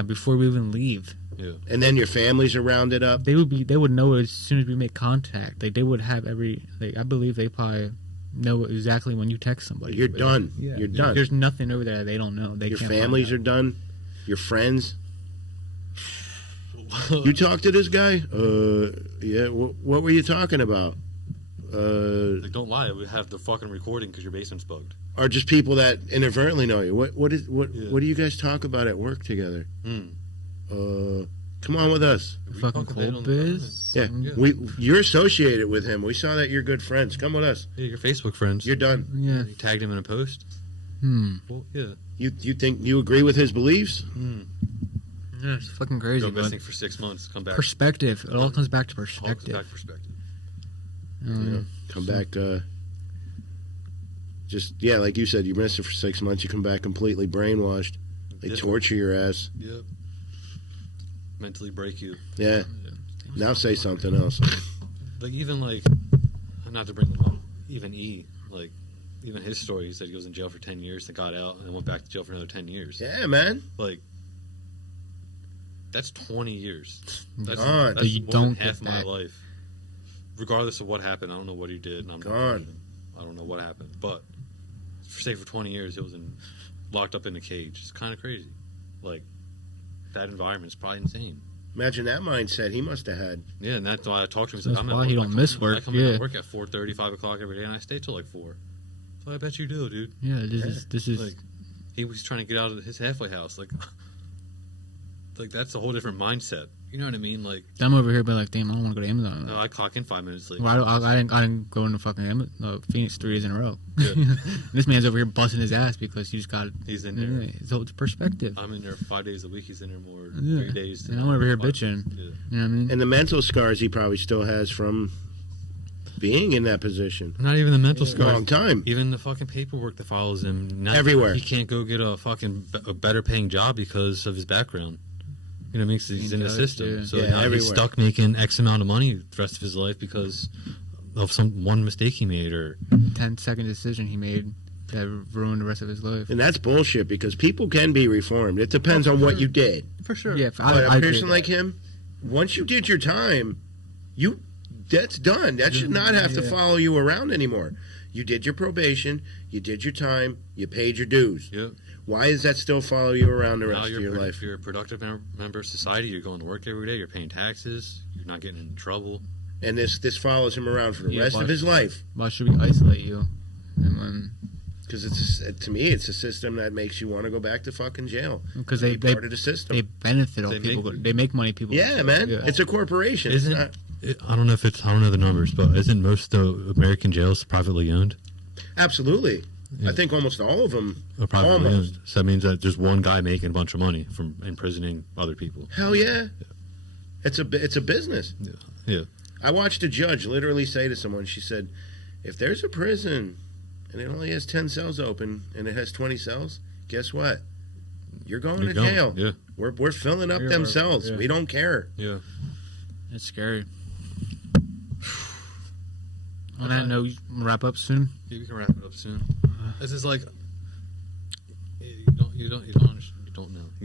Before we even leave. Yeah. And then your families are rounded up. They would know as soon as we make contact. Like, they would have I believe they probably know exactly when you text somebody. You're done. Yeah. You're done. There's nothing over there they don't know. Your families are done. Your friends. You talk to this guy? Yeah. What were you talking about? Like, don't lie. We have the fucking recording because your basement's bugged. Or just people that inadvertently know you. What do you guys talk about at work together? Come on with us. Fucking cold biz. Yeah. You're associated with him. We saw that you're good friends. Come with us. Yeah, you're Facebook friends. You're done. Yeah. You tagged him in a post. Well, yeah. You think you agree with his beliefs? Yeah, it's fucking crazy. Go missing for 6 months. Come back. Perspective. It all comes back to perspective. Come back. Like you said, you missed it for 6 months. You come back completely brainwashed. They torture your ass. Yep. Mentally break you. Yeah. Now say something else. Like, even not to bring them up, even even his story, he said he was in jail for 10 years and got out and then went back to jail for another 10 years. Yeah, man. Like, that's 20 years. That's you more don't than half my life. Regardless of what happened, I don't know what he did. And I don't know what happened. But, for 20 years, he was locked up in a cage. It's kind of crazy. Like, that environment's probably insane. Imagine that mindset he must have had. Yeah, and that's why I talked to him. That's why he don't miss work. I come in to work at 4:30, 5 o'clock every day, and I stay till like 4. So I bet you do, dude. Yeah, this is like, he was trying to get out of his halfway house. Like that's a whole different mindset. You know what I mean? Like, I'm over here, but like, damn, I don't want to go to Amazon. No, I clock in 5 minutes late. Well, I didn't go into fucking Phoenix 3 days in a row. Yeah. This man's over here busting his ass because he's in there. So it's perspective. I'm in there 5 days a week. He's in there more 3 days. And I'm over here bitching. Yeah. You know what I mean? And the mental scars he probably still has from being in that position. Not even the mental scars. Long time. Even the fucking paperwork that follows him. Everywhere. He can't go get a better paying job because of his background. You know what I mean? 'Cause he's in the system. Yeah. So now he's stuck making X amount of money the rest of his life because of one mistake he made or 10-second decision he made that ruined the rest of his life. And that's bullshit because people can be reformed. It depends on what you did. For sure. Yeah, a person like him, once you did your time, that's done. That should not have to follow you around anymore. You did your probation, you did your time, you paid your dues. Yep. Why does that still follow you around the rest of your life? If you're a productive member of society, you're going to work every day, you're paying taxes, you're not getting in trouble. And this follows him around for the rest of his life. Why should we isolate you? Because to me, it's a system that makes you want to go back to fucking jail. Because they part of the system. They benefit off people. They make money. People. Yeah, man. Yeah. It's a corporation. I don't know the numbers, but isn't most of American jails privately owned? Absolutely. Yeah. I think almost all of them are privately owned. So that means that there's one guy making a bunch of money from imprisoning other people. Hell yeah. It's a business. Yeah. I watched a judge literally say to someone, she said, if there's a prison and it only has 10 cells open and it has 20 cells, guess what? You're going to jail. Yeah. We're filling up them cells. Yeah. We don't care. Yeah. It's scary. On that note, wrap up soon. Yeah, we can wrap it up soon. This is like you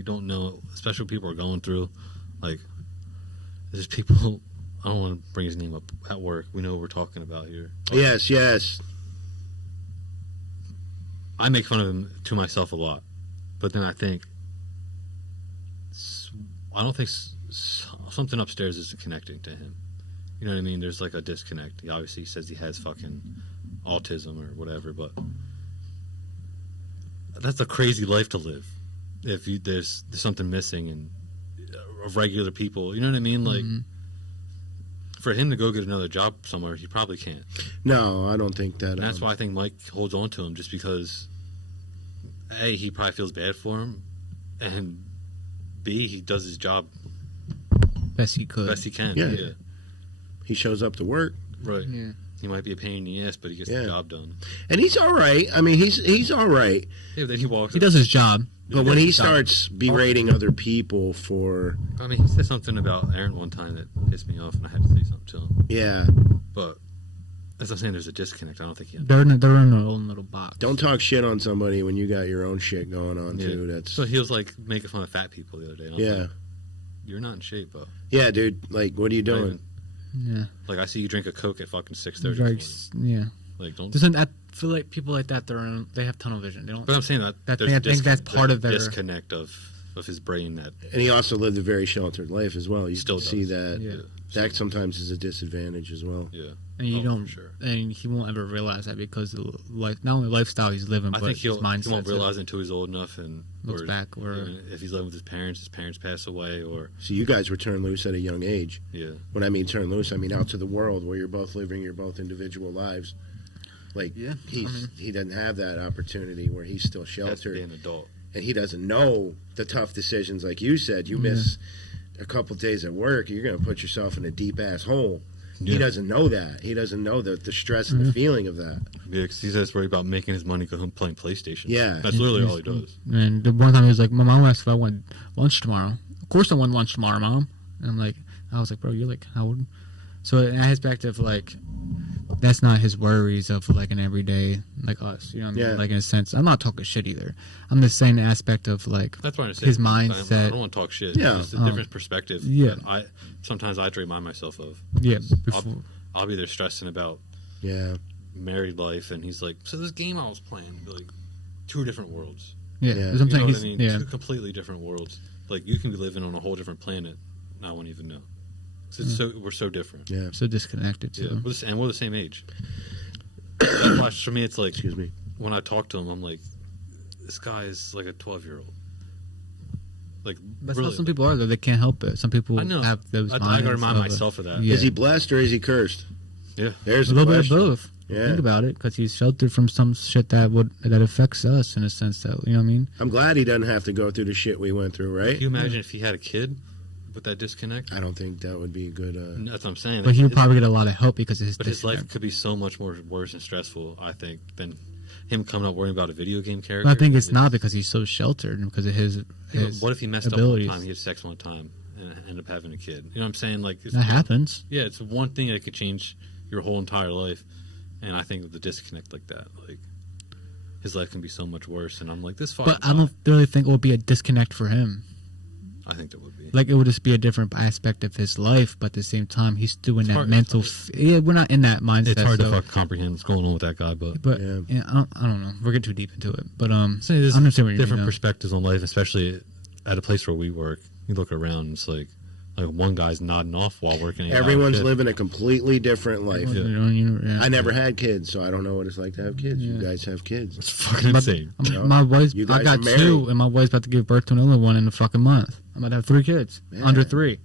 don't know. Especially what people are going through. Like there's people. I don't want to bring his name up at work. We know what we're talking about here. Yes. I make fun of him to myself a lot, but then I think something upstairs is connecting to him. You know what I mean? There's like a disconnect. He obviously says he has fucking autism or whatever, but that's a crazy life to live. If there's something missing and of regular people, you know what I mean? Like for him to go get another job somewhere, he probably can't. No, I don't think that. And that's why I think Mike holds on to him, just because A, he probably feels bad for him, and B, he does his job Best he could. best he can. Yeah. He shows up to work. Right. Yeah. He might be a pain in the ass, but he gets the job done. And he's all right. I mean, he's all right. Yeah, then he walks. He does his job. But when he starts berating other people for... I mean, he said something about Aaron one time that pissed me off, and I had to say something to him. Yeah. But as I'm saying, there's a disconnect. I don't think he... They're in their own little box. Don't talk shit on somebody when you got your own shit going on, too. That's... So he was, like, making fun of fat people the other day. And I was like, you're not in shape, bro. Yeah, dude. Like, what are you doing? Yeah. Like, I see you drink a Coke at fucking 6:30. Like, yeah. Like, don't... I feel like people like that, they have tunnel vision. They don't... But I'm saying that I think that's part of their... disconnect of his brain that... And he also lived a very sheltered life as well. You still see does. that. Yeah. That sometimes is a disadvantage as well. Yeah. And you don't... For sure. And he won't ever realize that because of life, not only lifestyle he's living, I but think his mindset. he won't realize it until he's old enough and... Looks back or... even if he's living with his parents pass away, or... So you guys were turned loose at a young age. Yeah. When I mean turned loose, I mean out to the world where you're both living your both individual lives. Like, he doesn't have that opportunity where he's still He has to sheltered. be an adult. And he doesn't know the tough decisions. Like you said, you miss a couple days at work, you're going to put yourself in a deep-ass hole. Yeah. He doesn't know that. He doesn't know the stress and the feeling of that. Yeah, because he's just worried about making his money go home playing PlayStation. Yeah. That's literally all he does. And the one time he was like, my mom asked if I want lunch tomorrow. Of course I want lunch tomorrow, Mom. And I was like, bro, you're like, how old? So it has back to, like, that's not his worries of, like, an everyday, like us. You know what I mean? Yeah. Like, in a sense, I'm not talking shit either. I'm just saying the aspect of, like, That's what I'm saying. his mindset. I don't want to talk shit. Yeah. It's a different perspective. Yeah. that sometimes I have to remind myself of. Yeah. I'll be there stressing about married life, and he's like, so this game I was playing, like, 2 different worlds. Yeah. Yeah. That's what I'm You know saying. what I mean? Yeah. 2 completely different worlds. Like, you can be living on a whole different planet, and I won't even know. So we're so different. Yeah. So disconnected, too. Yeah, we're the same age. That's why, for me, it's like, Excuse me. when I talk to him, I'm like, this guy is like a 12-year-old. Like, That's really, how some people are, though. They can't help it. Some people I know. have those I minds gotta remind of myself of that. Yeah. Is he blessed or is he cursed? Yeah. There's a the little bit of question. both. Yeah. Think about it, because he's sheltered from some shit that affects us in a sense that, you know what I mean? I'm glad he doesn't have to go through the shit we went through, right? Can you imagine if he had a kid with that disconnect? I don't think that would be a good. That's what I'm saying. But he would probably get a lot of help because of his But his life disconnect. could be so much more worse and stressful, I think, than him coming up worrying about a video game character. But I think it's not because he's so sheltered and because of his What if he messed abilities. up one time, he had sex one time, and ended up having a kid? You know what I'm saying? Like, That happens. Yeah, it's one thing that could change your whole entire life. And I think the disconnect like that, like, his life can be so much worse. And I'm like, this fucking But I don't really think it would be a disconnect for him. I think there would be. Like, it would just be a different aspect of his life, but at the same time, he's doing It's that hard- mental... yeah, we're not in that mindset. It's hard so, to fucking comprehend what's going on with that guy, but But, Yeah. yeah, I don't know. We're getting too deep into it. But, so there's I understand what you different mean, though. perspectives on life, especially at a place where we work. You look around, it's like one guy's nodding off while working. Everyone's living a completely different life. Yeah. I never had kids, so I don't know what it's like to have kids. You Yeah. guys have kids. It's fucking insane. My wife's, You I guys got are married. 2, and my wife's about to give birth to another one in a fucking month. I'm about to have 3 kids. Man. Under 3.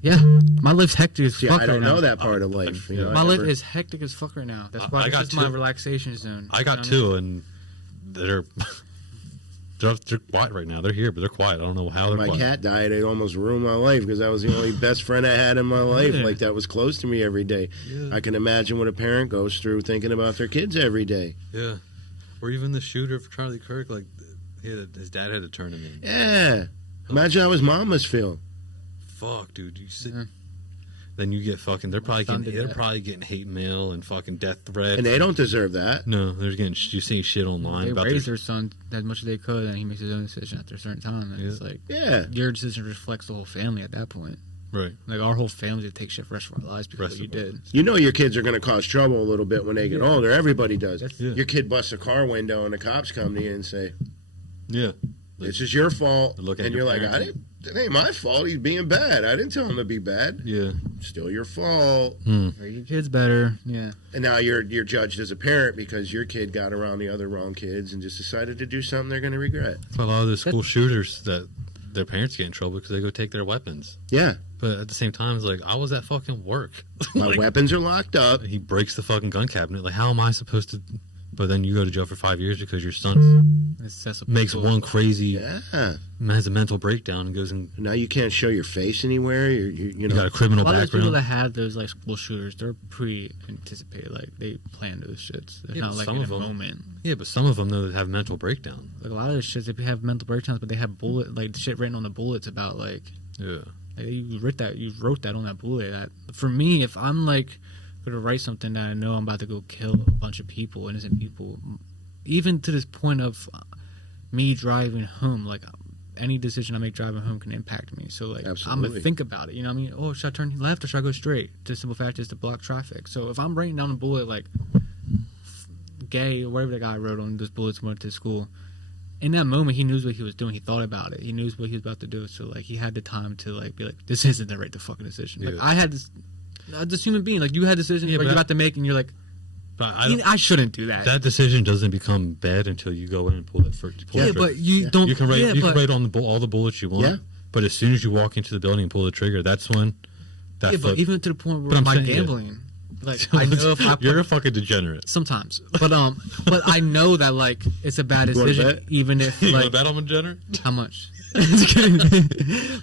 Yeah. My life's hectic as See, fuck I don't right know now. that part of life. You know, My I life never- is hectic as fuck right now. That's I why got it's my 2. relaxation zone. I got 2, and they're they're quiet right now. They're here, but they're quiet. I don't know how they're My quiet. cat died. It almost ruined my life because that was the only best friend I had in my life. Yeah. Like, that was close to me every day. Yeah. I can imagine what a parent goes through thinking about their kids every day. Yeah. Or even the shooter of Charlie Kirk, like, his dad had to turn him in. Yeah. Imagine how his mom must feel. Fuck, dude. You sit, then you get fucking. They're probably son getting. did They're that. probably getting hate mail and fucking death threats. And they don't deserve that. No, they're getting. You see shit online They about raise their son as much as they could, and he makes his own decision after a certain time. And Yeah. it's like, Yeah. your decision reflects the whole family at that point. right. Like, our whole family would take shit for the rest of our lives because Rest of what you of our did. You know your kids are going to cause trouble a little bit when they get older. Everybody does. That's- Yeah. Your kid busts a car window and the cops come to you and say, Yeah. this is your fault. Look at And your you're like, parents. it ain't my fault. He's being bad. I didn't tell him to be bad. Yeah. Still your fault. Raise your kids better. Yeah. And now you're judged as a parent because your kid got around the other wrong kids and just decided to do something they're going to regret. That's why a lot of the school shooters that their parents get in trouble because they go take their weapons. Yeah. But at the same time, it's like, I was at fucking work. My Like, weapons are locked up. he breaks the fucking gun cabinet. Like, how am I supposed to? But then you go to jail for 5 years because your son That's makes one crazy, Yeah. has a mental breakdown and goes and Now you can't show your face anywhere. You you got know. a criminal A lot of those people background. that have those like school shooters, they're pre-anticipated. Like, they plan those shits. It's Yeah, not but like some in a of them- moment. Yeah, but some of them though have mental breakdown. Like, a lot of those shits, they have mental breakdowns, but they have like shit written on the bullets about like. Yeah, Like, you wrote that on that bullet. That, for me, if I'm like going to write something that I know I'm about to go kill a bunch of people, innocent people, even to this point of me driving home, like any decision I make driving home can impact me. So like I'm Absolutely. gonna think about it. You know what I mean? Oh, should I turn left or should I go straight? The simple fact is to block traffic. So if I'm writing down a bullet like gay or whatever the guy wrote on those bullets went to school. In that moment, he knew what he was doing. He thought about it. He knew what he was about to do. So, like, he had the time to, like, be like, this isn't the right fucking decision. Like, Yeah. I had this human being, like, you had a decision Yeah, like, but you're about to make, and you're like, but I shouldn't do that. that decision doesn't become bad until you go in and pull it for. Yeah, but you don't. You can write. Yeah, you but, can write on the all the bullets you want. Yeah. But as soon as you walk into the building and pull the trigger, that's when. That yeah, but foot- even to the point But where I'm my saying, yeah. gambling, like, I know if I you're a fucking degenerate. sometimes, but I know that like it's a bad You wanna decision, bet? even if You want to like bet I'm a degenerate? how much.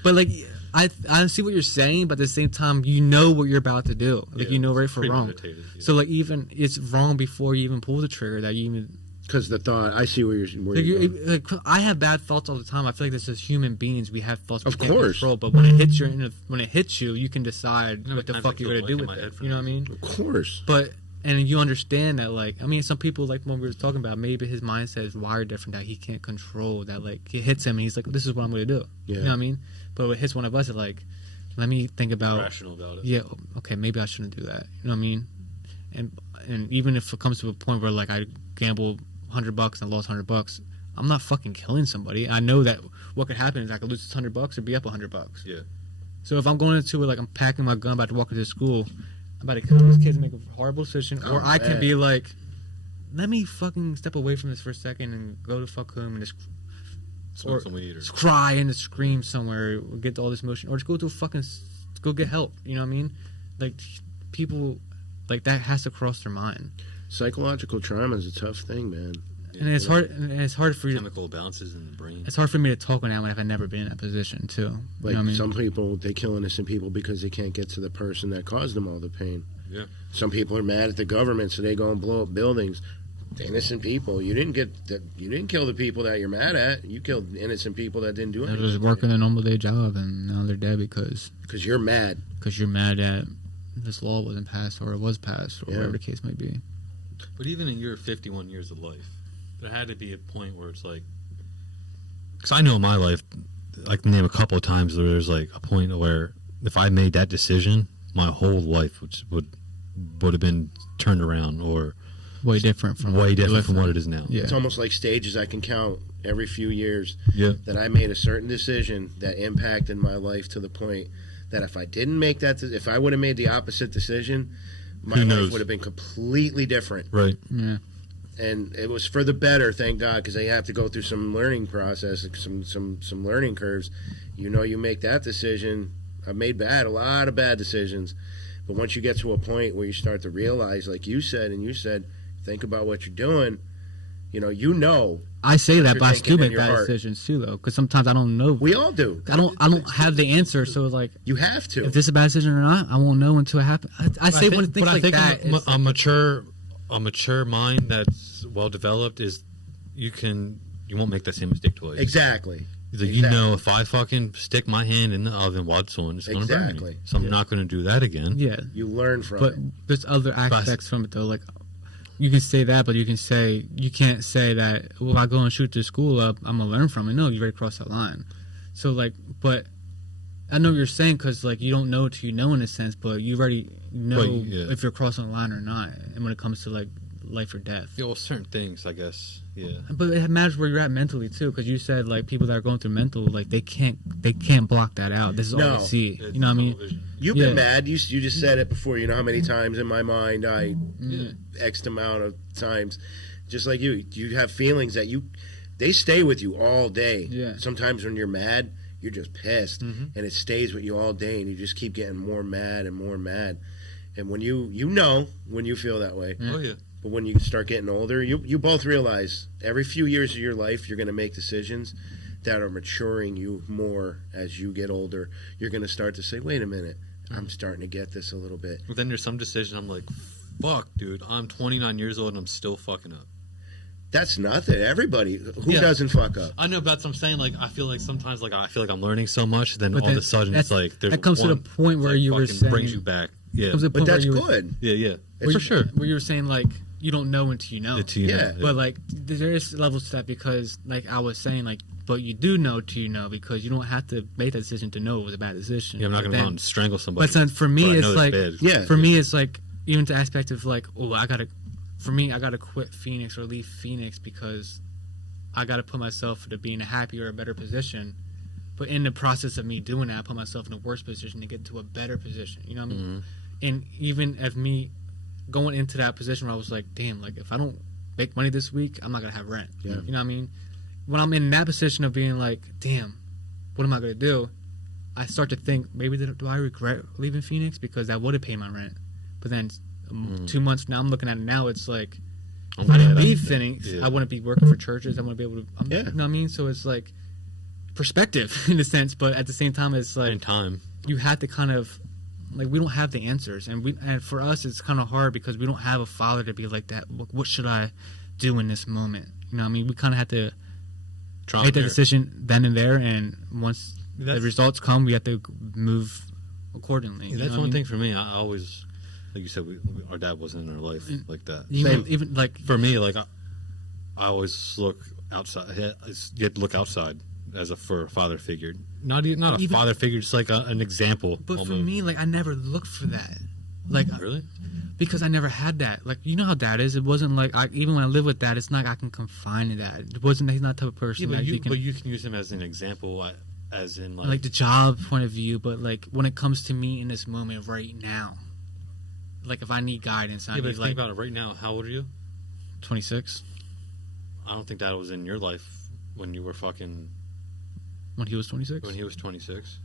But like I see what you're saying, but at the same time, you know what you're about to do. Like Yeah, you know right from wrong. premeditated, yeah. So like even it's wrong before you even pull the trigger. That you even Because the thought, I see where like, you're going. like I have bad thoughts all the time. I feel like this is human beings. We have thoughts we Of can't course. control. But when it hits when it hits you, you can decide You know, what the times fuck I you're feel gonna do like in with my head it. for You know what I no mean? Of course. But and you understand that like I mean some people like when we were talking about maybe his mindset is wired different that he can't control that like it hits him and he's like this is what I'm gonna do. Yeah. You know what I mean? But when it hits one of us, it's like let me think about Rational about it. yeah okay maybe I shouldn't do that. You know what I mean? And even if it comes to a point where like I gambled $100 and I lost $100, I'm not fucking killing somebody. I know that what could happen is I could lose this $100 or be up $100. Yeah. So if I'm going into it like I'm packing my gun, about to walk into school, I'm about to kill these kids and make a horrible decision, or Oh, I can man. be like, let me fucking step away from this for a second and go to fuck home and just, Smoke some weed or just cry and just scream somewhere, or get all this emotion, or just go to a fucking go get help. You know what I mean? Like people like that has to cross their mind, Psychological trauma is a tough thing, man. and it's hard. And it's hard for you. chemical bounces in the brain. It's hard for me to talk on that when I've never been in that position too. Like You know what I mean? some people, they kill innocent people because they can't get to the person that caused them all the pain. Yeah. Some people are mad at the government, so they go and blow up buildings. Innocent people. You didn't kill the people that you're mad at. You killed innocent people that didn't do They're anything. just working a normal day job and now they're dead because You're mad. you're mad that this law wasn't passed or it was passed or Yeah. whatever the case might be. But even in your 51 years of life, there had to be a point where it's like, because I know in my life, I can name a couple of times where there's like a point where if I made that decision, my whole life would have been turned around or Way different from way what different you from live what it is now. Yeah. It's almost like stages I can count every few years Yeah. that I made a certain decision that impacted my life to the point that if I didn't make that, if I would have made the opposite decision, my Who life knows? would have been completely different. Right. Yeah. And it was for the better, thank God, because they have to go through some learning process, some learning curves. You know, you make that decision. I've made a lot of bad decisions, but once you get to a point where you start to realize, like you said, think about what you're doing. You know. I say that, you're but I thinking still in make your bad heart. decisions too, though, because sometimes I don't know. We all do. I don't have the answer, so like You have to. if this is a bad decision or not, I won't know until it happens. I say when things like that. it's a mature mind that's well developed is you won't make that same mistake twice. Exactly. He's like, if I fucking stick my hand in the oven while it's on, it's going to burn me. Exactly. So I'm not going to do that again. Yeah. You learn from But it. there's other aspects from it though. Like you can say that, but you can't say that. Well, if I go and shoot this school up, I'm gonna learn from it. No, you already crossed that line. So like, but I know what you're saying because like you don't know till you know in a sense, but you already know if you're crossing the line or not. And when it comes to like life or death, Yeah, well, certain things, I guess. Yeah. but it matters where you're at mentally too, because you said like people that are going through mental, like they can't block that out. This is all they see. You know what I mean? You've been mad. You just said it before. You know how many times in my mind X amount of times, just like you have feelings that they stay with you all day. Yeah. Sometimes when you're mad, you're just pissed, and it stays with you all day, and you just keep getting more mad and more mad. And when you when you feel that way. Oh yeah. But when you start getting older, you both realize every few years of your life, you're going to make decisions that are maturing you more as you get older. You're going to start to say, wait a minute, I'm starting to get this a little bit. But then there's some decision I'm like, fuck, dude, I'm 29 years old and I'm still fucking up. That's nothing. Everybody who doesn't fuck up. I know, but that's what I'm saying. Like, I feel like sometimes, like, I feel like I'm learning so much, then all of a sudden it's like there's that comes to the point where you were saying brings you back. Yeah, But that's good. Yeah, for sure. Where you were saying like you don't know until you know. Yeah. But like there is levels to that because like I was saying like, but you do know till you know because you don't have to make that decision to know it was a bad decision. Yeah, I'm not going to go and strangle somebody. But then for me, it's like me, it's like even to aspect of like, oh, I gotta quit Phoenix or leave Phoenix because I gotta put myself to be in a happier or a better position. But in the process of me doing that, I put myself in a worse position to get to a better position. You know what I mean? And even of me going into that position where I was like, damn, like if I don't make money this week, I'm not gonna have rent. Yeah. You know what I mean? When I'm in that position of being like, damn, what am I gonna do? I start to think, maybe do I regret leaving Phoenix because that would have paid my rent? But then 2 months now, I'm looking at it now, it's like, if I didn't leave Phoenix, I wouldn't be working for churches. I wouldn't be able to. You know what I mean? So it's like perspective in a sense, but at the same time, it's like in time you have to kind of like we don't have the answers, and for us, it's kind of hard because we don't have a father to be like that. What should I do in this moment? You know what I mean? We kind of have to make the decision then and there, and once the results come, we have to move accordingly. Yeah, that's one thing for me. I always, like you said, our dad wasn't in our life like that. Even like for me, like I always look outside. You have to look outside for a father figure, not a father figure, just like an example. But almost. For me, like I never looked for that. Like really, because I never had that. Like you know how dad is. It wasn't like even when I live with dad, it's not like I can confine to that. It wasn't. He's not the type of person. Yeah, but you can use him as an example, as in like the job point of view. But like when it comes to me in this moment right now, like if I need guidance, I need think about it right now. How old are you? 26. I don't think that was in your life when you were fucking. When he was 26? When he was 26.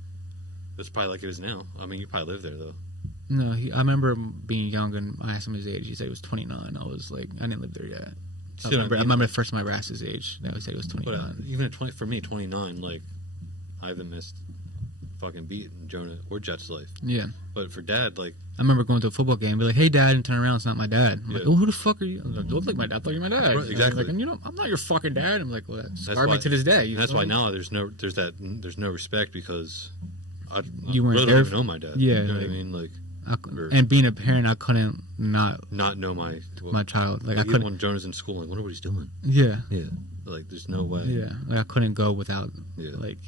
It's probably like it is now. I mean, you probably lived there, though. No, I remember being young, and I asked him his age. He said he was 29. I was like, I didn't live there yet. I remember the first time I asked his age. He said he was 29. But even at 20, for me, 29, like, I haven't missed fucking beat in Jonah or Jet's life. Yeah. But for Dad, like... I remember going to a football game, be like, hey, Dad, and turn around, it's not my dad. I'm like, oh, who the fuck are you? I'm like, you look like my dad. I thought you were my dad. Right, exactly. Like, I'm not your fucking dad. I'm like, well, that's me to this day. That's why now there's no respect because you weren't really there. don't even know my dad. Yeah. You know what I mean? Like... and being a parent, I couldn't not know my child. Like I couldn't. couldn't. When Jonah's in school, like, wonder what he's doing. Yeah. Yeah. Like, there's no way. Yeah. Like I couldn't go without like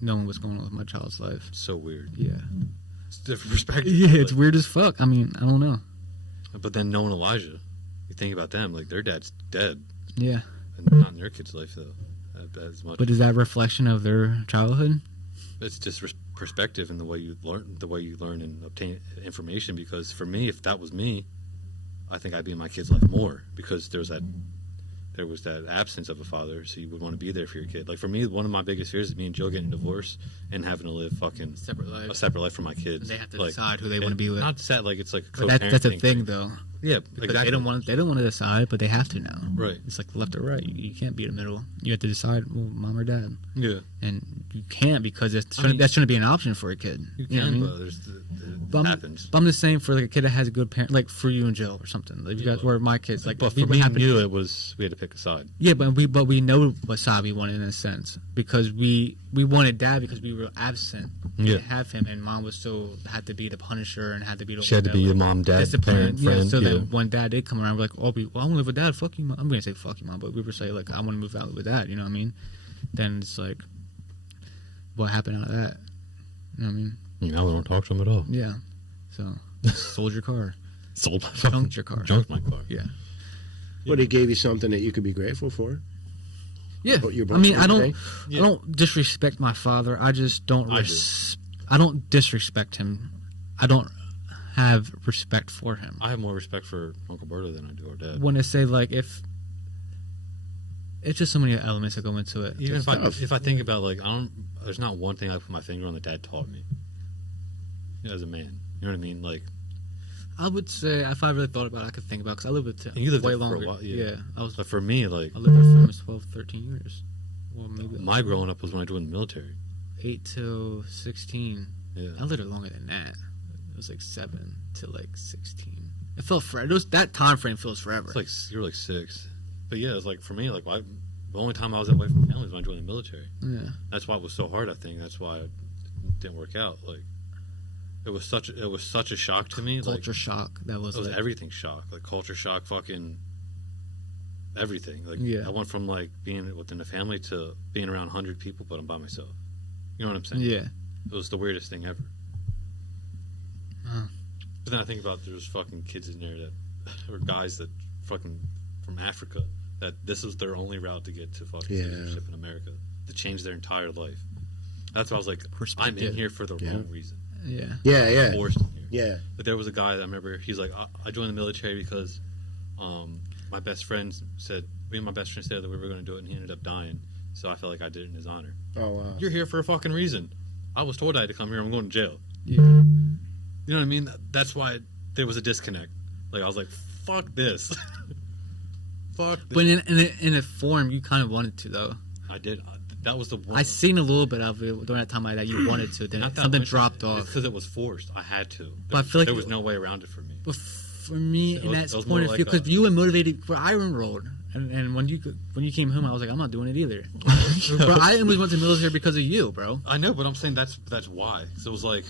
knowing what's going on with my child's life. So weird. Yeah. It's a different perspective. Yeah, it's weird as fuck. I mean, I don't know. But then knowing Elijah, you think about them, like their dad's dead. Yeah. And not in their kid's life though, as much. But is that a reflection of their childhood? It's just perspective and the way you learn and obtain information. Because for me, if that was me, I think I'd be in my kid's life more because there was that absence of a father, so you would want to be there for your kid. Like for me, one of my biggest fears is me and Jill getting divorced and having to live fucking a separate life for my kids. They have to decide who they want to be with. Not sad, like it's like that's a thing though. Yeah, Because exactly. they don't want to decide, but they have to now. Right. It's like left or right. You can't be in the middle. You have to decide, well, mom or dad. Yeah. And you can't because that mean- shouldn't be an option for a kid. You know what I can, mean? but it But happens. But I'm just saying for like a kid that has a good parent, like for you and Joe or something. Like you guys, or my kids, like But we for me, I happen- knew it was we had to pick a side. Yeah, but we know what side we wanted in a sense because we wanted dad because we were absent. We Yeah. didn't have him, and mom was still had to be the punisher and had to be the She had to one be that, your like, mom, dad, discipline. parent, Yeah, friend. so yeah. then when dad did come around, we're like, oh, I want to live with dad. Fuck you, mom. I'm gonna say fuck you, mom, but we were saying like I want to move out with dad. You know what I mean? Then it's like, what happened out of that? You know what I mean? Now we don't talk to him at all. Yeah. So sold your car, Sold my fucking junked your car. junked my car. Yeah. But he gave you something that you could be grateful for. Yeah, What, your I mean, birthday? I don't disrespect my father. I just don't. I do. I don't disrespect him. I don't have respect for him. I have more respect for Uncle Berto than I do our dad. When I say like if it's just so many elements that go into it. Even tough. if I think about like there's not one thing I put my finger on that dad taught me as a man. You know what I mean? Like I would say if I really thought about it, I could think about because I lived with And you lived way there for a longer. while, yeah. I was. but for me, like I lived there for almost 12, 13 years. Well, maybe my growing up was when I joined the military. 8 till 16. Yeah. I lived there longer than that. It was like 7 to like 16. It felt forever. That time frame feels forever. It's like you were like 6, but yeah, it's like for me, like the only time I was away from family was when I joined the military. Yeah. That's why it was so hard. I think that's why it didn't work out. Like it was such a shock to me. Culture shock. That was It was like, everything shock, like culture shock, fucking everything. Like Yeah. I went from like being within a family to being around 100 people, but I'm by myself. You know what I'm saying? Yeah. It was the weirdest thing ever. Huh. But then I think about there's fucking kids in there that or guys that fucking from Africa that this is their only route to get to fucking Yeah. citizenship in America to change their entire life. That's why I was like, I'm Perspective. in here for the Yeah. wrong reason. Yeah. Yeah, I'm yeah, forced in here. yeah. But there was a guy that I remember. He's like, I joined the military because my best friend said, me and my best friend said that we were going to do it, and he ended up dying. So I felt like I did it in his honor. Oh wow. You're here for a fucking reason. I was told I had to come here. I'm going to jail. Yeah. You know what I mean? That's why there was a disconnect. Like I was like, fuck this. Fuck this. But in a form, you kind of wanted to though. I did. That was the one. I seen a little bit of it during that time that you wanted to. Then Not that something much. dropped off. It's because it was forced. I had to. But I feel like there was no way around it for me. But for me, It in was- that it was point more of view, like because a- you were motivated for Iron Road, and when you came home, I was like, I'm not doing it either. Bro, I almost went to the military because of you, bro. I know, but I'm saying that's why. So it was like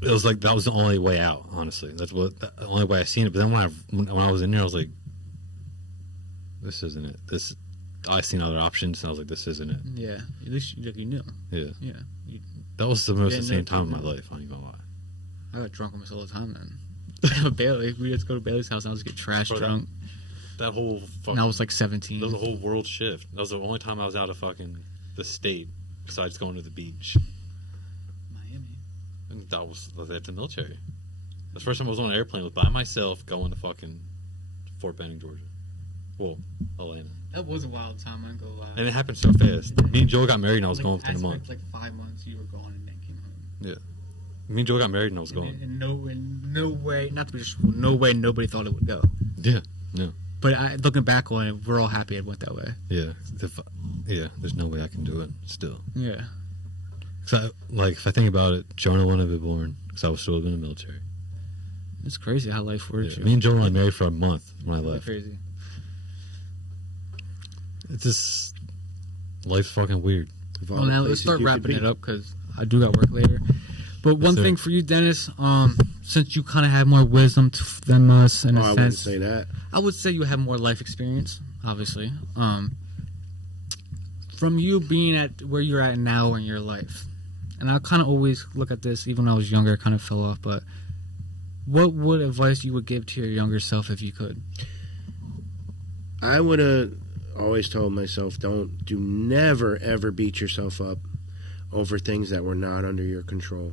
that was the only way out. Honestly, that's the only way I seen it. But then when I was in there, I was like, this isn't it. I seen other options, and I was like, this isn't it. Yeah, at least you knew. Yeah, Yeah, you, that was the most Yeah, insane no, time of my no. life. I ain't gonna lie. I got drunk almost all the time then. Bailey, we just go to Bailey's house and I was get trash Bro, drunk. That whole fucking, And I was like 17. that was a whole world shift. That was the only time I was out of fucking the state besides going to the beach. Miami. And that was at the military. The first time I was on an airplane was by myself going to fucking Fort Benning, Georgia. Well, Atlanta. That was a wild time. I ain't gonna lie. And it happened so fast. Me and Joe got married and I was gone within a month. Like 5 months, you were gone and then came home. Me and Joe got married and I was gone. In no way, not to be disrespectful, no way nobody thought it would go. Yeah, no. But looking back on it, we're all happy it went that way. Yeah. There's no way I can do it still. Yeah. So, if I think about it, Jonah wouldn't have been born because I was still in the military. It's crazy how life works. Yeah. Me and Joe were only married for a month when I Really left. crazy. It's just, life's fucking weird. Well, now let's start wrapping it up because I do got work later. But one sir. thing for you, Dennis, since you kind of have more wisdom than us in Oh, a I wouldn't sense, say that. I would say you have more life experience, obviously. From you being at where you're at now in your life, and I kind of always look at this, even when I was younger, I kind of fell off, but what would advice you would give to your younger self if you could? I would have always told myself, do never, ever beat yourself up over things that were not under your control.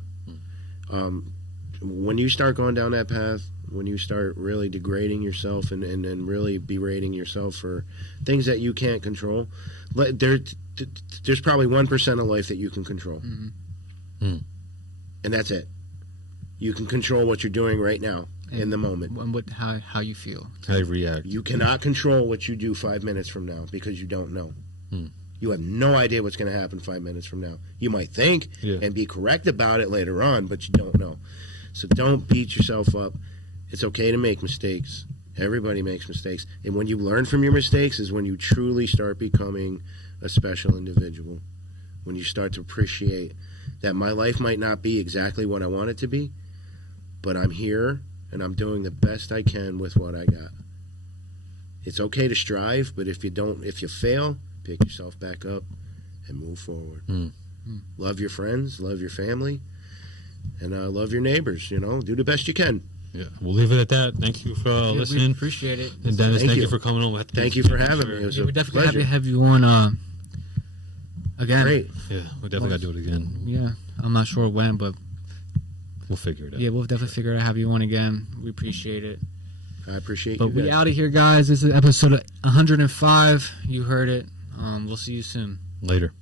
When you start going down that path, when you start really degrading yourself and really berating yourself for things that you can't control, there's probably 1% of life that you can control. Mm-hmm. And that's it. You can control what you're doing right now. in the moment. And how you feel. How you react. You cannot control what you do 5 minutes from now because you don't know. You have no idea what's going to happen 5 minutes from now. You might think and be correct about it later on, but you don't know. So don't beat yourself up. It's okay to make mistakes. Everybody makes mistakes. And when you learn from your mistakes is when you truly start becoming a special individual. When you start to appreciate that my life might not be exactly what I want it to be, but I'm here and I'm doing the best I can with what I got. It's okay to strive, but if you fail, pick yourself back up and move forward. Love your friends, love your family, and love your neighbors. Do the best you can. Yeah, we'll leave it at that. Thank you for listening. We appreciate it. And Dennis, thank you for coming on. Thank you for having me. It was we're a definitely pleasure. happy to have you on again. Great. Yeah, we'll definitely got to do it again. Yeah, I'm not sure when, but we'll figure it out. Yeah, we'll definitely figure out how you on again. We appreciate it. I appreciate but you guys. we out of here, guys. This is episode 105. You heard it. We'll see you soon. Later.